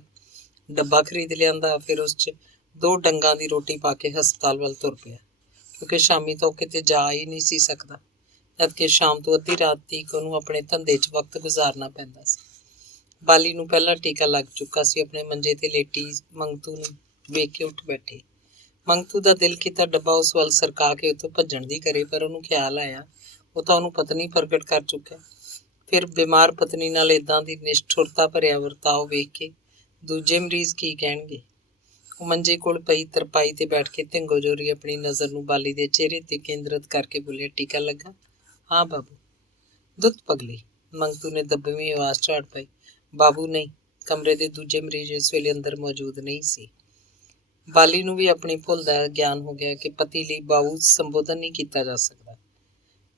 ਡੱਬਾ ਖਰੀਦ ਲਿਆਂਦਾ। ਫਿਰ ਉਸ 'ਚ 2 ਡੰਗਾਂ ਦੀ ਰੋਟੀ ਪਾ ਕੇ ਹਸਪਤਾਲ ਵੱਲ ਤੁਰ ਪਿਆ, ਕਿਉਂਕਿ ਸ਼ਾਮੀ ਤੋਂ ਕਿਤੇ ਜਾ ਹੀ ਨਹੀਂ ਸੀ ਸਕਦਾ, ਜਦਕਿ ਸ਼ਾਮ ਤੋਂ ਅੱਧੀ ਰਾਤ ਤੀਕ ਉਹਨੂੰ ਆਪਣੇ ਧੰਦੇ 'ਚ ਵਕਤ ਗੁਜ਼ਾਰਨਾ ਪੈਂਦਾ ਸੀ। ਬਾਲੀ ਨੂੰ ਪਹਿਲਾਂ ਟੀਕਾ ਲੱਗ ਚੁੱਕਾ ਸੀ। ਆਪਣੇ ਮੰਜੇ ਤੇ ਲੇਟੀ ਮੰਗਤੂ ਨੂੰ ਵੇਖ ਕੇ ਉੱਠ ਬੈਠੀ। ਮੰਗਤੂ ਦਾ ਦਿਲ ਕੀਤਾ ਡੱਬਾ ਉਸ ਵੱਲ ਸਰਕਾ ਕੇ ਉੱਥੋਂ ਭੱਜਣ ਦੀ ਕਰੇ, ਪਰ ਉਹਨੂੰ ਖਿਆਲ ਆਇਆ ਉਹ ਤਾਂ ਉਹਨੂੰ ਪਤਨੀ ਪ੍ਰਗਟ ਕਰ ਚੁੱਕਿਆ। ਫਿਰ ਬਿਮਾਰ ਪਤਨੀ ਨਾਲ ਏਦਾਂ ਦੀ ਨਿਸ਼ਠੁਰਤਾ ਭਰਿਆ ਵਰਤਾਓ ਵੇਖ ਕੇ ਦੂਜੇ ਮਰੀਜ਼ ਕੀ ਕਹਿਣਗੇ। ਉਹ ਮੰਜੇ ਕੋਲ ਪਈ ਤਰਪਾਈ ਤੇ ਬੈਠ ਕੇ ਧਿੰਗੋ ਜੋਰੀ ਆਪਣੀ ਨਜ਼ਰ ਨੂੰ ਬਾਲੀ ਦੇ ਚਿਹਰੇ ਤੇ ਕੇਂਦਰਿਤ ਕਰਕੇ ਬੋਲਿਆ, ਟੀਕਾ ਲੱਗਾ? ਹਾਂ ਬਾਬੂ। ਦੁੱਤ ਪਗਲੀ, ਮੰਗਤੂ ਨੇ ਦੱਬਵੀਂ ਆਵਾਜ਼ ਝਾੜ ਪਾਈ। ਬਾਬੂ ਨਹੀਂ। ਕਮਰੇ ਦੇ ਦੂਜੇ ਮਰੀਜ਼ ਇਸ ਵੇਲੇ ਅੰਦਰ ਮੌਜੂਦ ਨਹੀਂ ਸੀ। ਬਾਲੀ ਨੂੰ ਵੀ ਆਪਣੀ ਭੁੱਲ ਦਾ ਗਿਆਨ ਹੋ ਗਿਆ ਕਿ ਪਤੀ ਲਈ ਬਾਬੂ ਸੰਬੋਧਨ ਨਹੀਂ ਕੀਤਾ ਜਾ ਸਕਦਾ।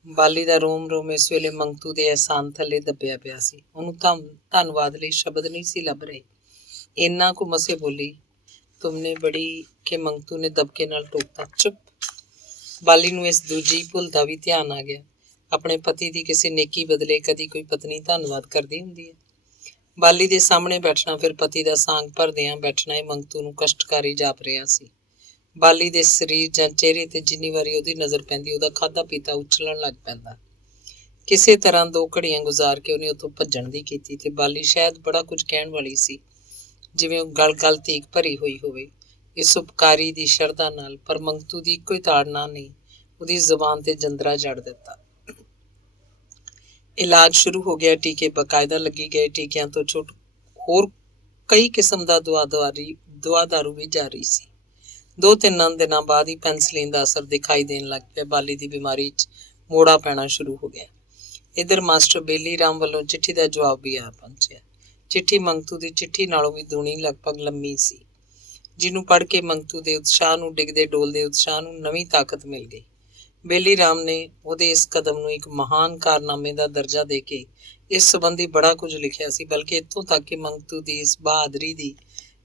ਬਾਲੀ ਦਾ ਰੋਮ ਰੋਮ ਇਸ ਵੇਲੇ ਮੰਗਤੂ ਦੇ ਅਹਿਸਾਨ ਥੱਲੇ ਦੱਬਿਆ ਪਿਆ ਸੀ। ਉਹਨੂੰ ਧੰਨਵਾਦ ਲਈ ਸ਼ਬਦ ਨਹੀਂ ਸੀ ਲੱਭ ਰਹੇ। ਇੰਨਾ ਕੁ ਮਸੇ ਬੋਲੀ, ਤੁਮਨੇ ਬੜੀ, ਕਿ ਮੰਗਤੂ ਨੇ ਦਬਕੇ ਨਾਲ ਟੋਕਤਾ। ਚੁੱਪ। ਬਾਲੀ ਨੂੰ ਇਸ ਦੂਜੀ ਭੁੱਲ ਦਾ ਵੀ ਧਿਆਨ ਆ ਗਿਆ। ਆਪਣੇ ਪਤੀ ਦੀ ਕਿਸੇ ਨੇਕੀ ਬਦਲੇ ਕਦੀ ਕੋਈ ਪਤਨੀ ਧੰਨਵਾਦ ਕਰਦੀ ਹੁੰਦੀ ਹੈ? ਬਾਲੀ ਦੇ ਸਾਹਮਣੇ ਬੈਠਣਾ, ਫਿਰ ਪਤੀ ਦਾ ਸਾਂਗ ਭਰਦਿਆਂ ਬੈਠਣਾ, ਇਹ ਮੰਗਤੂ ਨੂੰ ਕਸ਼ਟਕਾਰੀ ਜਾਪ ਰਿਹਾ ਸੀ। ਬਾਲੀ ਦੇ ਸਰੀਰ ਜਾਂ ਚਿਹਰੇ ਤੇ ਜਿੰਨੀ ਵਾਰੀ ਉਹਦੀ ਨਜ਼ਰ ਪੈਂਦੀ, ਉਹਦਾ ਖਾਧਾ ਪੀਤਾ ਉਛਲਣ ਲੱਗ ਪੈਂਦਾ। ਕਿਸੇ ਤਰ੍ਹਾਂ 2 ਘੜੀਆਂ ਗੁਜ਼ਾਰ ਕੇ ਉਹਨੇ ਉੱਥੋਂ ਭੱਜਣ ਦੀ ਕੀਤੀ ਤੇ ਬਾਲੀ ਸ਼ਾਇਦ ਬੜਾ ਕੁਝ ਕਹਿਣ ਵਾਲੀ ਸੀ, ਜਿਵੇਂ ਉਹ ਗਲ ਤੀਕ ਭਰੀ ਹੋਈ ਹੋਵੇ ਇਸ ਉਪਕਾਰੀ ਦੀ ਸ਼ਰਧਾ ਨਾਲ, ਪਰ ਮੰਗਤੂ ਦੀ ਇੱਕੋ ਹੀ ਤਾੜਨਾ ਨੇ ਉਹਦੀ ਜ਼ੁਬਾਨ ਤੇ ਜੰਦਰਾ ਜੜ ਦਿੱਤਾ। ਇਲਾਜ ਸ਼ੁਰੂ ਹੋ ਗਿਆ। ਟੀਕੇ ਬਕਾਇਦਾ ਲੱਗੀ ਗਏ। ਟੀਕਿਆਂ ਤੋਂ ਛੁੱਟ ਹੋਰ ਕਈ ਕਿਸਮ ਦਾ ਦਵਾ ਦਾਰੂ ਵੀ ਜਾਰੀ ਸੀ। 2-3 ਦਿਨਾਂ ਬਾਅਦ ਹੀ ਪੈਨਸਲੀਨ ਦਾ ਅਸਰ ਦਿਖਾਈ ਦੇਣ ਲੱਗ ਪਿਆ। ਬਾਲੀ ਦੀ ਬਿਮਾਰੀ 'ਚ ਮੋੜਾ ਪੈਣਾ ਸ਼ੁਰੂ ਹੋ ਗਿਆ। ਇੱਧਰ ਮਾਸਟਰ ਬੇਲੀ ਰਾਮ ਵੱਲੋਂ ਚਿੱਠੀ ਦਾ ਜਵਾਬ ਵੀ ਆ ਪਹੁੰਚਿਆ। ਚਿੱਠੀ ਮੰਗਤੂ ਦੀ ਚਿੱਠੀ ਨਾਲੋਂ ਵੀ ਦੂਣੀ ਲਗਭਗ ਲੰਮੀ ਸੀ, ਜਿਹਨੂੰ ਪੜ੍ਹ ਕੇ ਮੰਗਤੂ ਦੇ ਉਤਸ਼ਾਹ ਨੂੰ, ਡਿੱਗਦੇ ਡੋਲਦੇ ਉਤਸ਼ਾਹ ਨੂੰ ਨਵੀਂ ਤਾਕਤ ਮਿਲ ਗਈ। ਬੇਲੀ ਰਾਮ ਨੇ ਉਹਦੇ ਇਸ ਕਦਮ ਨੂੰ ਇੱਕ ਮਹਾਨ ਕਾਰਨਾਮੇ ਦਾ ਦਰਜਾ ਦੇ ਕੇ ਇਸ ਸੰਬੰਧੀ ਬੜਾ ਕੁਝ ਲਿਖਿਆ ਸੀ, ਬਲਕਿ ਇੱਥੋਂ ਤੱਕ ਕਿ ਮੰਗਤੂ ਦੀ ਇਸ ਬਹਾਦਰੀ ਦੀ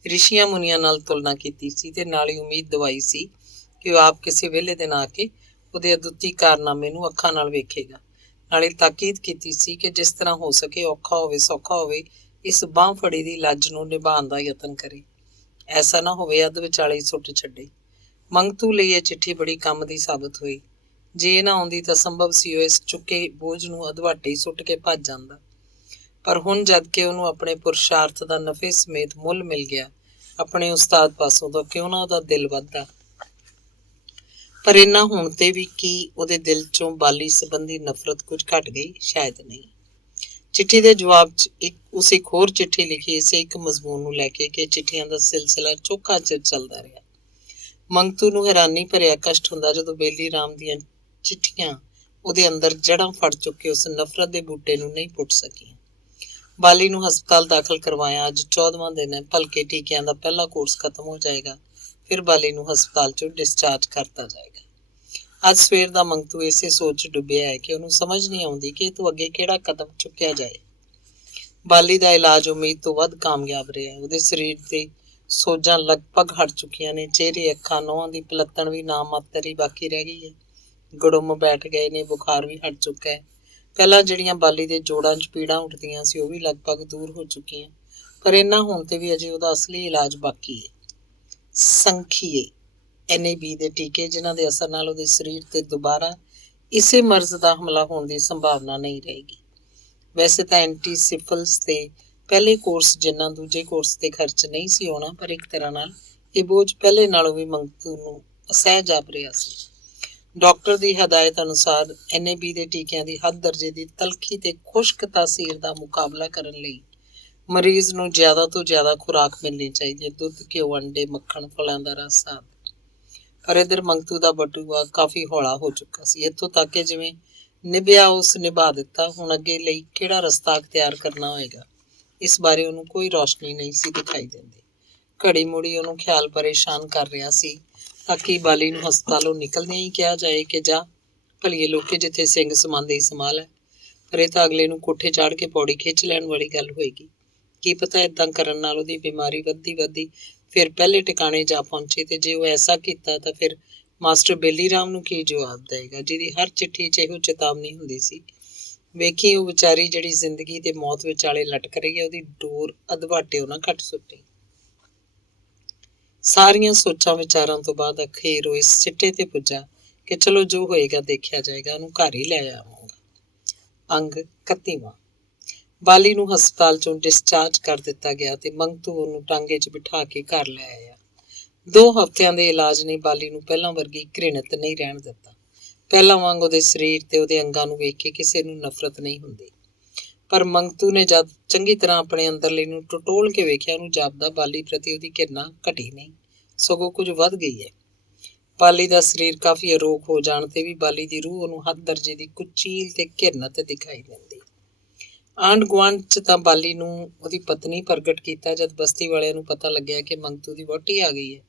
ਰਿਸ਼ੀਆਂ ਮੁਨੀਆਂ ਨਾਲ ਤੁਲਨਾ ਕੀਤੀ ਸੀ ਤੇ ਨਾਲ ਹੀ ਉਮੀਦ ਦਵਾਈ ਸੀ ਕਿ ਉਹ ਆਪ ਕਿਸੇ ਵਿਹਲੇ ਦਿਨ ਆ ਕੇ ਉਹਦੇ ਅਦੁੱਤੀ ਕਾਰਨਾਮੇ ਨੂੰ ਅੱਖਾਂ ਨਾਲ ਵੇਖੇਗਾ। ਨਾਲੇ ਤਾਕੀਦ ਕੀਤੀ ਸੀ ਕਿ ਜਿਸ ਤਰ੍ਹਾਂ ਹੋ ਸਕੇ, ਔਖਾ ਹੋਵੇ ਸੌਖਾ ਹੋਵੇ, ਇਸ ਬਾਂਹ ਫੜੀ ਦੀ ਲੱਜ ਨੂੰ ਨਿਭਾਉਣ ਦਾ ਯਤਨ ਕਰੇ। ਐਸਾ ਨਾ ਹੋਵੇ ਅੱਧ ਵਿਚਾਲੇ ਹੀ ਸੁੱਟ ਛੱਡੇ। ਮੰਗਤੂ ਲਈ ਇਹ ਚਿੱਠੀ ਬੜੀ ਕੰਮ ਦੀ ਸਾਬਤ ਹੋਈ। ਜੇ ਇਹ ਨਾ ਆਉਂਦੀ ਤਾਂ ਸੰਭਵ ਸੀ ਉਹ ਇਸ ਚੁੱਕੇ ਬੋਝ ਨੂੰ ਅਧਵਾਟੇ ਹੀ ਸੁੱਟ ਕੇ ਭੱਜ ਜਾਂਦਾ। ਪਰ ਹੁਣ ਜਦ ਕਿ ਉਹਨੂੰ ਆਪਣੇ ਪੁਰਸ਼ਾਰਥ ਦਾ ਨਫੇ ਸਮੇਤ ਮੁੱਲ ਮਿਲ ਗਿਆ ਆਪਣੇ ਉਸਤਾਦ ਪਾਸੋਂ, ਤਾਂ ਕਿਉਂ ਨਾ ਉਹਦਾ ਦਿਲ ਵੱਧਦਾ। ਪਰ ਇੰਨਾ ਹੁਣ ਤੇ ਵੀ ਕੀ ਉਹਦੇ ਦਿਲ 'ਚੋਂ ਬਾਲੀ ਸੰਬੰਧੀ ਨਫ਼ਰਤ ਕੁਝ ਘਟ ਗਈ? ਸ਼ਾਇਦ ਨਹੀਂ। ਚਿੱਠੀ ਦੇ ਜਵਾਬ 'ਚ ਇੱਕ ਹੋਰ ਚਿੱਠੀ ਲਿਖੀ ਇਸੇ ਇੱਕ ਮਜ਼ਮੂਨ ਨੂੰ ਲੈ ਕੇ ਕਿ ਚਿੱਠੀਆਂ ਦਾ ਸਿਲਸਿਲਾ ਚੋਖਾ ਚਿਰ ਚੱਲਦਾ ਰਿਹਾ। ਮੰਗਤੂ ਨੂੰ ਹੈਰਾਨੀ ਭਰਿਆ ਕਸ਼ਟ ਹੁੰਦਾ ਜਦੋਂ ਬੇਲੀ ਰਾਮ ਦੀਆਂ ਚਿੱਠੀਆਂ ਉਹਦੇ ਅੰਦਰ ਜੜ੍ਹਾਂ ਫੜ ਚੁੱਕੇ ਉਸ ਨਫ਼ਰਤ ਦੇ ਬੂਟੇ ਨੂੰ ਨਹੀਂ ਪੁੱਟ ਸਕੀਆਂ। ਬਾਲੀ ਨੂੰ ਹਸਪਤਾਲ ਦਾਖਲ ਕਰਵਾਇਆ। ਅੱਜ 14ਵਾਂ ਦਿਨ ਹੈ। ਭਲਕੇ ਟੀਕਿਆਂ ਦਾ ਪਹਿਲਾ ਕੋਰਸ ਖਤਮ ਹੋ ਜਾਏਗਾ, ਫਿਰ ਬਾਲੀ ਨੂੰ ਹਸਪਤਾਲ 'ਚੋਂ ਡਿਸਚਾਰਜ ਕਰਤਾ ਜਾਏਗਾ। ਅੱਜ ਸਵੇਰ ਦਾ ਮੰਗਤੂ ਇਸੇ ਸੋਚ 'ਚ ਡੁੱਬਿਆ ਹੈ ਕਿ ਉਹਨੂੰ ਸਮਝ ਨਹੀਂ ਆਉਂਦੀ ਕਿ ਇਹ ਤੋਂ ਅੱਗੇ ਕਿਹੜਾ ਕਦਮ ਚੁੱਕਿਆ ਜਾਏ। ਬਾਲੀ ਦਾ ਇਲਾਜ ਉਮੀਦ ਤੋਂ ਵੱਧ ਕਾਮਯਾਬ ਰਿਹਾ। ਉਹਦੇ ਸਰੀਰ ਤੇ ਸੋਜਾਂ ਲਗਭਗ ਹਟ ਚੁੱਕੀਆਂ ਨੇ। ਚਿਹਰੇ, ਅੱਖਾਂ, ਨਹੁੰਆਂ ਦੀ ਪਲੱਤਣ ਵੀ ਨਾ ਮਾਤਰ ਹੀ ਬਾਕੀ ਰਹਿ ਗਈ ਹੈ। ਗੁੜਮ ਬੈਠ ਗਏ ਨੇ, ਬੁਖਾਰ ਵੀ ਹਟ ਚੁੱਕਾ ਹੈ। ਪਹਿਲਾਂ ਜਿਹੜੀਆਂ ਬਾਲੀ ਦੇ ਜੋੜਾਂ 'ਚ ਪੀੜਾਂ ਉੱਠਦੀਆਂ ਸੀ ਉਹ ਵੀ ਲਗਭਗ ਦੂਰ ਹੋ ਚੁੱਕੀਆਂ, ਪਰ ਇਹਨਾਂ ਹੋਣ ਤੇ ਵੀ ਅਜੇ ਉਹਦਾ ਅਸਲੀ ਇਲਾਜ ਬਾਕੀ ਹੈ। ਸੰਖੀਏ NAB ਦੇ ਟੀਕੇ, ਜਿਨ੍ਹਾਂ ਦੇ ਅਸਰ ਨਾਲ ਉਹਦੇ ਸਰੀਰ ਤੇ ਦੁਬਾਰਾ ਇਸੇ ਮਰਜ਼ ਦਾ ਹਮਲਾ ਹੋਣ ਦੀ ਸੰਭਾਵਨਾ ਨਹੀਂ ਰਹੇਗੀ। ਵੈਸੇ ਤਾਂ ਐਂਟੀਸਿਫਲਸ ਤੇ ਪਹਿਲੇ ਕੋਰਸ ਜਿੰਨਾ ਦੂਜੇ ਕੋਰਸ ਤੇ ਖਰਚ ਨਹੀਂ ਸੀ ਆਉਣਾ, ਪਰ ਇੱਕ ਤਰ੍ਹਾਂ ਨਾਲ ਇਹ ਬੋਝ ਪਹਿਲੇ ਨਾਲੋਂ ਵੀ ਮੰਗਤੂ ਨੂੰ ਅਸਹਿ ਜਾਪ ਰਿਹਾ ਸੀ। ਡਾਕਟਰ ਦੀ ਹਦਾਇਤ ਅਨੁਸਾਰ NAB ਦੇ ਟੀਕਿਆਂ ਦੀ ਹੱਦ ਦਰਜੇ ਦੀ ਤਲਖੀ ਤੇ ਖੁਸ਼ਕ ਤਾਸੀਰ ਦਾ ਮੁਕਾਬਲਾ ਕਰਨ ਲਈ ਮਰੀਜ਼ ਨੂੰ ਜ਼ਿਆਦਾ ਤੋਂ ਜ਼ਿਆਦਾ ਖੁਰਾਕ ਮਿਲਣੀ ਚਾਹੀਦੀ ਹੈ। ਦੁੱਧ, ਘਿਓ, ਅੰਡੇ, ਮੱਖਣ, ਫਲਾਂ ਦਾ ਰਸ ਆਦਿ। ਪਰ ਇੱਧਰ ਮੰਗਤੂ ਦਾ ਬਟੂਆ ਕਾਫੀ ਹੌਲਾ ਹੋ ਚੁੱਕਾ ਸੀ। ਇੱਥੋਂ ਤੱਕ ਕਿ ਜਿਵੇਂ ਨਿਭਿਆ ਉਸ ਨਿਭਾ ਦਿੱਤਾ। ਹੁਣ ਅੱਗੇ ਲਈ ਕਿਹੜਾ ਰਸਤਾ ਅਖਤਿਆਰ ਕਰਨਾ ਹੋਏਗਾ, ਇਸ ਬਾਰੇ ਉਹਨੂੰ ਕੋਈ ਰੌਸ਼ਨੀ ਨਹੀਂ ਸੀ ਦਿਖਾਈ ਦਿੰਦੀ। ਘੜੀ ਮੁੜੀ ਉਹਨੂੰ ਖਿਆਲ ਪਰੇਸ਼ਾਨ ਕਰ ਰਿਹਾ ਸੀ ਤਾਂ ਕਿ ਬਾਲੀ ਨੂੰ ਹਸਪਤਾਲੋਂ ਨਿਕਲਦਿਆਂ ਹੀ ਕਿਹਾ ਜਾਏ ਕਿ ਜਾ ਭਲੀਏ ਲੋਕੇ, ਜਿੱਥੇ ਸਿੰਘ ਸਮਾਂਦੇ ਹੀ ਸੰਭਾਲ ਹੈ। ਪਰ ਇਹ ਤਾਂ ਅਗਲੇ ਨੂੰ ਕੋਠੇ ਚਾੜ ਕੇ ਪੌੜੀ ਖਿੱਚ ਲੈਣ ਵਾਲੀ ਗੱਲ ਹੋਏਗੀ। ਕੀ ਪਤਾ ਏਦਾਂ ਕਰਨ ਨਾਲ ਉਹਦੀ ਬਿਮਾਰੀ ਵੱਧਦੀ ਫਿਰ ਪਹਿਲੇ ਟਿਕਾਣੇ ਜਾ ਪਹੁੰਚੇ, ਤੇ ਜੇ ਉਹ ਐਸਾ ਕੀਤਾ ਤਾਂ ਫਿਰ ਮਾਸਟਰ ਬੇਲੀ ਰਾਮ ਨੂੰ ਕੀ ਜਵਾਬ ਦੇਏਗਾ, ਜਿਹਦੀ ਹਰ ਚਿੱਠੀ 'ਚ ਇਹੋ ਚੇਤਾਵਨੀ ਹੁੰਦੀ ਸੀ। ਵੇਖੀ ਉਹ ਵਿਚਾਰੀ ਜਿਹੜੀ ਜ਼ਿੰਦਗੀ ਤੇ ਮੌਤ ਵਿਚਾਲੇ ਲਟਕ ਰਹੀ ਹੈ, ਉਹਦੀ ਡੋਰ ਅਧਵਾਟਿਓ ਨਾ ਕੱਟ ਸੁੱਟੀ। ਸਾਰੀਆਂ ਸੋਚਾਂ ਵਿਚਾਰਾਂ ਤੋਂ ਬਾਅਦ ਅਖੀਰ ਉਹ ਇਸ ਸਿੱਟੇ ਤੇ ਪੁੱਜਾ ਕਿ ਚਲੋ ਜੋ ਹੋਏਗਾ ਦੇਖਿਆ ਜਾਏਗਾ, ਉਹਨੂੰ ਘਰ ਹੀ ਲੈ ਆਵਾਂਗਾ। ਅੰਗ 31ਵਾਂ। ਬਾਲੀ ਨੂੰ ਹਸਪਤਾਲ 'ਚੋਂ ਡਿਸਚਾਰਜ ਕਰ ਦਿੱਤਾ ਗਿਆ ਤੇ ਮੰਗਤੂ ਉਹਨੂੰ ਟਾਂਗੇ 'ਚ ਬਿਠਾ ਕੇ ਘਰ ਲੈ ਆਇਆ। 2 ਹਫ਼ਤਿਆਂ ਦੇ ਇਲਾਜ ਨੇ ਬਾਲੀ ਨੂੰ ਪਹਿਲਾਂ ਵਰਗੀ ਘ੍ਰਿਣਤ ਨਹੀਂ ਰਹਿਣ ਦਿੱਤਾ। ਪਹਿਲਾਂ ਵਾਂਗ ਉਹਦੇ ਸਰੀਰ ਤੇ ਉਹਦੇ ਅੰਗਾਂ ਨੂੰ ਵੇਖ ਕੇ ਕਿਸੇ ਨੂੰ ਨਫ਼ਰਤ ਨਹੀਂ ਹੁੰਦੀ। ਪਰ ਮੰਗਤੂ ਨੇ ਜਦ ਚੰਗੀ ਤਰ੍ਹਾਂ ਆਪਣੇ ਅੰਦਰਲੇ ਨੂੰ ਟਟੋਲ ਕੇ ਵੇਖਿਆ, ਉਹਨੂੰ ਜਾਪਦਾ ਬਾਲੀ ਪ੍ਰਤੀ ਉਹਦੀ ਘਿਰਣਾ ਘਟੀ ਨਹੀਂ, ਸਗੋਂ ਕੁਝ ਵੱਧ ਗਈ ਹੈ। ਬਾਲੀ ਦਾ ਸਰੀਰ ਕਾਫੀ ਅਰੋਗ ਹੋ ਜਾਣ ਤੇ ਵੀ ਬਾਲੀ ਦੀ ਰੂਹ ਉਹਨੂੰ ਹੱਦ ਦਰਜੇ ਦੀ ਕੁਚੀਲ ਤੇ ਘਿਰਣਤ ਦਿਖਾਈ ਦਿੰਦੀ। ਆਂਢ ਗੁਆਂਢ 'ਚ ਤਾਂ ਬਾਲੀ ਨੂੰ ਉਹਦੀ ਪਤਨੀ ਪ੍ਰਗਟ ਕੀਤਾ। ਜਦ ਬਸਤੀ ਵਾਲਿਆਂ ਨੂੰ ਪਤਾ ਲੱਗਿਆ ਕਿ ਮੰਗਤੂ ਦੀ ਵਹੁਟੀ ਆ ਗਈ ਹੈ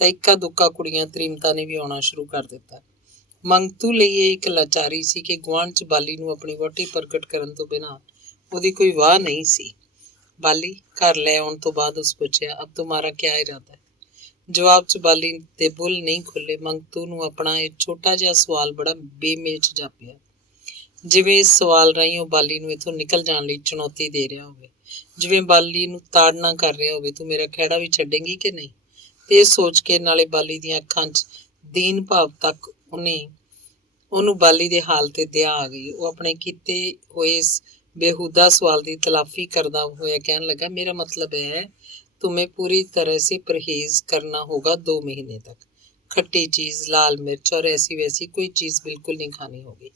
ਤਾਂ ਇੱਕਾ ਦੁੱਕਾ ਕੁੜੀਆਂ ਤ੍ਰੀਮਤਾਂ ਨੇ ਵੀ ਆਉਣਾ ਸ਼ੁਰੂ ਕਰ ਦਿੱਤਾ। ਮੰਗਤੂ ਲਈ ਇਹ ਇੱਕ ਲਾਚਾਰੀ ਸੀ ਕਿ ਗੁਆਂਢ 'ਚ ਬਾਲੀ ਨੂੰ ਆਪਣੀ ਵਹੁਟੀ ਪ੍ਰਗਟ ਕਰਨ ਤੋਂ ਬਿਨਾਂ ਉਹਦੀ ਕੋਈ ਵਾਹ ਨਹੀਂ ਸੀ। ਬਾਲੀ ਘਰ ਲੈ ਆਉਣ ਤੋਂ ਬਾਅਦ ਉਸ ਪੁੱਛਿਆ, ਅਬ ਤੁਮਾਰਾ ਕਿਆ ਇਰਾਦਾ ਹੈ? ਜਵਾਬ 'ਚ ਬਾਲੀ ਦੇ ਬੁੱਲ ਨਹੀਂ ਖੁੱਲੇ। ਮੰਗਤੂ ਨੂੰ ਆਪਣਾ ਇਹ ਛੋਟਾ ਜਿਹਾ ਸਵਾਲ ਬੜਾ ਬੇਮੇਚ ਜਾਪਿਆ, ਜਿਵੇਂ ਇਸ ਸਵਾਲ ਰਾਹੀਂ ਉਹ ਬਾਲੀ ਨੂੰ ਇੱਥੋਂ ਨਿਕਲ ਜਾਣ ਲਈ ਚੁਣੌਤੀ ਦੇ ਰਿਹਾ ਹੋਵੇ, ਜਿਵੇਂ ਬਾਲੀ ਨੂੰ ਤਾੜਨਾ ਕਰ ਰਿਹਾ ਹੋਵੇ, ਤੂੰ ਮੇਰਾ ਖਹਿੜਾ ਵੀ ਛੱਡੇਂਗੀ ਕਿ ਨਹੀਂ। ਤੇ ਇਹ ਸੋਚ ਕੇ ਨਾਲੇ ਬਾਲੀ ਦੀਆਂ ਅੱਖਾਂ 'ਚ ਦੀਨ ਭਾਵ ਤੱਕ ਉਹਨੂੰ ਬਾਲੀ ਦੇ ਹਾਲ ਤੇ ਦਇਆ ਆ ਗਈ। ਉਹ ਆਪਣੇ ਕੀਤੇ ਹੋਏ ਇਸ ਬੇਹੂਦਾ ਸਵਾਲ ਦੀ ਤਲਾਫੀ ਕਰਦਾ ਹੋਇਆ ਕਹਿਣ ਲੱਗਾ, ਮੇਰਾ ਮਤਲਬ ਹੈ तुम्हें पूरी तरह से परहेज करना होगा 2 महीने तक। खट्टी चीज, लाल मिर्च और ऐसी वैसी कोई चीज बिल्कुल नहीं खानी होगी।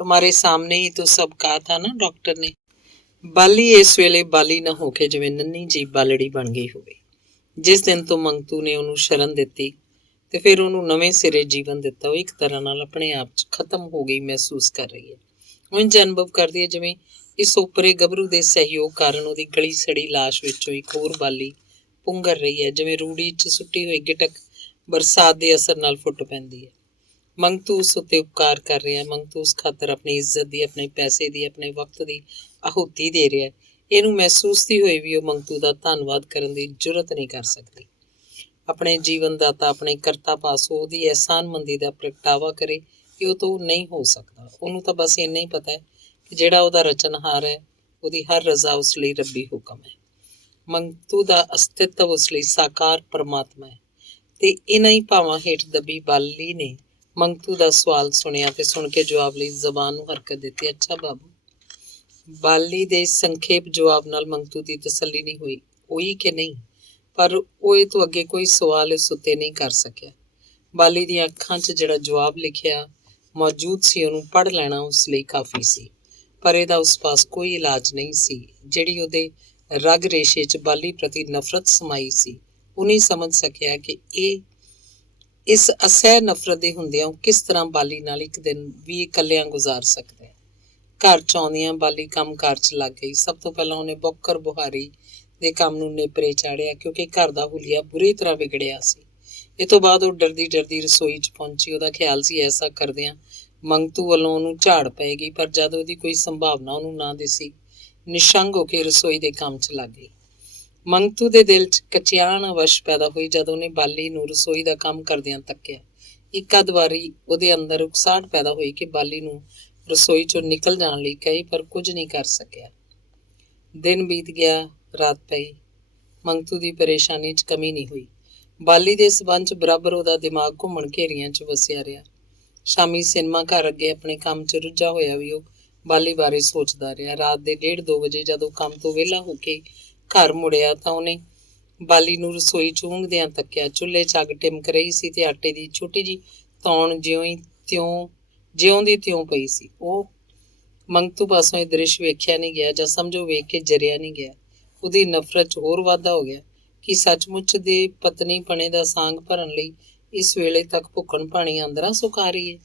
तुम्हारे सामने ही तो सब कहा था ना डॉक्टर ने। बाली इस वेले बाली ना होके जिवें नन्ही जी बालड़ी बन गई होवे। जिस दिन तो मंगतू ने ਉਹਨੂੰ ਸ਼ਰਨ ਦਿੱਤੀ ਤੇ ਫਿਰ ਉਹਨੂੰ ਨਵੇਂ ਸਿਰੇ ਜੀਵਨ ਦਿੱਤਾ, ਉਹ ਇੱਕ ਤਰ੍ਹਾਂ ਨਾਲ ਆਪਣੇ ਆਪ 'ਚ ਖਤਮ ਹੋ ਗਈ ਮਹਿਸੂਸ ਕਰ ਰਹੀ ਹੈ। ਉਹ ਇੰਝ ਅਨੁਭਵ ਕਰਦੀ ਹੈ ਜਿਵੇਂ ਇਸ ਓਪਰੇ ਗੱਭਰੂ ਦੇ ਸਹਿਯੋਗ ਕਾਰਨ ਉਹਦੀ ਗਲੀ ਸੜੀ ਲਾਸ਼ ਵਿੱਚੋਂ ਇੱਕ ਹੋਰ ਬਾਲੀ ਪੁੰਗਰ ਰਹੀ ਹੈ, ਜਿਵੇਂ ਰੂੜੀ 'ਚ ਸੁੱਟੀ ਹੋਈ ਗਿਟਕ ਬਰਸਾਤ ਦੇ ਅਸਰ ਨਾਲ ਫੁੱਟ ਪੈਂਦੀ ਹੈ। ਮੰਗਤੂ ਉਸ ਉੱਤੇ ਉਪਕਾਰ ਕਰ ਰਿਹਾ। ਮੰਗਤੂ ਉਸ ਖਾਤਰ ਆਪਣੀ ਇੱਜ਼ਤ ਦੀ, ਆਪਣੇ ਪੈਸੇ ਦੀ, ਆਪਣੇ ਵਕਤ ਦੀ ਆਹੂਤੀ ਦੇ ਰਿਹਾ। ਇਹਨੂੰ ਮਹਿਸੂਸਦੀ ਹੋਈ ਵੀ ਉਹ ਮੰਗਤੂ ਦਾ ਧੰਨਵਾਦ ਕਰਨ ਦੀ ਜੁਰਤ ਨਹੀਂ ਕਰ ਸਕਦੀ। ਆਪਣੇ ਜੀਵਨ ਦਾਤਾ, ਆਪਣੇ ਕਰਤਾ ਪਾਸੋਂ ਉਹਦੀ ਅਹਿਸਾਨਮੰਦੀ ਦਾ ਪ੍ਰਗਟਾਵਾ ਕਰੇ, ਕਿ ਉਹ ਤੋਂ ਨਹੀਂ ਹੋ ਸਕਦਾ। ਉਹਨੂੰ ਤਾਂ ਬਸ ਇੰਨਾ ਹੀ ਪਤਾ ਹੈ ਕਿ ਜਿਹੜਾ ਉਹਦਾ ਰਚਨਹਾਰ ਹੈ, ਉਹਦੀ ਹਰ ਰਜ਼ਾ ਉਸ ਲਈ ਰੱਬੀ ਹੁਕਮ ਹੈ। ਮੰਗਤੂ ਦਾ ਅਸਤਿਤਵ ਉਸ ਲਈ ਸਾਕਾਰ ਪਰਮਾਤਮਾ ਹੈ। ਤੇ ਇਹਨਾਂ ਹੀ ਭਾਵਾਂ ਹੇਠ ਦੱਬੀ ਬਾਲੀ ਨੇ ਮੰਗਤੂ ਦਾ ਸਵਾਲ ਸੁਣਿਆ ਤੇ ਸੁਣ ਕੇ ਜਵਾਬ ਲਈ ਜ਼ਬਾਨ ਨੂੰ ਹਰਕਤ ਦਿੱਤੀ, ਅੱਛਾ ਬਾਬੂ। ਬਾਲੀ ਦੇ ਸੰਖੇਪ ਜਵਾਬ ਨਾਲ ਮੰਗਤੂ ਦੀ ਤਸੱਲੀ ਨਹੀਂ ਹੋਈ ਕਿ ਨਹੀਂ, ਪਰ ਉਹ ਇਹ ਤੋਂ ਅੱਗੇ ਕੋਈ ਸਵਾਲ ਇਸ ਉੱਤੇ ਨਹੀਂ ਕਰ ਸਕਿਆ। ਬਾਲੀ ਦੀਆਂ ਅੱਖਾਂ 'ਚ ਜਿਹੜਾ ਜਵਾਬ ਲਿਖਿਆ ਮੌਜੂਦ ਸੀ, ਉਹਨੂੰ ਪੜ੍ਹ ਲੈਣਾ ਉਸ ਲਈ ਕਾਫੀ ਸੀ। ਪਰ ਇਹਦਾ ਉਸ ਪਾਸ ਕੋਈ ਇਲਾਜ ਨਹੀਂ ਸੀ। ਜਿਹੜੀ ਉਹਦੇ ਰਗ ਰੇਸ਼ੇ 'ਚ ਬਾਲੀ ਪ੍ਰਤੀ ਨਫ਼ਰਤ ਸਮਾਈ ਸੀ, ਉਹ ਨਹੀਂ ਸਮਝ ਸਕਿਆ ਕਿ ਇਸ ਅਸਹਿ ਨਫ਼ਰਤ ਦੇ ਹੁੰਦਿਆਂ ਉਹ ਕਿਸ ਤਰ੍ਹਾਂ ਬਾਲੀ ਨਾਲ ਇੱਕ ਦਿਨ ਵੀ ਇਕੱਲਿਆਂ ਗੁਜ਼ਾਰ ਸਕਦਾ ਹੈ। ਘਰ 'ਚ ਆਉਂਦਿਆਂ ਬਾਲੀ ਕੰਮ ਕਾਰ 'ਚ ਲੱਗ ਗਈ। ਸਭ ਤੋਂ ਪਹਿਲਾਂ ਉਹਨੇ ਬੌਕਰ ਬੁਹਾਰੀ ਦੇ ਕੰਮ ਨੂੰ ਨੇਪਰੇ ਚਾੜਿਆ, ਕਿਉਂਕਿ ਘਰ ਦਾ ਹੁਲੀਆ ਬੁਰੀ ਤਰ੍ਹਾਂ ਵਿਗੜਿਆ ਸੀ। ਇਹ ਤੋਂ ਬਾਅਦ ਉਹ ਡਰਦੀ ਡਰਦੀ ਰਸੋਈ 'ਚ ਪਹੁੰਚੀ। ਉਹਦਾ ਖਿਆਲ ਸੀ ਐਸਾ ਕਰਦਿਆਂ ਮੰਗਤੂ ਵੱਲੋਂ ਉਹਨੂੰ ਝਾੜ ਪਏਗੀ, ਪਰ ਜਦ ਉਹਦੀ ਕੋਈ ਸੰਭਾਵਨਾ ਉਹਨੂੰ ਨਾ ਦਿਸੀ, ਨਿਸ਼ੰਗ ਹੋ ਕੇ ਰਸੋਈ ਦੇ ਕੰਮ 'ਚ ਲੱਗ ਗਈ। ਮੰਗਤੂ ਦੇ ਦਿਲ 'ਚ ਕਚਿਆਣ ਅਵਸ਼ ਪੈਦਾ ਹੋਈ ਜਦ ਉਹਨੇ ਬਾਲੀ ਨੂੰ ਰਸੋਈ ਦਾ ਕੰਮ ਕਰਦਿਆਂ ਤੱਕਿਆ। ਇੱਕ ਅੱਧ ਵਾਰੀ ਉਹਦੇ ਅੰਦਰ ਉਕਸਾਹਟ ਪੈਦਾ ਹੋਈ ਕਿ ਬਾਲੀ ਨੂੰ ਰਸੋਈ 'ਚੋਂ ਨਿਕਲ ਜਾਣ ਲਈ ਕਹੇ, ਪਰ ਕੁਝ ਨਹੀਂ ਕਰ ਸਕਿਆ। ਦਿਨ ਬੀਤ ਗਿਆ, ਰਾਤ ਪਈ। ਮੰਗਤੂ ਦੀ ਪਰੇਸ਼ਾਨੀ 'ਚ ਕਮੀ ਨਹੀਂ ਹੋਈ। ਬਾਲੀ ਦੇ ਸਬੰਧ 'ਚ ਬਰਾਬਰ ਉਹਦਾ ਦਿਮਾਗ ਘੁੰਮਣ ਘੇਰੀਆਂ 'ਚ ਵਸਿਆ ਰਿਹਾ। ਸ਼ਾਮੀ ਸਿਨੇਮਾ ਘਰ ਅੱਗੇ ਆਪਣੇ ਕੰਮ 'ਚ ਰੁੱਝਾ ਹੋਇਆ ਵੀ ਉਹ ਬਾਲੀ ਬਾਰੇ ਸੋਚਦਾ ਰਿਹਾ। ਰਾਤ ਦੇ 1:30-2 ਵਜੇ ਜਦੋਂ ਕੰਮ ਤੋਂ ਵਿਹਲਾ ਹੋ ਕੇ ਘਰ ਮੁੜਿਆ ਤਾਂ ਉਹਨੇ ਬਾਲੀ ਨੂੰ ਰਸੋਈ 'ਚ ਊਂਘਦਿਆਂ ਤੱਕਿਆ। ਚੁੱਲ੍ਹੇ 'ਚ ਅੱਗ ਟਿਮਕ ਰਹੀ ਸੀ ਤੇ ਆਟੇ ਦੀ ਛੋਟੀ ਜਿਹੀ ਤੌਣ ਜਿਉਂ ਦੀ ਤਿਉਂ ਪਈ ਸੀ। ਉਹ ਮੰਗਤੂ ਪਾਸੋਂ ਇਹ ਦ੍ਰਿਸ਼ ਵੇਖਿਆ ਨਹੀਂ ਗਿਆ, ਜਾਂ ਸਮਝੋ ਵੇਖ ਕੇ ਜਰਿਆ ਨਹੀਂ ਗਿਆ। ਉਹਦੀ ਨਫ਼ਰਤ 'ਚ ਹੋਰ ਵਾਧਾ ਹੋ ਗਿਆ ਕਿ ਸੱਚਮੁੱਚ ਦੇ ਪਤਨੀ ਪਣੇ ਦਾ ਸਾਂਗ ਭਰਨ ਲਈ ਇਸ ਵੇਲੇ ਤੱਕ ਭੁੱਖਣ ਭਾਣੀ ਆਂਦਰਾਂ ਸੁਕਾ ਰਹੀ ਹੈ।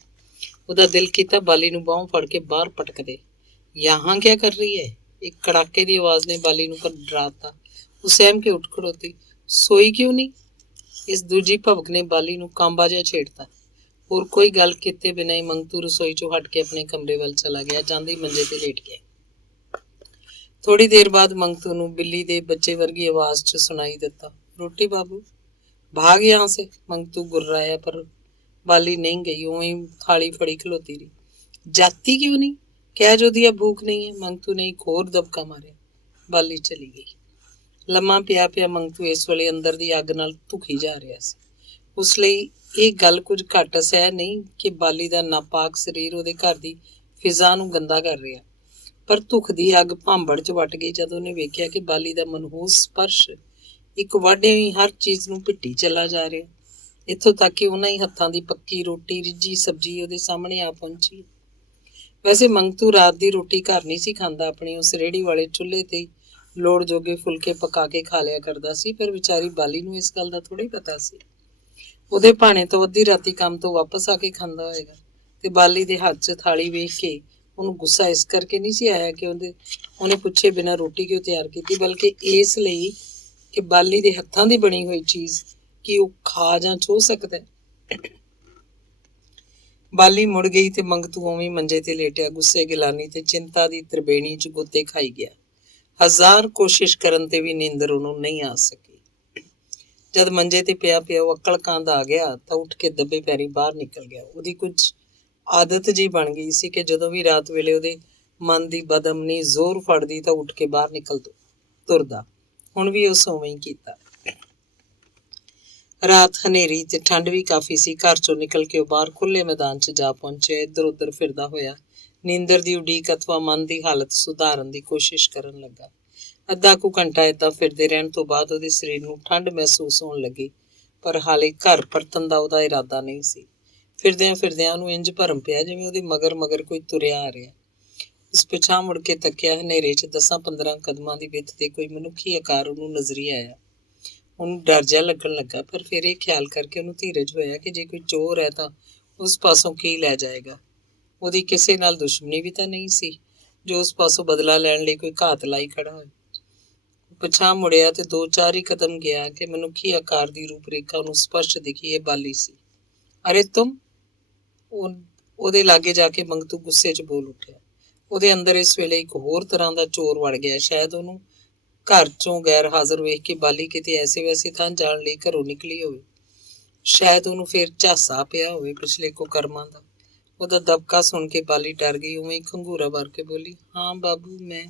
ਉਹਦਾ ਦਿਲ ਕੀਤਾ ਬਾਲੀ ਨੂੰ ਬਾਹੋਂ ਫੜ ਕੇ ਬਾਹਰ ਪਟਕ ਦੇ। ਯਹਾਂ ਕਿਆ ਕਰ ਰਹੀ ਹੈ? ਇੱਕ ਕੜਾਕੇ ਦੀ ਆਵਾਜ਼ ਨੇ ਬਾਲੀ ਨੂੰ ਡਰਾਤਾ। ਉਹ ਸਹਿਮ ਕੇ ਉੱਠ ਖੜੋਤੀ। ਸੋਈ ਕਿਉਂ ਨਹੀਂ? ਇਸ ਦੂਜੀ ਭਵਕ ਨੇ ਬਾਲੀ ਨੂੰ ਕਾਂਬਾ ਜਿਹਾ ਛੇੜਤਾ। ਹੋਰ ਕੋਈ ਗੱਲ ਕੀਤੇ ਬਿਨਾਂ ਹੀ ਮੰਗਤੂ ਰਸੋਈ 'ਚੋਂ ਹਟ ਕੇ ਆਪਣੇ ਕਮਰੇ ਵੱਲ ਚਲਾ ਗਿਆ। ਜਾਂਦੀ ਮੰਜੇ ਤੇ ਲੇਟ ਗਿਆ। ਥੋੜੀ ਦੇਰ ਬਾਅਦ ਮੰਗਤੂ ਨੂੰ ਬਿੱਲੀ ਦੇ ਬੱਚੇ ਵਰਗੀ ਆਵਾਜ਼ 'ਚ ਸੁਣਾਈ ਦਿੱਤਾ, ਰੋਟੀ ਬਾਬੂ। ਭਾਗ ਯਹਾਂ ਸੇ। ਮੰਗਤੂ ਗੁर्राया, ਪਰ ਬਾਲੀ ਨਹੀਂ ਗਈ, ਉਵੇਂ ਹੀ ਥਾਲੀ ਫੜੀ ਖਲੋਤੀ ਰਹੀ। ਜਾਤੀ ਕਿਉਂ ਨਹੀਂ? ਕਹਿ ਜੋ ਦੀ ਭੂਖ ਨਹੀਂ ਹੈ। ਮੰਗਤੂ ਨੇ ਇੱਕ ਹੋਰ ਦਬਕਾ ਮਾਰਿਆ। ਬਾਲੀ ਚਲੀ ਗਈ। ਲੰਮਾ ਪਿਆ ਪਿਆ ਮੰਗਤੂ ਇਸ ਵੇਲੇ ਅੰਦਰ ਦੀ ਅੱਗ ਨਾਲ ਧੁਖੀ ਜਾ ਰਿਹਾ ਸੀ। ਉਸ ਲਈ ਇਹ ਗੱਲ ਕੁਝ ਘੱਟ ਸਹਿ ਨਹੀਂ ਕਿ ਬਾਲੀ ਦਾ ਨਾਪਾਕ ਸਰੀਰ ਉਹਦੇ ਘਰ ਦੀ ਫਿਜ਼ਾ ਨੂੰ ਗੰਦਾ ਕਰ ਰਿਹਾ, ਪਰ ਧੁੱਖ ਦੀ ਅੱਗ ਭਾਂਬੜ 'ਚ ਵੱਟ ਗਈ ਜਦੋਂ ਉਹਨੇ ਵੇਖਿਆ ਕਿ ਬਾਲੀ ਦਾ ਮਨਹੂਸ ਸਪਰਸ਼ ਇੱਕ ਵਾਢੇ ਹੋਈ ਹਰ ਚੀਜ਼ ਨੂੰ ਭਿੱਟੀ ਚਲਾ ਜਾ ਰਿਹਾ। ਇੱਥੋਂ ਤੱਕ ਕਿ ਉਹਨਾਂ ਹੀ ਹੱਥਾਂ ਦੀ ਪੱਕੀ ਰੋਟੀ, ਰਿੱਝੀ ਸਬਜ਼ੀ ਉਹਦੇ ਸਾਹਮਣੇ ਆ ਪਹੁੰਚੀ। ਵੈਸੇ ਮੰਗਤੂ ਰਾਤ ਦੀ ਰੋਟੀ ਘਰ ਨਹੀਂ ਸੀ ਖਾਂਦਾ, ਆਪਣੀ ਉਸ ਰੇਹੜੀ ਵਾਲੇ ਚੁੱਲ੍ਹੇ ਤੇ ਲੋੜ ਜੋਗੇ ਫੁਲਕੇ ਪਕਾ ਕੇ ਖਾ ਲਿਆ ਕਰਦਾ ਸੀ, ਪਰ ਵਿਚਾਰੀ ਬਾਲੀ ਨੂੰ ਇਸ ਗੱਲ ਦਾ ਥੋੜ੍ਹਾ ਹੀ ਪਤਾ ਸੀ। ਉਹਦੇ ਭਾਣੇ ਤੋਂ ਅੱਧੀ ਰਾਤੀ ਕੰਮ ਤੋਂ ਵਾਪਸ ਆ ਕੇ ਖਾਂਦਾ ਹੋਏਗਾ। ਤੇ ਬਾਲੀ ਦੇ ਹੱਥ 'ਚ ਥਾਲੀ ਵੇਖ ਕੇ ਉਹਨੂੰ ਗੁੱਸਾ ਇਸ ਕਰਕੇ ਨਹੀਂ ਸੀ ਆਇਆ ਕਿ ਉਹਨੇ ਪੁੱਛੇ ਬਿਨਾਂ ਰੋਟੀ ਕਿਉਂ ਤਿਆਰ ਕੀਤੀ, ਬਲਕਿ ਇਸ ਲਈ ਕਿ ਬਾਲੀ ਦੇ ਹੱਥਾਂ ਦੀ ਬਣੀ ਹੋਈ ਚੀਜ਼ ਕੀ ਉਹ ਖਾ ਜਾਂ ਛੋਹ ਸਕਦਾ। ਬਾਲੀ ਮੁੜ ਗਈ ਤੇ ਮੰਗਤੂ ਉਵੇਂ ਮੰਜੇ ਤੇ ਲੇਟਿਆ, ਗੁੱਸੇ ਗਿਲਾਨੀ ਤੇ ਚਿੰਤਾ ਦੀ ਤ੍ਰਿਬੇਣੀ 'ਚ ਗੋਤੇ ਖਾਈ ਗਿਆ। ਹਜ਼ਾਰ ਕੋਸ਼ਿਸ਼ ਕਰਨ ਤੇ ਵੀ ਨੀਂਦਰ ਉਹਨੂੰ ਨਹੀਂ ਆ ਸਕੀ। ਜਦ ਮੰਜੇ ਤੇ ਪਿਆ ਉਹ ਅਕਲ ਕੰਦ ਆ ਗਿਆ ਤਾਂ ਉੱਠ ਕੇ ਦੱਬੇ ਪੈਰੀ ਬਾਹਰ ਨਿਕਲ ਗਿਆ। ਉਹਦੀ ਕੁਝ ਆਦਤ ਜੀ ਬਣ ਗਈ ਸੀ ਕਿ ਜਦੋਂ ਵੀ ਰਾਤ ਵੇਲੇ ਉਹਦੇ ਮਨ ਦੀ ਬਦਅਮਨੀ ਜ਼ੋਰ ਫੜਦੀ ਤਾਂ ਉੱਠ ਕੇ ਬਾਹਰ ਨਿਕਲ ਤੁਰਦਾ। ਹੁਣ ਵੀ ਉਸ ਉਵੇਂ ਹੀ ਕੀਤਾ। ਰਾਤ ਹਨੇਰੀ ਤੇ ਠੰਡ ਵੀ ਕਾਫੀ ਸੀ। ਘਰ 'ਚੋਂ ਨਿਕਲ ਕੇ ਉਹ ਬਾਹਰ ਖੁੱਲ੍ਹੇ ਮੈਦਾਨ 'ਚ ਜਾ ਪਹੁੰਚਿਆ। ਇੱਧਰ ਉੱਧਰ ਫਿਰਦਾ ਹੋਇਆ ਨੀਂਦਰ ਦੀ ਉਡੀਕ ਅਥਵਾ ਮਨ ਦੀ ਹਾਲਤ ਸੁਧਾਰਨ ਦੀ ਕੋਸ਼ਿਸ਼ ਕਰਨ ਲੱਗਾ। ਅੱਧਾ ਕੁ ਘੰਟਾ ਏਦਾਂ ਫਿਰਦੇ ਰਹਿਣ ਤੋਂ ਬਾਅਦ ਉਹਦੇ ਸਰੀਰ ਨੂੰ ਠੰਡ ਮਹਿਸੂਸ ਹੋਣ ਲੱਗੀ, ਪਰ ਹਾਲੇ ਘਰ ਪਰਤਣ ਦਾ ਉਹਦਾ ਇਰਾਦਾ ਨਹੀਂ ਸੀ। ਫਿਰਦਿਆਂ ਉਹਨੂੰ ਇੰਝ ਭਰਮ ਪਿਆ ਜਿਵੇਂ ਉਹਦੇ ਮਗਰ ਕੋਈ ਤੁਰਿਆ ਆ ਰਿਹਾ। ਉਸ ਪਿਛਾਂਹ ਮੁੜ ਕੇ ਤੱਕਿਆ। ਹਨੇਰੇ 'ਚ 10-15 ਕਦਮਾਂ ਦੀ ਵਿੱਥ ਤੇ ਕੋਈ ਮਨੁੱਖੀ ਆਕਾਰ ਉਹਨੂੰ ਨਜ਼ਰੀ ਆਇਆ। ਉਹਨੂੰ ਡਰ ਜਿਹਾ ਲੱਗਣ ਲੱਗਾ, ਪਰ ਫਿਰ ਇਹ ਖਿਆਲ ਕਰਕੇ ਉਹਨੂੰ ਧੀਰਜ ਹੋਇਆ ਕਿ ਜੇ ਕੋਈ ਚੋਰ ਹੈ ਤਾਂ ਉਸ ਪਾਸੋਂ ਕੀ ਲੈ ਜਾਏਗਾ। ਉਹਦੀ ਕਿਸੇ ਨਾਲ ਦੁਸ਼ਮਣੀ ਵੀ ਤਾਂ ਨਹੀਂ ਸੀ ਜੋ ਉਸ ਪਾਸੋਂ ਬਦਲਾ ਲੈਣ ਲਈ ਕੋਈ ਘਾਤ ਲਾਈ ਖੜਾ ਹੋਏ। ਪਿਛਾਂਹ ਮੁੜਿਆ ਤੇ 2-4 ਹੀ ਕਦਮ ਗਿਆ ਕਿ ਮਨੁੱਖੀ ਆਕਾਰ ਦੀ ਰੂਪ ਰੇਖਾ ਉਹਨੂੰ ਸਪਸ਼ਟ ਦਿਖੀ। ਇਹ ਬਾਲੀ ਸੀ। ਅਰੇ ਤੁਮ! ਉਹਦੇ ਲਾਗੇ ਜਾ ਕੇ ਮੰਗਤੂ ਗੁੱਸੇ 'ਚ ਬੋਲ ਉੱਠਿਆ। ਉਹਦੇ ਅੰਦਰ ਇਸ ਵੇਲੇ ਇੱਕ ਹੋਰ ਤਰ੍ਹਾਂ ਦਾ ਚੋਰ ਵੜ ਗਿਆ। ਸ਼ਾਇਦ ਉਹਨੂੰ ਘਰ 'ਚੋਂ ਗੈਰ ਹਾਜ਼ਰ ਵੇਖ ਕੇ ਬਾਲੀ ਕਿਤੇ ਐਸੇ ਵੈਸੇ ਥਾਂ ਜਾਣ ਲਈ ਘਰੋਂ ਨਿਕਲੀ ਹੋਵੇ। ਸ਼ਾਇਦ ਉਹਨੂੰ ਫਿਰ ਝਾਸਾ ਪਿਆ ਹੋਵੇ ਪਿਛਲੇ ਕੁਕਰਮਾਂ ਦਾ। ਉਹਦਾ ਦਬਕਾ ਸੁਣ ਕੇ ਬਾਲੀ ਡਰ ਗਈ। ਉਵੇਂ ਹੀ ਖੰਗੂਰਾ ਭਰ ਕੇ ਬੋਲੀ, ਹਾਂ ਬਾਬੂ, मैं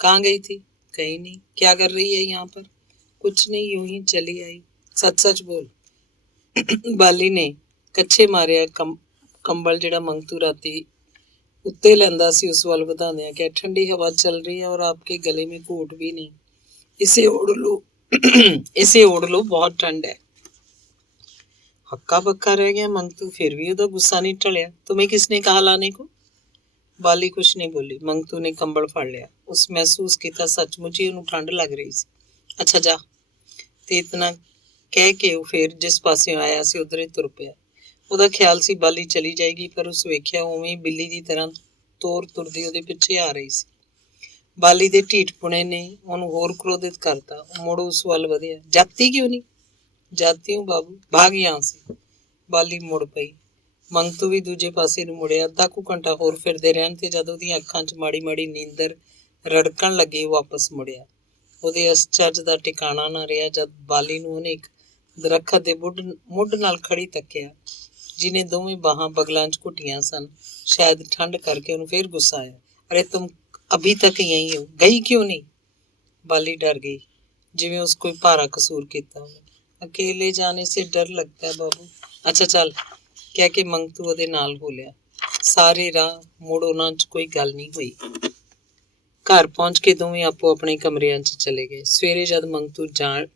कहाँ गई थी? कहीं नहीं। क्या कर रही है यहाँ पर? कुछ नहीं, यूं ही चली आई। सच बोल। बाली ने ਕੱਛੇ ਮਾਰਿਆ ਕੰਬਲ ਜਿਹੜਾ ਮੰਗਤੂ ਰਾਤੀ ਉੱਤੇ ਲੈਂਦਾ ਸੀ ਉਸ ਵੱਲ ਵਧਾਉਂਦਿਆਂ ਕਿਹਾ, ਠੰਡੀ ਹਵਾ ਚੱਲ ਰਹੀ ਹੈ और आपके गले में घूंट भी नहीं। इसे ओढ़ लो, बहुत ठंड है। हक्का बक्का रह गया मंगतू। फिर भी ਉਹਦਾ ਗੁੱਸਾ ਨਹੀਂ ਟਲਿਆ। तुम्हें किसने कहा लाने को? ਬਾਲੀ ਕੁਛ ਨਹੀਂ ਬੋਲੀ। ਮੰਗਤੂ ਨੇ ਕੰਬਲ ਫੜ ਲਿਆ। ਉਸ ਮਹਿਸੂਸ ਕੀਤਾ ਸੱਚਮੁੱਚ ਹੀ ਉਹਨੂੰ ਠੰਡ ਲੱਗ ਰਹੀ ਸੀ। ਅੱਛਾ ਜਾ, ਤੇ ਇਤਨਾ ਕਹਿ ਕੇ ਉਹ ਫੇਰ ਜਿਸ ਪਾਸਿਓਂ ਆਇਆ ਸੀ ਉਧਰ ਹੀ ਤੁਰ ਪਿਆ। ਉਹਦਾ ਖਿਆਲ ਸੀ ਬਾਲੀ ਚਲੀ ਜਾਏਗੀ, ਪਰ ਉਸ ਵੇਖਿਆ ਉਵੇਂ ਬਿੱਲੀ ਦੀ ਤਰ੍ਹਾਂ ਤੋਰ ਤੁਰਦੀ ਉਹਦੇ ਪਿੱਛੇ ਆ ਰਹੀ ਸੀ। ਬਾਲੀ ਦੇ ਢੀਠਪੁਣੇ ਨੇ ਉਹਨੂੰ ਹੋਰ ਕ੍ਰੋਧਿਤ ਕਰਤਾ। ਉਹ ਮੁੜ ਉਸ ਵੱਲ ਵਧਿਆ। ਜਾਤੀ ਕਿਉਂ ਨਹੀਂ? ਜਾਤੀ ਹੂੰ ਬਾਬੂ, ਭਾਗ ਯਹਾਂ ਸੇ। ਬਾਲੀ ਮੁੜ ਪਈ। ਮੰਗਤੂ ਵੀ ਦੂਜੇ ਪਾਸੇ ਨੂੰ ਮੁੜਿਆ। ਅੱਧਾ ਕੁ ਘੰਟਾ ਹੋਰ ਫਿਰਦੇ ਰਹਿਣ ਤੇ ਜਦ ਉਹਦੀਆਂ ਅੱਖਾਂ 'ਚ ਮਾੜੀ ਮਾੜੀ ਨੀਂਦਰ ਰੜਕਣ ਲੱਗੀ, ਉਹ ਵਾਪਸ ਮੁੜਿਆ। ਉਹਦੇ ਅਸਚਰਜ ਦਾ ਟਿਕਾਣਾ ਨਾ ਰਿਹਾ ਜਦ ਬਾਲੀ ਨੂੰ ਉਹਨੇ ਇੱਕ ਦਰੱਖਤ ਦੇ ਮੁੱਢ ਨਾਲ ਖੜੀ ਤੱਕਿਆ, ਜਿਹਨੇ ਦੋਵੇਂ ਬਾਹਾਂ ਬਗਲਾਂ 'ਚ ਘੁੱਟੀਆਂ ਸਨ। ਸ਼ਾਇਦ ਠੰਡ ਕਰਕੇ ਉਹਨੂੰ ਫੇਰ ਗੁੱਸਾ ਆਇਆ। ਅਰੇ ਤੁਮ ਅਭੀ ਤੱਕ ਯਹੀਂ ਹੋ, ਗਈ ਕਿਉਂ ਨਹੀਂ? ਬਾਲੀ ਡਰ ਗਈ, ਜਿਵੇਂ ਉਸ ਕੋਈ ਭਾਰਾ ਕਸੂਰ ਕੀਤਾ ਉਹਨੇ। ਅਕੇਲੇ ਜਾਣੇ ਸੇ ਡਰ ਲੱਗਦਾ ਹੈ ਬਾਬੂ। ਅੱਛਾ ਚੱਲ, ਕਹਿ ਕੇ ਮੰਗਤੂ ਉਹਦੇ ਨਾਲ ਹੋ ਲਿਆ। ਸਾਰੇ ਰਾਹ ਮੁੜ ਉਹਨਾਂ 'ਚ ਕੋਈ ਗੱਲ ਨਹੀਂ ਹੋਈ। ਘਰ ਪਹੁੰਚ ਕੇ ਦੋਵੇਂ ਆਪੋ ਆਪਣੇ ਕਮਰਿਆਂ 'ਚ ਚਲੇ ਗਏ। ਸਵੇਰੇ ਜਦ ਮੰਗਤੂ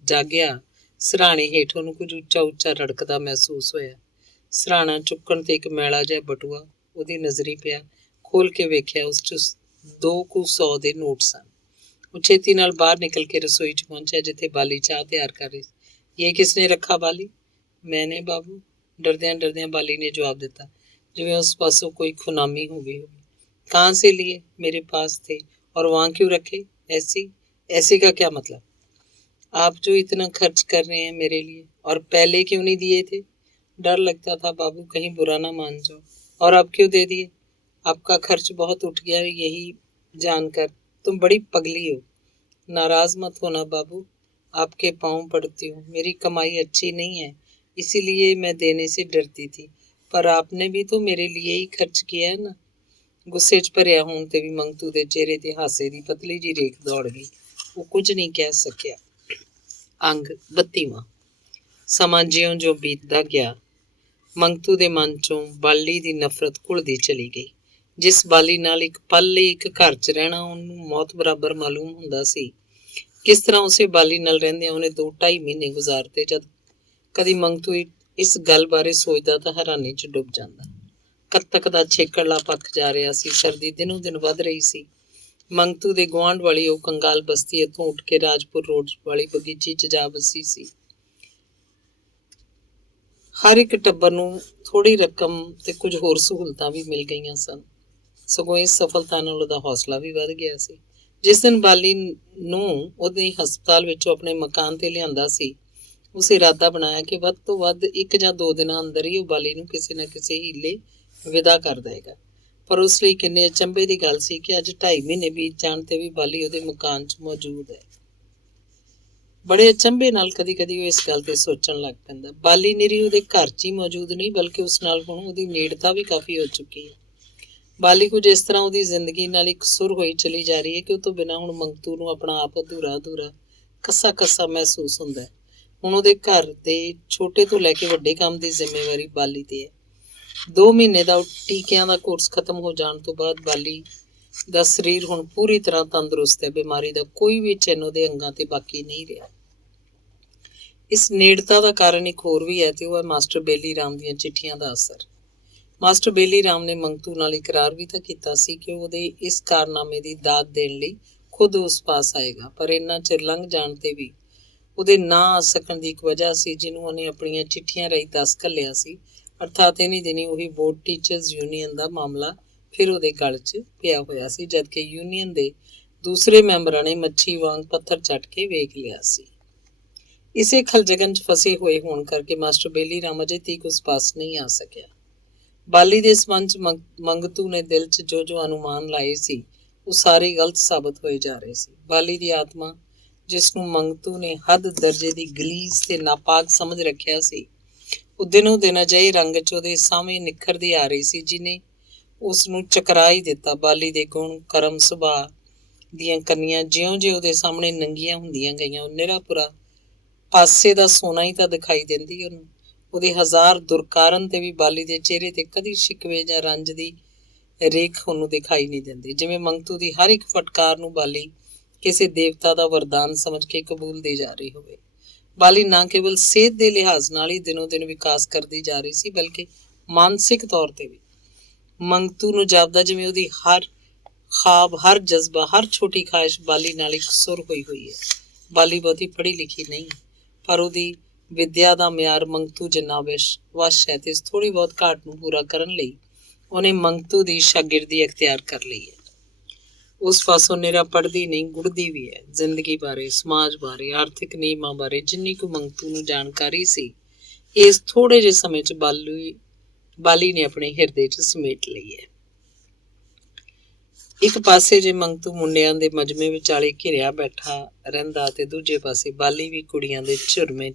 ਜਾਗਿਆ, ਸਿਰਹਾਣੇ ਹੇਠ ਉਹਨੂੰ ਕੁਝ ਉੱਚਾ ਉੱਚਾ ਰੜਕਦਾ ਮਹਿਸੂਸ ਹੋਇਆ। ਸਿਰਹਾਣਾ ਚੁੱਕਣ ਤੇ ਇੱਕ ਮੈਲਾ ਜਿਹਾ ਬਟੂਆ ਉਹਦੀ ਨਜ਼ਰੀ ਪਿਆ। ਖੋਲ ਕੇ ਵੇਖਿਆ, ਉਸ 'ਚ 2 ਕੁ 100 ਦੇ ਨੋਟ ਸਨ। ਉਹ ਛੇਤੀ ਨਾਲ ਬਾਹਰ ਨਿਕਲ ਕੇ ਰਸੋਈ 'ਚ ਪਹੁੰਚਿਆ, ਜਿੱਥੇ ਬਾਲੀ ਚਾਹ ਤਿਆਰ ਕਰ ਰਹੀ ਸੀ। ਇਹ ਕਿਸਨੇ ਰੱਖਾ ਬਾਲੀ? ਮੈਨੇ ਬਾਬੂ, ਡਰਦਿਆਂ ਡਰਦਿਆਂ ਬਾਲੀ ਨੇ ਜਵਾਬ ਦਿੱਤਾ, ਜਿਵੇਂ ਉਸ ਪਾਸੋਂ ਕੋਈ ਖੁਨਾਮੀ ਹੋ ਗਈ ਹੋਵੇ। ਕਹਾਂ ਸੇ लिए? मेरे पास थे। और वहाँ क्यों रखे? ऐसी? ऐसे का क्या मतलब? आप जो इतना खर्च कर रहे हैं मेरे लिए, और पहले क्यों नहीं दिए थे? डर लगता था बाबू, कहीं बुरा ना मान जाओ। और अब क्यों दे दिए? आपका खर्च बहुत उठ गया यही जानकर। तुम बड़ी पगली हो। नाराज मत होना बाबू, आपके पाँव पड़ती हूँ। मेरी कमाई अच्छी नहीं है, इसीलिए मैं देने से डरती थी, पर आपने भी तो मेरे लिए ही खर्च किया है ना। ਗੁੱਸੇ 'ਚ ਭਰਿਆ ਹੋਣ ਤੇ ਵੀ ਮੰਗਤੂ ਦੇ ਚਿਹਰੇ ਤੇ ਹਾਸੇ ਦੀ ਪਤਲੀ ਜਿਹੀ ਰੇਖ ਦੌੜ ਗਈ। ਉਹ ਕੁਝ ਨਹੀਂ ਕਹਿ ਸਕਿਆ। ਅੰਗ 32ਵਾਂ। ਸਮਾਂ ਜਿਉਂ-ਜਿਉਂ ਬੀਤਦਾ ਗਿਆ, ਮੰਗਤੂ ਦੇ ਮਨ 'ਚੋਂ ਬਾਲੀ ਦੀ ਨਫ਼ਰਤ ਘੁਲਦੀ ਚਲੀ ਗਈ। ਜਿਸ ਬਾਲੀ ਨਾਲ ਇੱਕ ਪਲ ਲਈ ਇੱਕ ਘਰ 'ਚ ਰਹਿਣਾ ਉਹਨੂੰ ਮੌਤ ਬਰਾਬਰ ਮਾਲੂਮ ਹੁੰਦਾ ਸੀ, ਕਿਸ ਤਰ੍ਹਾਂ ਉਸੇ ਬਾਲੀ ਨਾਲ ਰਹਿੰਦਿਆਂ ਉਹਨੇ 2-2.5 ਮਹੀਨੇ ਗੁਜ਼ਾਰਤੇ। ਜਦ ਕਦੀ ਮੰਗਤੂ ਇਸ ਗੱਲ ਬਾਰੇ ਸੋਚਦਾ ਤਾਂ ਹੈਰਾਨੀ 'ਚ ਡੁੱਬ ਜਾਂਦਾ। ਕੱਤਕ ਦਾ ਛੇਕੜਲਾ ਪੱਕ ਜਾ ਰਿਹਾ ਸੀ। ਸਰਦੀ ਦਿਨੋਂ ਦਿਨ ਵੱਧ ਰਹੀ ਸੀ। ਮੰਗਤੂ ਦੇ ਗੁਆਂਢ ਵਾਲੀ ਉਹ ਕੰਗਾਲ ਬਸਤੀ ਇੱਥੋਂ ਉੱਠ ਕੇ ਰਾਜਪੁਰ ਰੋਡ ਵਾਲੀ ਬਗੀਚੀ 'ਚ ਜਾ ਵਸੀ ਸੀ। ਹਰ ਇੱਕ ਟੱਬਰ ਨੂੰ ਥੋੜ੍ਹੀ ਰਕਮ ਤੇ ਕੁਝ ਹੋਰ ਸਹੂਲਤਾਂ ਵੀ ਮਿਲ ਗਈਆਂ ਸਨ। ਸਗੋਂ ਇਸ ਸਫਲਤਾ ਨਾਲ ਉਹਦਾ ਹੌਸਲਾ ਵੀ ਵੱਧ ਗਿਆ ਸੀ। ਜਿਸ ਦਿਨ ਬਾਲੀ ਨੂੰ ਉਹਦੇ ਹਸਪਤਾਲ ਵਿੱਚੋਂ ਆਪਣੇ ਮਕਾਨ ਤੇ ਲਿਆਂਦਾ ਸੀ, ਉਸ ਇਰਾਦਾ ਬਣਾਇਆ ਕਿ ਵੱਧ ਤੋਂ ਵੱਧ 1 ਜਾਂ 2 ਦਿਨਾਂ ਅੰਦਰ ਹੀ ਉਹ ਬਾਲੀ ਨੂੰ ਕਿਸੇ ਨਾ ਕਿਸੇ ਹੀਲੇ ਵਿਦਾ ਕਰ ਦੇਗਾ। ਪਰ ਉਸ ਲਈ ਕਿੰਨੇ ਅਚੰਭੇ ਦੀ ਗੱਲ ਸੀ ਕਿ ਅੱਜ 2.5 ਮਹੀਨੇ ਬੀਤ ਜਾਣ ਤੇ ਵੀ ਬਾਲੀ ਉਹਦੇ ਮਕਾਨ 'ਚ ਮੌਜੂਦ ਹੈ। ਬੜੇ ਅਚੰਭੇ ਨਾਲ ਕਦੀ ਕਦੀ ਉਹ ਇਸ ਗੱਲ ਤੇ ਸੋਚਣ ਲੱਗ ਪੈਂਦਾ, ਬਾਲੀ ਨਿਰੀ ਉਹਦੇ ਘਰ 'ਚ ਹੀ ਮੌਜੂਦ ਨਹੀਂ, ਬਲਕਿ ਉਸ ਨਾਲ ਹੁਣ ਉਹਦੀ ਨੇੜਤਾ ਵੀ ਕਾਫੀ ਹੋ ਚੁੱਕੀ ਹੈ। ਬਾਲੀ ਕੁਝ ਇਸ ਤਰ੍ਹਾਂ ਉਹਦੀ ਜ਼ਿੰਦਗੀ ਨਾਲ ਇਕਸੁਰ ਹੋਈ ਚਲੀ ਜਾ ਰਹੀ ਹੈ ਕਿ ਉਹ ਤੋਂ ਬਿਨਾਂ ਹੁਣ ਮੰਗਤੂ ਨੂੰ ਆਪਣਾ ਆਪ ਅਧੂਰਾ ਕੱਸਾ ਕੱਸਾ ਮਹਿਸੂਸ ਹੁੰਦਾ ਹੈ। ਹੁਣ ਉਹਦੇ ਘਰ ਦੇ ਛੋਟੇ ਤੋਂ ਲੈ ਕੇ ਵੱਡੇ ਕੰਮ ਦੀ ਜ਼ਿੰਮੇਵਾਰੀ ਬਾਲੀ ਤੇ ਹੈ। 2 ਮਹੀਨੇ ਦਾ ਟੀਕਿਆਂ ਦਾ ਕੋਰਸ ਖਤਮ ਹੋ ਜਾਣ ਤੋਂ ਬਾਅਦ ਬਾਲੀ ਦਾ ਸਰੀਰ ਹੁਣ ਪੂਰੀ ਤਰ੍ਹਾਂ ਤੰਦਰੁਸਤ ਹੈ। ਬਿਮਾਰੀ ਦਾ ਕੋਈ ਵੀ ਚਿੰਨ੍ਹ ਉਹਦੇ ਅੰਗਾਂ ਤੇ ਬਾਕੀ ਨਹੀਂ ਰਿਹਾ। ਇਸ ਨੇੜਤਾ ਦਾ ਕਾਰਨ ਇੱਕ ਹੋਰ ਵੀ ਹੈ ਤੇ ਉਹ ਹੈ ਮਾਸਟਰ ਬੇਲੀ ਰਾਮ ਦੀਆਂ ਚਿੱਠੀਆਂ ਦਾ ਅਸਰ। ਮਾਸਟਰ ਬੇਲੀ ਰਾਮ ਨੇ ਮੰਗਤੂ ਨਾਲ ਇਕਰਾਰ ਵੀ ਤਾਂ ਕੀਤਾ ਸੀ ਕਿ ਉਹਦੇ ਇਸ ਕਾਰਨਾਮੇ ਦੀ ਦਾਦ ਦੇਣ ਲਈ ਖੁਦ ਉਸ ਪਾਸ ਆਏਗਾ, ਪਰ ਇੰਨਾ ਚਿਰ ਲੰਘ ਜਾਣ ਤੇ ਵੀ ਉਹਦੇ ਨਾ ਆ ਸਕਣ ਦੀ ਇੱਕ ਵਜ੍ਹਾ ਸੀ, ਜਿਹਨੂੰ ਉਹਨੇ ਆਪਣੀਆਂ ਚਿੱਠੀਆਂ ਰਾਹੀਂ ਦੱਸ ਘੱਲਿਆ ਸੀ। ਅਰਥਾਤ ਇਨੀ ਦਿਨੀ ਉਹੀ ਬੋਰਡ ਟੀਚਰਸ ਯੂਨੀਅਨ ਦਾ ਮਾਮਲਾ ਫਿਰ ਉਹਦੇ ਗਲ 'ਚ ਪਿਆ ਹੋਇਆ ਸੀ, ਜਦਕਿ ਯੂਨੀਅਨ ਦੇ ਦੂਸਰੇ ਮੈਂਬਰਾਂ ਨੇ ਮੱਛੀ ਵਾਂਗ ਪੱਥਰ ਚੱਟ ਕੇ ਵੇਖ ਲਿਆ ਸੀ। ਇਸੇ ਖਲਜਗਨ 'ਚ ਫਸੇ ਹੋਏ ਹੋਣ ਕਰਕੇ ਮਾਸਟਰ ਬੇਲੀ ਰਾਮ ਅਜੇ ਤੀਕ ਉਸ ਪਾਸ ਨਹੀਂ ਆ ਸਕਿਆ। ਬਾਲੀ ਦੇ ਸੰਬੰਧ 'ਚ ਮੰਗਤੂ ਨੇ ਦਿਲ 'ਚ ਜੋ ਅਨੁਮਾਨ ਲਾਏ ਸੀ, ਉਹ ਸਾਰੇ ਗਲਤ ਸਾਬਤ ਹੋਏ ਜਾ ਰਹੇ ਸੀ। ਬਾਲੀ ਦੀ ਆਤਮਾ, ਜਿਸ ਨੂੰ ਮੰਗਤੂ ਨੇ ਹੱਦ ਦਰਜੇ ਦੀ ਗਲੀਜ਼ ਤੇ ਨਾਪਾਕ ਸਮਝ ਰੱਖਿਆ ਸੀ, ਉਹ ਦਿਨੋਂ ਦਿਨ ਅਜਿਹੇ ਰੰਗ 'ਚ ਉਹਦੇ ਸਾਹਮਣੇ ਨਿਖਰਦੀ ਆ ਰਹੀ ਸੀ, ਜਿਹਨੇ ਉਸ ਨੂੰ ਚਕਰਾ ਹੀ ਦਿੱਤਾ। ਬਾਲੀ ਦੇ ਗੁਣ, ਕਰਮ, ਸੁਭਾਅ ਦੀਆਂ ਕੰਨੀਆਂ ਜਿਉਂ-ਜਿਉਂ ਉਹਦੇ ਸਾਹਮਣੇ ਨੰਗੀਆਂ ਹੁੰਦੀਆਂ ਗਈਆਂ, ਉਹ ਨਿਰਾਪੁਰਾ ਪਾਸੇ ਦਾ ਸੋਨਾ ਹੀ ਤਾਂ ਦਿਖਾਈ ਦਿੰਦੀ ਉਹਨੂੰ। ਉਹਦੇ 1000 ਦੁਰਕਾਰਨ ਤੇ ਵੀ ਬਾਲੀ ਦੇ ਚਿਹਰੇ ਤੇ ਕਦੀ ਸ਼ਿਕਵੇ ਜਾਂ ਰੰਜ ਦੀ ਰੇਖ ਉਹਨੂੰ ਦਿਖਾਈ ਨਹੀਂ ਦਿੰਦੀ, ਜਿਵੇਂ ਮੰਗਤੂ ਦੀ ਹਰ ਇੱਕ ਫਟਕਾਰ ਨੂੰ ਬਾਲੀ ਕਿਸੇ ਦੇਵਤਾ ਦਾ ਵਰਦਾਨ ਸਮਝ ਕੇ ਕਬੂਲਦੀ ਜਾ ਰਹੀ ਹੋਵੇ। ਬਾਲੀ ਨਾ ਕੇਵਲ ਸਿਹਤ ਦੇ ਲਿਹਾਜ਼ ਨਾਲ ਹੀ ਦਿਨੋਂ ਦਿਨ ਵਿਕਾਸ ਕਰਦੀ ਜਾ ਰਹੀ ਸੀ, ਬਲਕਿ ਮਾਨਸਿਕ ਤੌਰ ਤੇ ਵੀ। ਮੰਗਤੂ ਨੂੰ ਜਾਪਦਾ ਜਿਵੇਂ ਉਹਦੀ ਹਰ ਖਾਬ, ਹਰ ਜਜ਼ਬਾ, ਹਰ ਛੋਟੀ ਖਾਹਿਸ਼ ਬਾਲੀ ਨਾਲ ਇੱਕ ਸੁਰ ਹੋਈ ਹੈ। ਬਾਲੀ ਬਹੁਤੀ ਪੜ੍ਹੀ ਲਿਖੀ ਨਹੀਂ, ਪਰ ਉਹਦੀ ਵਿਦਿਆ ਦਾ ਮਿਆਰ ਮੰਗਤੂ ਜਿੰਨਾ ਵਸ਼ ਹੈ ਤੇ ਇਸ ਥੋੜ੍ਹੀ ਬਹੁਤ ਘਾਟ ਨੂੰ ਪੂਰਾ ਕਰਨ ਲਈ ਉਹਨੇ ਮੰਗਤੂ ਦੀ ਸ਼ਾਗਿਰਦੀ ਅਖਤਿਆਰ ਕਰ ਲਈ ਹੈ। ਉਸ ਪਾਸੋਂ ਨਿਰਾ ਪੜ੍ਹਦੀ ਨਹੀਂ, ਗੁੜਦੀ ਵੀ ਹੈ। ਜ਼ਿੰਦਗੀ ਬਾਰੇ, ਸਮਾਜ ਬਾਰੇ, ਆਰਥਿਕ ਨਿਯਮਾਂ ਬਾਰੇ ਜਿੰਨੀ ਕੁ ਮੰਗਤੂ ਨੂੰ ਜਾਣਕਾਰੀ ਸੀ, ਇਸ ਥੋੜ੍ਹੇ ਜਿਹੇ ਸਮੇਂ 'ਚ ਬਾਲੀ ਨੇ ਆਪਣੇ ਹਿਰਦੇ 'ਚ ਸਮੇਟ ਲਈ ਹੈ। ਇੱਕ ਪਾਸੇ ਜੇ ਮੰਗਤੂ ਮੁੰਡਿਆਂ ਦੇ ਮਜਮੇ ਵਿਚਾਲੇ ਘਿਰਿਆ ਬੈਠਾ ਰਹਿੰਦਾ ਤੇ ਦੂਜੇ ਪਾਸੇ ਬਾਲੀ ਵੀ ਕੁੜੀਆਂ ਦੇ ਝੁਰਮੇ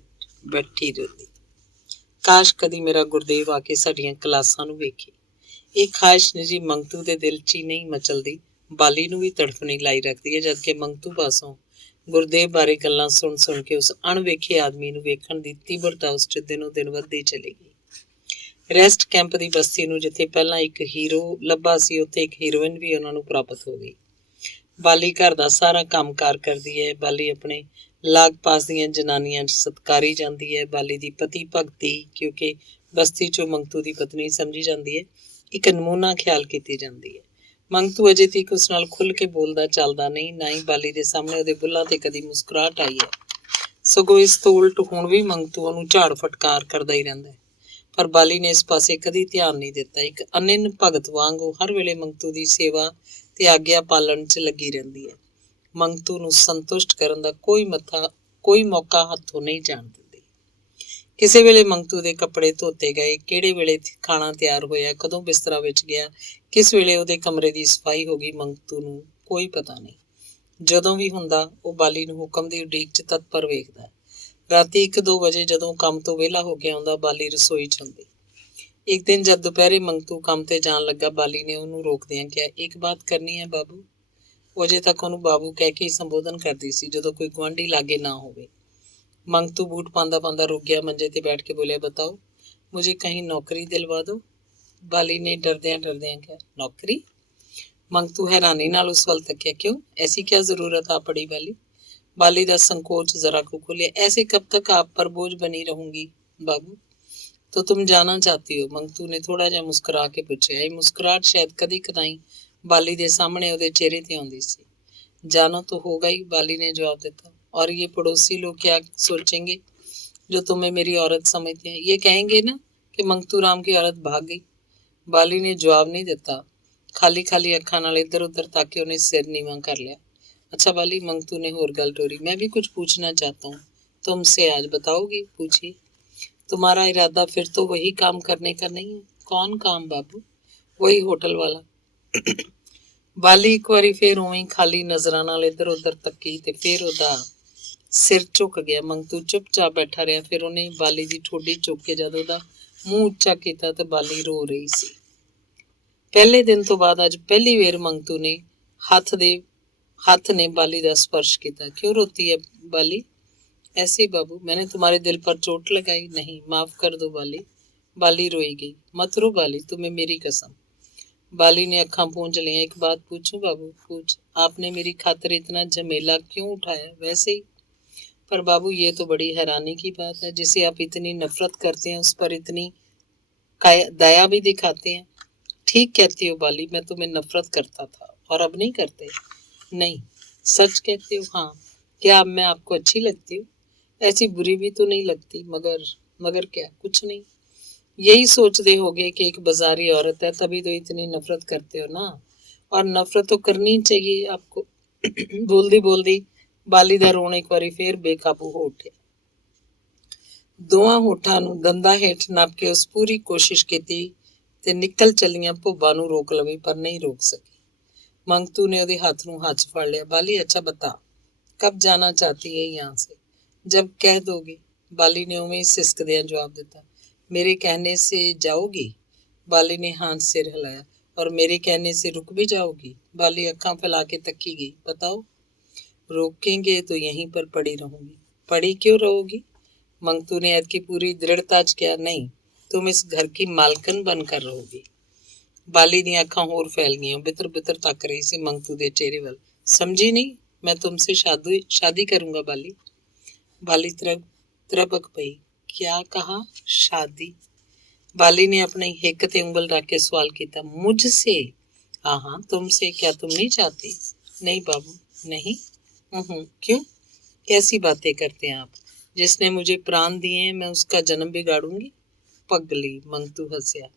ਬੈਠੀ ਰਹਿੰਦੀ। ਕਾਸ਼ ਕਦੀ ਮੇਰਾ ਗੁਰਦੇਵ ਆ ਕੇ ਸਾਡੀਆਂ ਕਲਾਸਾਂ ਨੂੰ ਵੇਖੇ। ਇਹ ਖਾਹਿਸ਼ ਨਿੱਜੀ ਮੰਗਤੂ ਦੇ ਦਿਲ 'ਚ ਹੀ ਨਹੀਂ ਮਚਲਦੀ, ਬਾਲੀ ਨੂੰ ਵੀ ਤੜਫਣੀ ਲਾਈ ਰੱਖਦੀ ਹੈ। ਜਦਕਿ ਮੰਗਤੂ ਪਾਸੋਂ ਗੁਰਦੇਵ ਬਾਰੇ ਗੱਲਾਂ ਸੁਣ ਸੁਣ ਕੇ ਉਸ ਅਣਵੇਖੇ ਆਦਮੀ ਨੂੰ ਵੇਖਣ ਦੀ ਤੀਬਰਤਾ ਉਸ 'ਚ ਦਿਨੋਂ ਦਿਨ ਵੱਧਦੀ ਚਲੀ ਗਈ। ਰੈਸਟ ਕੈਂਪ ਦੀ ਬਸਤੀ ਨੂੰ ਜਿੱਥੇ ਪਹਿਲਾਂ ਇੱਕ ਹੀਰੋ ਲੱਭਾ ਸੀ, ਉੱਥੇ ਇੱਕ ਹੀਰੋਇਨ ਵੀ ਉਹਨਾਂ ਨੂੰ ਪ੍ਰਾਪਤ ਹੋ ਗਈ। ਬਾਲੀ ਘਰ ਦਾ ਸਾਰਾ ਕੰਮਕਾਰ ਕਰਦੀ ਹੈ। ਬਾਲੀ ਆਪਣੇ ਲਾਗ ਪਾਸ ਦੀਆਂ ਜਨਾਨੀਆਂ 'ਚ ਸਤਿਕਾਰੀ ਜਾਂਦੀ ਹੈ। ਬਾਲੀ ਦੀ ਪਤੀ ਭਗਤੀ, ਕਿਉਂਕਿ ਬਸਤੀ 'ਚੋਂ ਮੰਗਤੂ ਦੀ ਪਤਨੀ ਸਮਝੀ ਜਾਂਦੀ ਹੈ, ਇੱਕ ਨਮੂਨਾ ਖਿਆਲ ਕੀਤੀ ਜਾਂਦੀ ਹੈ। ਮੰਗਤੂ ਅਜੇ ਤੱਕ ਉਸ ਨਾਲ ਖੁੱਲ੍ਹ ਕੇ ਬੋਲਦਾ ਚੱਲਦਾ ਨਹੀਂ, ਨਾ ਹੀ ਬਾਲੀ ਦੇ ਸਾਹਮਣੇ ਉਹਦੇ ਬੁੱਲ੍ਹਾਂ ਤੇ ਕਦੀ ਮੁਸਕਰਾਹਟ ਆਈ ਹੈ। ਸਗੋਂ ਇਸ ਤੋਂ ਉਲਟ ਹੁਣ ਵੀ ਮੰਗਤੂ ਉਹਨੂੰ ਝਾੜ ਫਟਕਾਰ ਕਰਦਾ ਹੀ ਰਹਿੰਦਾ ਹੈ, ਪਰ ਬਾਲੀ ਨੇ ਇਸ ਪਾਸੇ ਕਦੀ ਧਿਆਨ ਨਹੀਂ ਦਿੱਤਾ। ਇੱਕ ਅਨਿੰਨ ਭਗਤ ਵਾਂਗ ਉਹ ਹਰ ਵੇਲੇ ਮੰਗਤੂ ਦੀ ਸੇਵਾ ਤੇ ਆਗਿਆ ਪਾਲਣ 'ਚ ਲੱਗੀ ਰਹਿੰਦੀ ਹੈ। ਮੰਗਤੂ ਨੂੰ ਸੰਤੁਸ਼ਟ ਕਰਨ ਦਾ ਕੋਈ ਮੌਕਾ ਹੱਥੋਂ ਨਹੀਂ ਜਾਣ ਦਿੰਦੀ। ਕਿਸੇ ਵੇਲੇ ਮੰਗਤੂ ਦੇ ਕੱਪੜੇ ਧੋਤੇ ਗਏ, ਕਿਹੜੇ ਵੇਲੇ ਖਾਣਾ ਤਿਆਰ ਹੋਇਆ, ਕਦੋਂ ਬਿਸਤਰਾ ਵਿੱਚ ਗਿਆ, ਕਿਸ ਵੇਲੇ ਉਹਦੇ ਕਮਰੇ ਦੀ ਸਫਾਈ ਹੋ ਗਈ, ਮੰਗਤੂ ਨੂੰ ਕੋਈ ਪਤਾ ਨਹੀਂ। ਜਦੋਂ ਵੀ ਹੁੰਦਾ ਉਹ ਬਾਲੀ ਨੂੰ ਹੁਕਮ ਦੀ ਉਡੀਕ 'ਚ ਤਤਪਰ ਵੇਖਦਾ। ਰਾਤੀ 1-2 ਵਜੇ ਜਦੋਂ ਕੰਮ ਤੋਂ ਵਿਹਲਾ ਹੋ ਕੇ ਆਉਂਦਾ, ਬਾਲੀ ਰਸੋਈ 'ਚ ਹੁੰਦੀ। ਇੱਕ ਦਿਨ ਜਦ ਦੁਪਹਿਰੇ ਮੰਗਤੂ ਕੰਮ ਤੇ ਜਾਣ ਲੱਗਾ, ਬਾਲੀ ਨੇ ਉਹਨੂੰ ਰੋਕਦਿਆਂ ਕਿਹਾ, ਇੱਕ ਬਾਤ ਕਰਨੀ ਹੈ ਬਾਬੂ। ਉਹ ਅਜੇ ਤੱਕ ਉਹਨੂੰ ਬਾਬੂ ਕਹਿ ਕੇ ਹੀ ਸੰਬੋਧਨ ਕਰਦੀ ਸੀ ਜਦੋਂ ਕੋਈ ਗੁਆਂਢੀ ਲਾਗੇ ਨਾ ਹੋਵੇ। ਮੰਗਤੂ ਬੂਟ ਪਾਉਂਦਾ ਰੁਕ ਗਿਆ, ਮੰਜੇ ਤੇ ਬੈਠ ਕੇ ਬੋਲਿਆ, ਬਤਾਓ ਮੁਝੇ ਕਹੀਂ ਨੌਕਰੀ ਦਿਲਵਾ ਦੋ। ਬਾਲੀ ਨੇ ਡਰਦਿਆਂ ਕਿਹਾ, ਨੌਕਰੀ? ਮੰਗਤੂ ਹੈਰਾਨੀ ਨਾਲ ਉਸ ਵੱਲ ਤੱਕਿਆ, ਕਿਉਂ, ਐਸੀ ਕਿਆ ਜ਼ਰੂਰਤ ਆ ਪੜੀ ਬਾਲੀ? बाली का संकोच जरा को खुले, ऐसे कब तक आप पर बोझ बनी रहूंगी बाबू? तो तुम जाना चाहती हो? मंगतू ने थोड़ा जिहा मुस्कुरा के पूछा। ये मुस्कुराहट शायद कदी कदाई बाली के सामने ਉਹਦੇ चेहरे ते आउंदी सी। जाना तो होगा ही, बाली ने जवाब दिता। और ये पड़ोसी लोग क्या सोचेंगे जो तुम्हें मेरी औरत समझते हैं? ये कहेंगे ना कि मंगतू राम की औरत भाग गई। बाली ने जवाब नहीं दिता, खाली खाली अखां नाल इधर उधर ताके उन्हें सिर नीवा कर लिया। अच्छा बाली, मंगतू ने होर गल टोरी, मैं भी कुछ पूछना चाहता हूँ तुमसे, आज बताओगी? पूछिए। तुम्हारा इरादा फिर तो वही काम करने का नहीं है? कौन काम बाबू? वही होटल वाला। बाली एक बारी फिर उवें खाली नजरां नाल इधर उधर तकी ते फिर ਉਹਦਾ ਸਿਰ ਝੁਕ ਗਿਆ। ਮੰਗਤੂ ਚੁੱਪਚਾਪ ਬੈਠਾ ਰਿਹਾ। ਫਿਰ ਉਹਨੇ ਬਾਲੀ ਦੀ ਠੋਡੀ ਚੁੱਕ ਕੇ ਜਦ ਉਹਦਾ ਮੂੰਹ ਉੱਚਾ ਕੀਤਾ ਤੇ ਬਾਲੀ ਰੋ ਰਹੀ ਸੀ। ਪਹਿਲੇ ਦਿਨ ਤੋਂ ਬਾਅਦ ਅੱਜ ਪਹਿਲੀ ਵਾਰ ਮੰਗਤੂ ਨੇ हथ ने बाली का स्पर्श किया। क्यों रोती है बाली? ऐसे बाबू, मैंने तुम्हारे दिल पर चोट लगाई? नहीं, माफ कर दो बाली। बाली रोई गई। मत रो बाली, तुम्हें मेरी कसम। बाली ने अखां पूंझ लिया। एक बात पूछूं बाबू? पूछ। आपने मेरी खातिर इतना झमेला क्यों उठाया? वैसे ही। पर बाबू, ये तो बड़ी हैरानी की बात है, जिसे आप इतनी नफरत करते हैं उस पर इतनी दया भी दिखाते हैं। ठीक कहती हो बाली, मैं तुम्हें नफरत करता था और अब नहीं करते। नहीं, सच कहते हो? हाँ। क्या अब मैं आपको अच्छी लगती हूँ? ऐसी बुरी भी तो नहीं लगती, मगर क्या? कुछ नहीं। यही सोचते होगे कि एक बाजारी औरत है तभी तो इतनी नफरत करते हो ना, और नफरत तो करनी चाहिए आपको। बोलदी बाली दा रोना एक बारी फिर बेकाबू हो उठिया। ਦੋਵਾਂ ਹੋਠਾਂ ਨੂੰ ਦੰਦਾਂ ਹੇਠ ਨੱਪ ਕੇ ਉਸ ਪੂਰੀ ਕੋਸ਼ਿਸ਼ ਕੀਤੀ ਤੇ ਨਿਕਲ ਚੱਲੀਆਂ ਭੁੱਬਾਂ ਨੂੰ ਰੋਕ ਲਵੀ, ਪਰ ਨਹੀਂ ਰੋਕ ਸਕੀ। मंगतू ने ਉਹਦੇ ਹੱਥ ਨੂੰ ਹੱਥ ਫੜ ਲਿਆ। बाली, अच्छा बता, कब जाना चाहती है यहाँ से? जब कह दोगी। बाली ने उवें सिसकदियां जवाब दिता। मेरे कहने से जाओगी? बाली ने हाँ सिर हिलाया। और मेरे कहने से रुक भी जाओगी? बाली अखां फैला के तकी गई। बताओ। रोकेंगे तो यहीं पर पड़ी रहूंगी। पड़ी क्यों रहोगी? मंगतू ने ऐतकी पूरी दृढ़ता च किया, नहीं, तुम इस घर की मालकन बनकर रहोगी। बाली ਦੀਆਂ ਅੱਖਾਂ ਹੋਰ फैल गईं, बितर बितर तक रही सी मंगतू के चेहरे वाल। समझी नहीं? मैं तुमसे शादी करूंगा बाली। बाली तरबक पई। क्या कहा? शादी? बाली ने अपनी हिक ते उंगल रख के सवाल किया, मुझसे? हाँ हाँ तुमसे, क्या तुम नहीं चाहती? नहीं बाबू नहीं। क्यों? कैसी बातें करते हैं आप? जिसने मुझे प्राण दिए हैं मैं उसका जन्म बिगाड़ूंगी? पगली, मंगतू हंसया।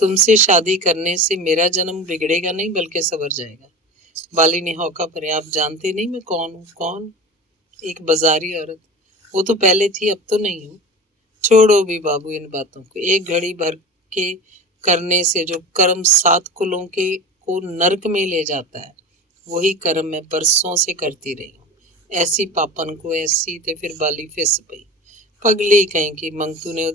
तुमसे शादी करने से मेरा जन्म बिगड़ेगा नहीं बल्कि सवर जाएगा। बाली ने हौका भरा, आप जानते नहीं मैं कौन हूँ? कौन? एक बाजारी औरत। वो तो पहले थी, अब तो नहीं हूँ। छोड़ो भी बाबू इन बातों को। एक घड़ी भर के करने से जो कर्म 7 कुलों के को नरक में ले जाता है, वही कर्म मैं बरसों से करती रही हूँ। ऐसी पापन को ऐसी। ते फिर बाली फिस पई। पगली कहीं की। मंगतू ने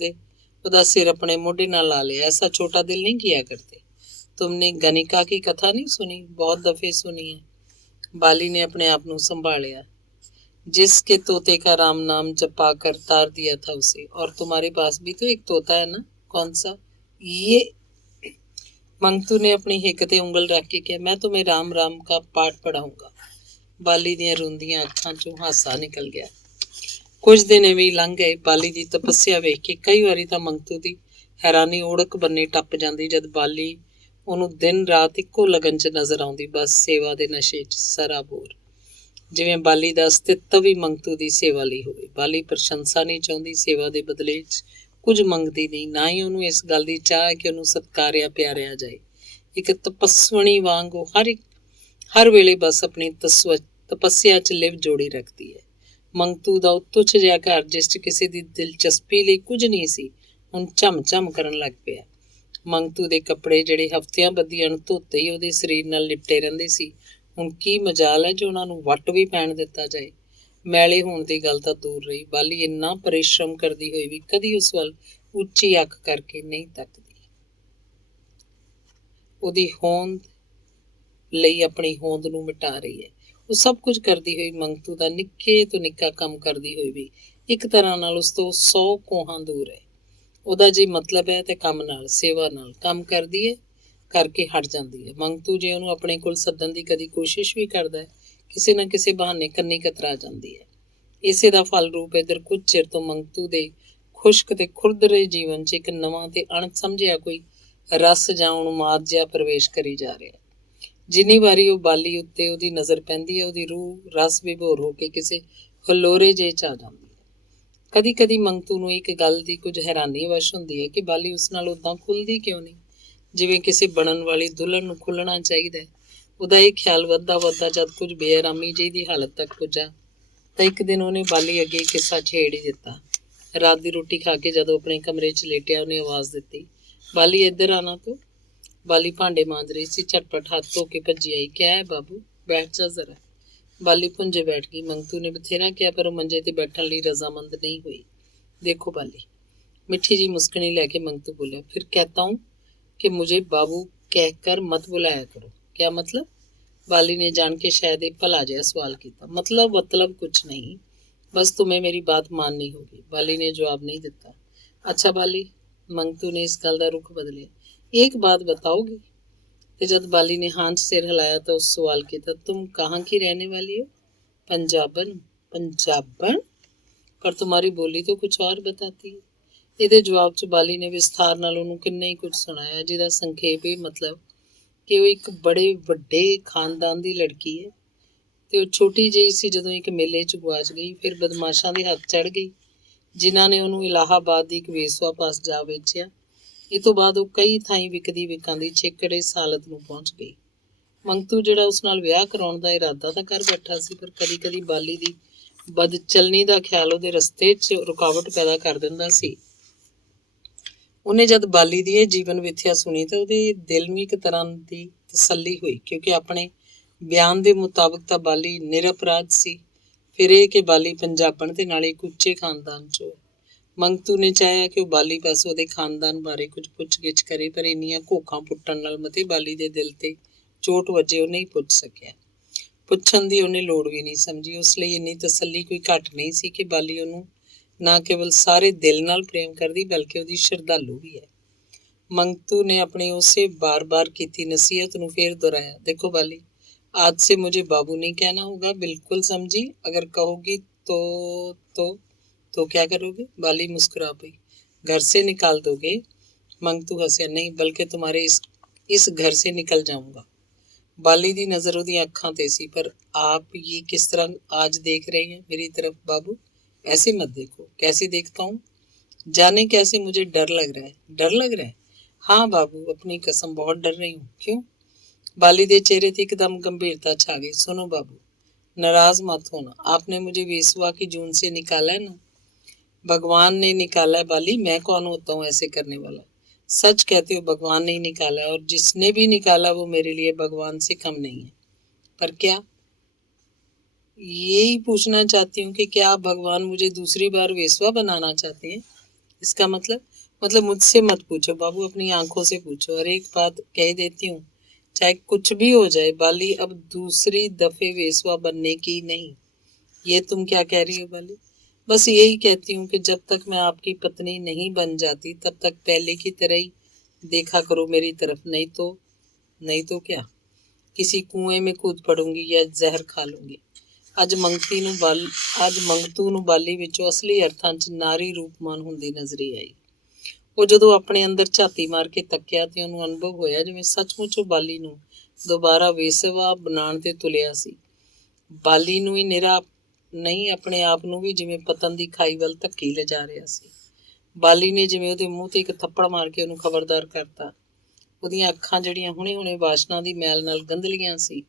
ਉਹਦਾ सिर अपने मोढे नाल ला लिया। ऐसा छोटा दिल नहीं किया करते। तुमने गणिका की कथा नहीं सुनी? बहुत दफे सुनी है। बाली ने अपने आप को संभालिया। जिसके तोते का राम नाम जपा कर तार दिया था उसे। और तुम्हारे पास भी तो एक तोता है ना? कौन सा? ये। मंगतू ने अपनी हिक ते उंगल रख के कहा, मैं तुम्हें राम राम का पाठ पढ़ाऊंगा। बाली ਦੀਆਂ ਰੋਂਦੀਆਂ ਅੱਖਾਂ ਚੋਂ ਹਾਸਾ ਨਿਕਲ ਗਿਆ। ਕੁਝ ਦਿਨ ਵੀ ਲੰਘ ਗਏ। ਬਾਲੀ ਦੀ ਤਪੱਸਿਆ ਵੇਖ ਕੇ ਕਈ ਵਾਰੀ ਤਾਂ ਮੰਗਤੂ ਦੀ ਹੈਰਾਨੀ ਓੜਕ ਬੰਨੇ ਟੱਪ ਜਾਂਦੀ, ਜਦ ਬਾਲੀ ਉਹਨੂੰ ਦਿਨ ਰਾਤ ਇੱਕੋ ਲਗਨ 'ਚ ਨਜ਼ਰ ਆਉਂਦੀ, ਬਸ ਸੇਵਾ ਦੇ ਨਸ਼ੇ 'ਚ ਸਰਾਬੋਰ। ਜਿਵੇਂ ਬਾਲੀ ਦਾ ਅਸਤਿਤਵ ਵੀ ਮੰਗਤੂ ਦੀ ਸੇਵਾ ਲਈ ਹੋਵੇ। ਬਾਲੀ ਪ੍ਰਸ਼ੰਸਾ ਨਹੀਂ ਚਾਹੁੰਦੀ, ਸੇਵਾ ਦੇ ਬਦਲੇ 'ਚ ਕੁਝ ਮੰਗਦੀ ਨਹੀਂ। ਨਾ ਹੀ ਉਹਨੂੰ ਇਸ ਗੱਲ ਦੀ ਚਾਹ ਹੈ ਕਿ ਉਹਨੂੰ ਸਤਕਾਰਿਆ ਪਿਆਰਿਆ ਜਾਏ। ਇੱਕ ਤਪਸਵਣੀ ਵਾਂਗ ਉਹ ਹਰ ਵੇਲੇ ਬਸ ਆਪਣੀ ਤਪੱਸਿਆ 'ਚ ਲਿਵ ਜੋੜੀ ਰੱਖਦੀ ਹੈ। ਮੰਗਤੂ ਦਾ ਉਹ ਤੁੱਛ ਜਿਹਾ ਘਰ, ਜਿਸ 'ਚ ਕਿਸੇ ਦੀ ਦਿਲਚਸਪੀ ਲਈ ਕੁਝ ਨਹੀਂ ਸੀ, ਹੁਣ ਝਮ ਕਰਨ ਲੱਗ ਪਿਆ। ਮੰਗਤੂ ਦੇ ਕੱਪੜੇ ਜਿਹੜੇ ਹਫ਼ਤਿਆਂ ਬੱਧੀਆਂ ਨੂੰ ਧੋਤੇ ਹੀ ਉਹਦੇ ਸਰੀਰ ਨਾਲ ਲਿਪਟੇ ਰਹਿੰਦੇ ਸੀ, ਹੁਣ ਕੀ ਮਜਾਲ ਹੈ ਜੋ ਉਹਨਾਂ ਨੂੰ ਵੱਟ ਵੀ ਪੈਣ ਦਿੱਤਾ ਜਾਏ। ਮੈਲੇ ਹੋਣ ਦੀ ਗੱਲ ਤਾਂ ਦੂਰ ਰਹੀ, ਬਾਲੀ ਇੰਨਾ ਪਰਿਸ਼ਰਮ ਕਰਦੀ ਹੋਈ ਵੀ ਕਦੀ ਉਸ ਵੱਲ ਉੱਚੀ ਅੱਖ ਕਰਕੇ ਨਹੀਂ ਤੱਕਦੀ। ਉਹਦੀ ਹੋਂਦ ਲਈ ਆਪਣੀ ਹੋਂਦ ਨੂੰ ਮਿਟਾ ਰਹੀ ਹੈ। ਉਹ ਸਭ ਕੁਝ ਕਰਦੀ ਹੋਈ ਮੰਗਤੂ ਦਾ ਨਿੱਕੇ ਤੋਂ ਨਿੱਕਾ ਕੰਮ ਕਰਦੀ ਹੋਈ ਵੀ ਇੱਕ ਤਰ੍ਹਾਂ ਨਾਲ ਉਸ ਤੋਂ 100 ਕੋਹਾਂ ਦੂਰ ਹੈ। ਉਹਦਾ ਜੇ ਮਤਲਬ ਹੈ ਤੇ ਕੰਮ ਨਾਲ, ਸੇਵਾ ਨਾਲ ਕੰਮ ਕਰਦੀ ਹੈ, ਕਰਕੇ ਹਟ ਜਾਂਦੀ ਹੈ। ਮੰਗਤੂ ਜੇ ਉਹਨੂੰ ਆਪਣੇ ਕੋਲ ਸੱਦਣ ਦੀ ਕਦੀ ਕੋਸ਼ਿਸ਼ ਵੀ ਕਰਦਾ ਹੈ, ਕਿਸੇ ਨਾ ਕਿਸੇ ਬਹਾਨੇ ਕੰਨੀ ਕਤਰਾ ਜਾਂਦੀ ਹੈ। ਇਸੇ ਦਾ ਫਲ ਰੂਪ ਇੱਧਰ ਕੁਝ ਚਿਰ ਤੋਂ ਮੰਗਤੂ ਦੇ ਖੁਸ਼ਕ ਤੇ ਖੁਰਦਰੇ ਜੀਵਨ 'ਚ ਇੱਕ ਨਵਾਂ ਤੇ ਅਣਸਮਝਿਆ ਕੋਈ ਰਸ ਜਾਂ ਉਨਮਾਦ ਜਿਹਾ ਪ੍ਰਵੇਸ਼ ਕਰੀ ਜਾ ਰਿਹਾ। ਜਿੰਨੀ ਵਾਰੀ ਉਹ ਬਾਲੀ ਉੱਤੇ ਉਹਦੀ ਨਜ਼ਰ ਪੈਂਦੀ ਹੈ, ਉਹਦੀ ਰੂਹ ਰਸ ਵਿਭੋਰ ਹੋ ਕੇ ਕਿਸੇ ਹਲੋਰੇ ਜਿਹੇ 'ਚ ਆ ਜਾਂਦੀ ਹੈ। ਕਦੀ ਕਦੀ ਮੰਗਤੂ ਨੂੰ ਇੱਕ ਗੱਲ ਦੀ ਕੁਝ ਹੈਰਾਨੀ ਵਸ਼ ਹੁੰਦੀ ਹੈ ਕਿ ਬਾਲੀ ਉਸ ਨਾਲ ਉੱਦਾਂ ਖੁੱਲ੍ਹਦੀ ਕਿਉਂ ਨਹੀਂ, ਜਿਵੇਂ ਕਿਸੇ ਬਣਨ ਵਾਲੀ ਦੁਲਹਨ ਨੂੰ ਖੁੱਲ੍ਹਣਾ ਚਾਹੀਦਾ ਹੈ। ਉਹਦਾ ਇਹ ਖਿਆਲ ਵੱਧਦਾ ਜਦ ਕੁਝ ਬੇਆਰਾਮੀ ਜਿਹੀ ਦੀ ਹਾਲਤ ਤੱਕ ਪੁੱਜਾ ਤਾਂ ਇੱਕ ਦਿਨ ਉਹਨੇ ਬਾਲੀ ਅੱਗੇ ਕਿੱਸਾ ਛੇੜ ਹੀ ਦਿੱਤਾ। ਰਾਤ ਦੀ ਰੋਟੀ ਖਾ ਕੇ ਜਦੋਂ ਆਪਣੇ ਕਮਰੇ 'ਚ ਲੇਟਿਆ, ਉਹਨੇ ਆਵਾਜ਼ ਦਿੱਤੀ, ਬਾਲੀ ਇੱਧਰ ਆਣਾ ਤੂੰ। ਬਾਲੀ ਭਾਂਡੇ ਮਾਂਜ ਰਹੀ ਸੀ। ਝਟਪਟ ਹੱਥ ਧੋ ਕੇ ਭੱਜੀ ਆਈ। ਕਿਆ ਹੈ ਬਾਬੂ, ਬੈਠ ਜਾ ਜ਼ਰਾ। ਬਾਲੀ ਪੁੰਜੇ ਬੈਠ ਗਈ। ਮੰਗਤੂ ਨੇ ਬਥੇਰਾ ਕਿਹਾ ਪਰ ਉਹ ਮੰਜੇ ਤੇ ਬੈਠਣ ਲਈ ਰਜ਼ਾਮੰਦ ਨਹੀਂ ਹੋਈ। ਦੇਖੋ ਬਾਲੀ, ਮਿੱਠੀ ਜੀ ਮੁਸਕਣੀ ਲੈ ਕੇ ਮੰਗਤੂ ਬੋਲਿਆ, ਫਿਰ कहता हूँ कि मुझे बाबू कहकर मत बुलाया करो। क्या मतलब? बाली ने जान के शायद एक भला जहा सवाल किया। मतलब कुछ नहीं, बस तुम्हें मेरी बात माननी होगी। बाली ने जवाब नहीं दिता। अच्छा बाली, मंगतू ने इस गल का रुख बदलिया, एक बात बताओगी? तो जब बाली ने हाँ सिर हिलाया तो उस सवाल किया, तुम कहाँ की रहने वाली हो? पंजाबन। पंजाबन? पर तुम्हारी बोली तो कुछ और बताती है। ਇਹਦੇ ਜਵਾਬ 'ਚ ਬਾਲੀ ਨੇ ਵਿਸਥਾਰ ਨਾਲ ਉਹਨੂੰ ਕਿੰਨਾ ਹੀ ਕੁਝ ਸੁਣਾਇਆ, ਜਿਹਦਾ ਸੰਖੇਪ ਇਹ ਮਤਲਬ ਕਿ ਉਹ ਇੱਕ ਬੜੇ ਵੱਡੇ ਖਾਨਦਾਨ ਦੀ ਲੜਕੀ ਹੈ ਤੇ ਉਹ ਛੋਟੀ ਜਿਹੀ ਸੀ ਜਦੋਂ ਇੱਕ ਮੇਲੇ 'ਚ ਗੁਆਚ ਗਈ, ਫਿਰ ਬਦਮਾਸ਼ਾਂ ਦੇ ਹੱਥ ਚੜ੍ਹ ਗਈ ਜਿਨ੍ਹਾਂ ਨੇ ਉਹਨੂੰ ਇਲਾਹਾਬਾਦ ਦੀ ਇੱਕ ਵੇਸਵਾ ਪਾਸ ਜਾ ਵੇਚਿਆ। ਇਹ ਤੋਂ ਬਾਅਦ ਉਹ ਕਈ ਥਾਈਂ ਵਿਕਦੀ ਛੇਕੜ ਇਸ ਹਾਲਤ ਨੂੰ ਪਹੁੰਚ ਗਈ। ਮੰਗਤੂ ਜਿਹੜਾ ਉਸ ਨਾਲ ਵਿਆਹ ਕਰਾਉਣ ਦਾ ਇਰਾਦਾ ਤਾਂ ਕਰ ਬੈਠਾ ਸੀ, ਪਰ ਕਦੀ ਬਾਲੀ ਦੀ ਬਦਚਲਨੀ ਦਾ ਖਿਆਲ ਉਹਦੇ ਰਸਤੇ 'ਚ ਰੁਕਾਵਟ ਪੈਦਾ ਕਰ ਦਿੰਦਾ ਸੀ। ਉਹਨੇ ਜਦ ਬਾਲੀ ਦੀ ਇਹ ਜੀਵਨ ਵਿਥਿਆ ਸੁਣੀ ਤਾਂ ਉਹਦੇ ਦਿਲ ਨੂੰ ਇੱਕ ਤਰ੍ਹਾਂ ਦੀ ਤਸੱਲੀ ਹੋਈ, ਕਿਉਂਕਿ ਆਪਣੇ ਬਿਆਨ ਦੇ ਮੁਤਾਬਕ ਤਾਂ ਬਾਲੀ ਨਿਰਅਪਰਾਧ ਸੀ। ਫਿਰ ਇਹ ਕਿ ਬਾਲੀ ਪੰਜਾਬਣ ਤੇ ਨਾਲੇ ਇੱਕ ਉੱਚੇ ਖਾਨਦਾਨ 'ਚੋਂ। ਮੰਗਤੂ ਨੇ ਚਾਹਿਆ ਕਿ ਉਹ ਬਾਲੀ ਪਾਸੋਂ ਉਹਦੇ ਖਾਨਦਾਨ ਬਾਰੇ ਕੁਝ ਪੁੱਛ-ਗਿੱਛ ਕਰੇ, ਪਰ ਇੰਨੀਆਂ ਘੋਖਾਂ ਪੁੱਟਣ ਨਾਲ ਮਤੇ ਬਾਲੀ ਦੇ ਦਿਲ ਤੇ ਚੋਟ ਵੱਜੇ ਉਹ ਨਹੀਂ ਪੁੱਛ ਸਕਿਆ। ਪੁੱਛਣ ਦੀ ਉਹਨੇ ਲੋੜ ਵੀ ਨਹੀਂ ਸਮਝੀ। ਉਸ ਲਈ ਇੰਨੀ ਤਸੱਲੀ ਕੋਈ ਘੱਟ ਨਹੀਂ ਸੀ ਕਿ ਬਾਲੀ ਉਹਨੂੰ ਨਾ ਕੇਵਲ ਸਾਰੇ ਦਿਲ ਨਾਲ ਪ੍ਰੇਮ ਕਰਦੀ ਬਲਕਿ ਉਹਦੀ ਸ਼ਰਧਾਲੂ ਵੀ ਹੈ। ਮੰਗਤੂ ਨੇ ਆਪਣੀ ਉਸੇ ਬਾਰ-ਬਾਰ ਕੀਤੀ ਨਸੀਹਤ ਨੂੰ ਫੇਰ ਦੁਹਰਾਇਆ, ਦੇਖੋ ਬਾਲੀ, आज से मुझे बाबू नहीं कहना होगा, बिल्कुल समझी? अगर कहोगी तो क्या करोगे? बाली मुस्कुरा पई। घर से निकाल दोगे? मंगतू हंसिया, नहीं बल्कि तुम्हारे इस घर से निकल जाऊंगा। बाली दी नजर ਉਹਦੀ ਅੱਖਾਂ ਤੇ ਸੀ। पर आप ये किस तरह आज देख रहे हैं मेरी तरफ बाबू? ऐसे मत देखो। कैसे देखता हूँ? जाने कैसे मुझे डर लग रहा है। डर लग रहा है? हाँ बाबू, अपनी कसम बहुत डर रही हूँ। क्यों? बाली दे चेहरे ते एकदम गंभीरता छा गई। सुनो बाबू, नाराज मत होना। आपने मुझे वेसवा की जून से निकाला है ना? भगवान ने निकाला है बाली, मैं कौन होता हूँ ऐसे करने वाला? सच कहते हो, भगवान ने ही निकाला है, और जिसने भी निकाला वो मेरे लिए भगवान से कम नहीं है। पर क्या? यही पूछना चाहती हूँ कि क्या आप भगवान मुझे दूसरी बार वेसवा बनाना चाहते हैं? इसका मतलब मुझसे मत पूछो बाबू, अपनी आंखों से पूछो। और एक बात कह देती हूँ, चाहे कुछ भी हो जाए, बाली अब दूसरी दफे वेसवा बनने की नहीं। ये तुम क्या कह रही हो बाली? बस यही कहती हूँ कि जब तक मैं आपकी पत्नी नहीं बन जाती तब तक पहले की तरह ही देखा करो मेरी तरफ। नहीं तो क्या, किसी कुएं में कूद पड़ूंगी या जहर खा लूंगी। ਅੱਜ ਮੰਗਤੂ ਨੂੰ ਬਾਲੀ ਵਿੱਚੋਂ ਅਸਲੀ ਅਰਥਾਂ 'ਚ ਨਾਰੀ ਰੂਪਮਾਨ ਹੁੰਦੀ ਨਜ਼ਰੀ ਆਈ। ਉਹ ਜਦੋਂ ਆਪਣੇ ਅੰਦਰ ਝਾਤੀ ਮਾਰ ਕੇ ਤੱਕਿਆ ਤੇ ਉਹਨੂੰ ਅਨੁਭਵ ਹੋਇਆ ਜਿਵੇਂ ਸੱਚਮੁੱਚ ਉਹ ਬਾਲੀ ਨੂੰ ਦੁਬਾਰਾ ਵੇਸਵਾ ਬਣਾਉਣ ਤੇ ਤੁਲਿਆ ਸੀ। ਬਾਲੀ ਨੂੰ ਹੀ ਨਿਰਾ ਨਹੀਂ, ਆਪਣੇ ਆਪ ਨੂੰ ਵੀ ਜਿਵੇਂ ਪਤਨ ਦੀ ਖਾਈ ਵੱਲ ਧੱਕੀ ਲਿਜਾ ਰਿਹਾ ਸੀ। ਬਾਲੀ ਨੇ ਜਿਵੇਂ ਉਹਦੇ ਮੂੰਹ ਤੇ ਇੱਕ ਥੱਪੜ ਮਾਰ ਕੇ ਉਹਨੂੰ ਖਬਰਦਾਰ ਕਰਤਾ। ਉਹਦੀਆਂ ਅੱਖਾਂ ਜਿਹੜੀਆਂ ਹੁਣੇ ਵਾਸ਼ਨਾ ਦੀ ਮੈਲ ਨਾਲ ਗੰਧਲੀਆਂ ਸੀ,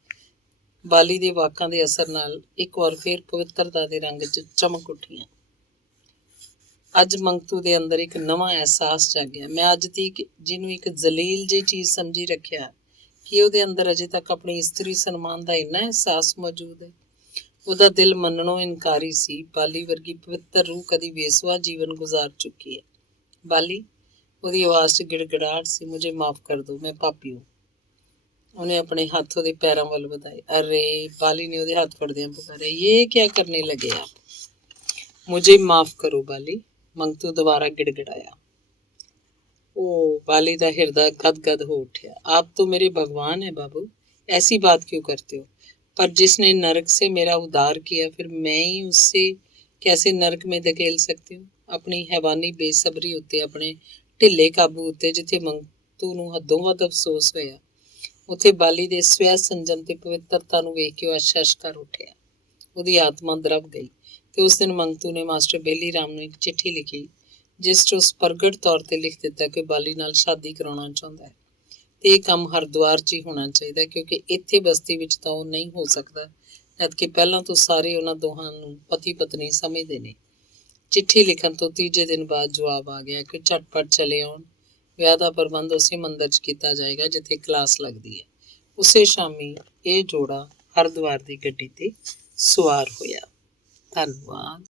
ਬਾਲੀ ਦੇ ਵਾਕਾਂ ਦੇ ਅਸਰ ਨਾਲ ਇੱਕ ਵਾਰ ਫੇਰ ਪਵਿੱਤਰਤਾ ਦੇ ਰੰਗ 'ਚ ਚਮਕ ਉੱਠੀਆਂ। ਅੱਜ ਮੰਗਤੂ ਦੇ ਅੰਦਰ ਇੱਕ ਨਵਾਂ ਅਹਿਸਾਸ ਜਾਗਿਆ। ਮੈਂ ਅੱਜ ਤੀਕ ਜਿਹਨੂੰ ਇੱਕ ਜ਼ਲੀਲ ਜਿਹੀ ਚੀਜ਼ ਸਮਝੀ ਰੱਖਿਆ, ਕਿ ਉਹਦੇ ਅੰਦਰ ਅਜੇ ਤੱਕ ਆਪਣੀ ਇਸਤਰੀ ਸਨਮਾਨ ਦਾ ਇੰਨਾ ਅਹਿਸਾਸ ਮੌਜੂਦ ਹੈ। ਉਹਦਾ ਦਿਲ ਮੰਨਣੋਂ ਇਨਕਾਰੀ ਸੀ। ਬਾਲੀ ਵਰਗੀ ਪਵਿੱਤਰ ਰੂਹ ਕਦੀ ਵੇਸਵਾ ਜੀਵਨ ਗੁਜ਼ਾਰ ਚੁੱਕੀ ਹੈ। ਬਾਲੀ, ਉਹਦੀ ਆਵਾਜ਼ 'ਚ ਗਿੜਗਿੜਾਹਟ ਸੀ। ਮੁਝੇ ਮਾਫ ਕਰ ਦੋ, ਮੈਂ ਪਾਪੀ ਹੂੰ। ਉਹਨੇ ਆਪਣੇ ਹੱਥ ਉਹਦੇ ਪੈਰਾਂ ਵੱਲ ਵਧਾਏ। ਅਰੇ, ਬਾਲੀ ਨੇ ਉਹਦੇ ਹੱਥ ਫੜਦਿਆਂ ਪੁਕਾਰਿਆ, ਇਹ ਕਿਆ ਕਰਨੇ ਲਗੇ ਆਪ? ਮੁਝੇ ਮਾਫ ਕਰੋ ਬਾਲੀ, ਮੰਗਤੂ ਦੁਬਾਰਾ ਗਿੜਗਿੜਾਇਆ। ਉਹ बाली का हृदय गदगद हो उठा। आप तो मेरे भगवान है बाबू, ऐसी बात क्यों करते हो? पर जिसने नरक से मेरा उद्धार किया, फिर मैं ही उससे कैसे नरक में धकेल सकती हूँ? अपनी हैवानी बेसब्री उत्ते, अपने ढिले काबू उत्ते जिथे मंगतू ਨੂੰ ਹੱਦੋਂ ਵੱਧ ਅਫਸੋਸ ਹੋਇਆ, ਉੱਥੇ ਬਾਲੀ ਦੇ ਸਵੈ ਸੰਜਮ ਤੇ ਪਵਿੱਤਰਤਾ ਨੂੰ ਵੇਖ ਕੇ ਉਹ ਅਸ਼ਸ਼ ਕਰ ਉੱਠਿਆ। ਉਹਦੀ ਆਤਮਾ ਦਰਬ ਗਈ ਤੇ ਉਸ ਦਿਨ ਮੰਗਤੂ ਨੇ ਮਾਸਟਰ ਬੇਲੀ ਰਾਮ ਨੂੰ ਇੱਕ ਚਿੱਠੀ ਲਿਖੀ, ਜਿਸ 'ਚ ਉਸ ਪ੍ਰਗਟ ਤੌਰ ਤੇ ਲਿਖ ਦਿੱਤਾ ਕਿ ਬਾਲੀ ਨਾਲ ਸ਼ਾਦੀ ਕਰਾਉਣਾ ਚਾਹੁੰਦਾ ਹੈ ਤੇ ਇਹ ਕੰਮ ਹਰਿਦੁਆਰ 'ਚ ਹੀ ਹੋਣਾ ਚਾਹੀਦਾ, ਕਿਉਂਕਿ ਇੱਥੇ ਬਸਤੀ ਵਿੱਚ ਤਾਂ ਉਹ ਨਹੀਂ ਹੋ ਸਕਦਾ, ਜਦਕਿ ਪਹਿਲਾਂ ਤੋਂ ਸਾਰੇ ਉਹਨਾਂ ਦੋਹਾਂ ਨੂੰ ਪਤੀ ਪਤਨੀ ਸਮਝਦੇ ਨੇ। ਚਿੱਠੀ ਲਿਖਣ ਤੋਂ ਤੀਜੇ ਦਿਨ ਬਾਅਦ ਜਵਾਬ ਆ ਗਿਆ ਕਿ ਝਟਪਟ ਚਲੇ ਆਉਣ। ਵਿਆਹ ਦਾ ਪ੍ਰਬੰਧ ਉਸੇ ਮੰਦਰ 'ਚ ਕੀਤਾ ਜਾਏਗਾ ਜਿੱਥੇ ਕਲਾਸ ਲੱਗਦੀ ਹੈ। ਉਸੇ ਸ਼ਾਮੀ ਇਹ ਜੋੜਾ ਹਰਿਦੁਆਰ ਦੀ ਗੱਡੀ ਤੇ ਸਵਾਰ ਹੋਇਆ। ਧੰਨਵਾਦ।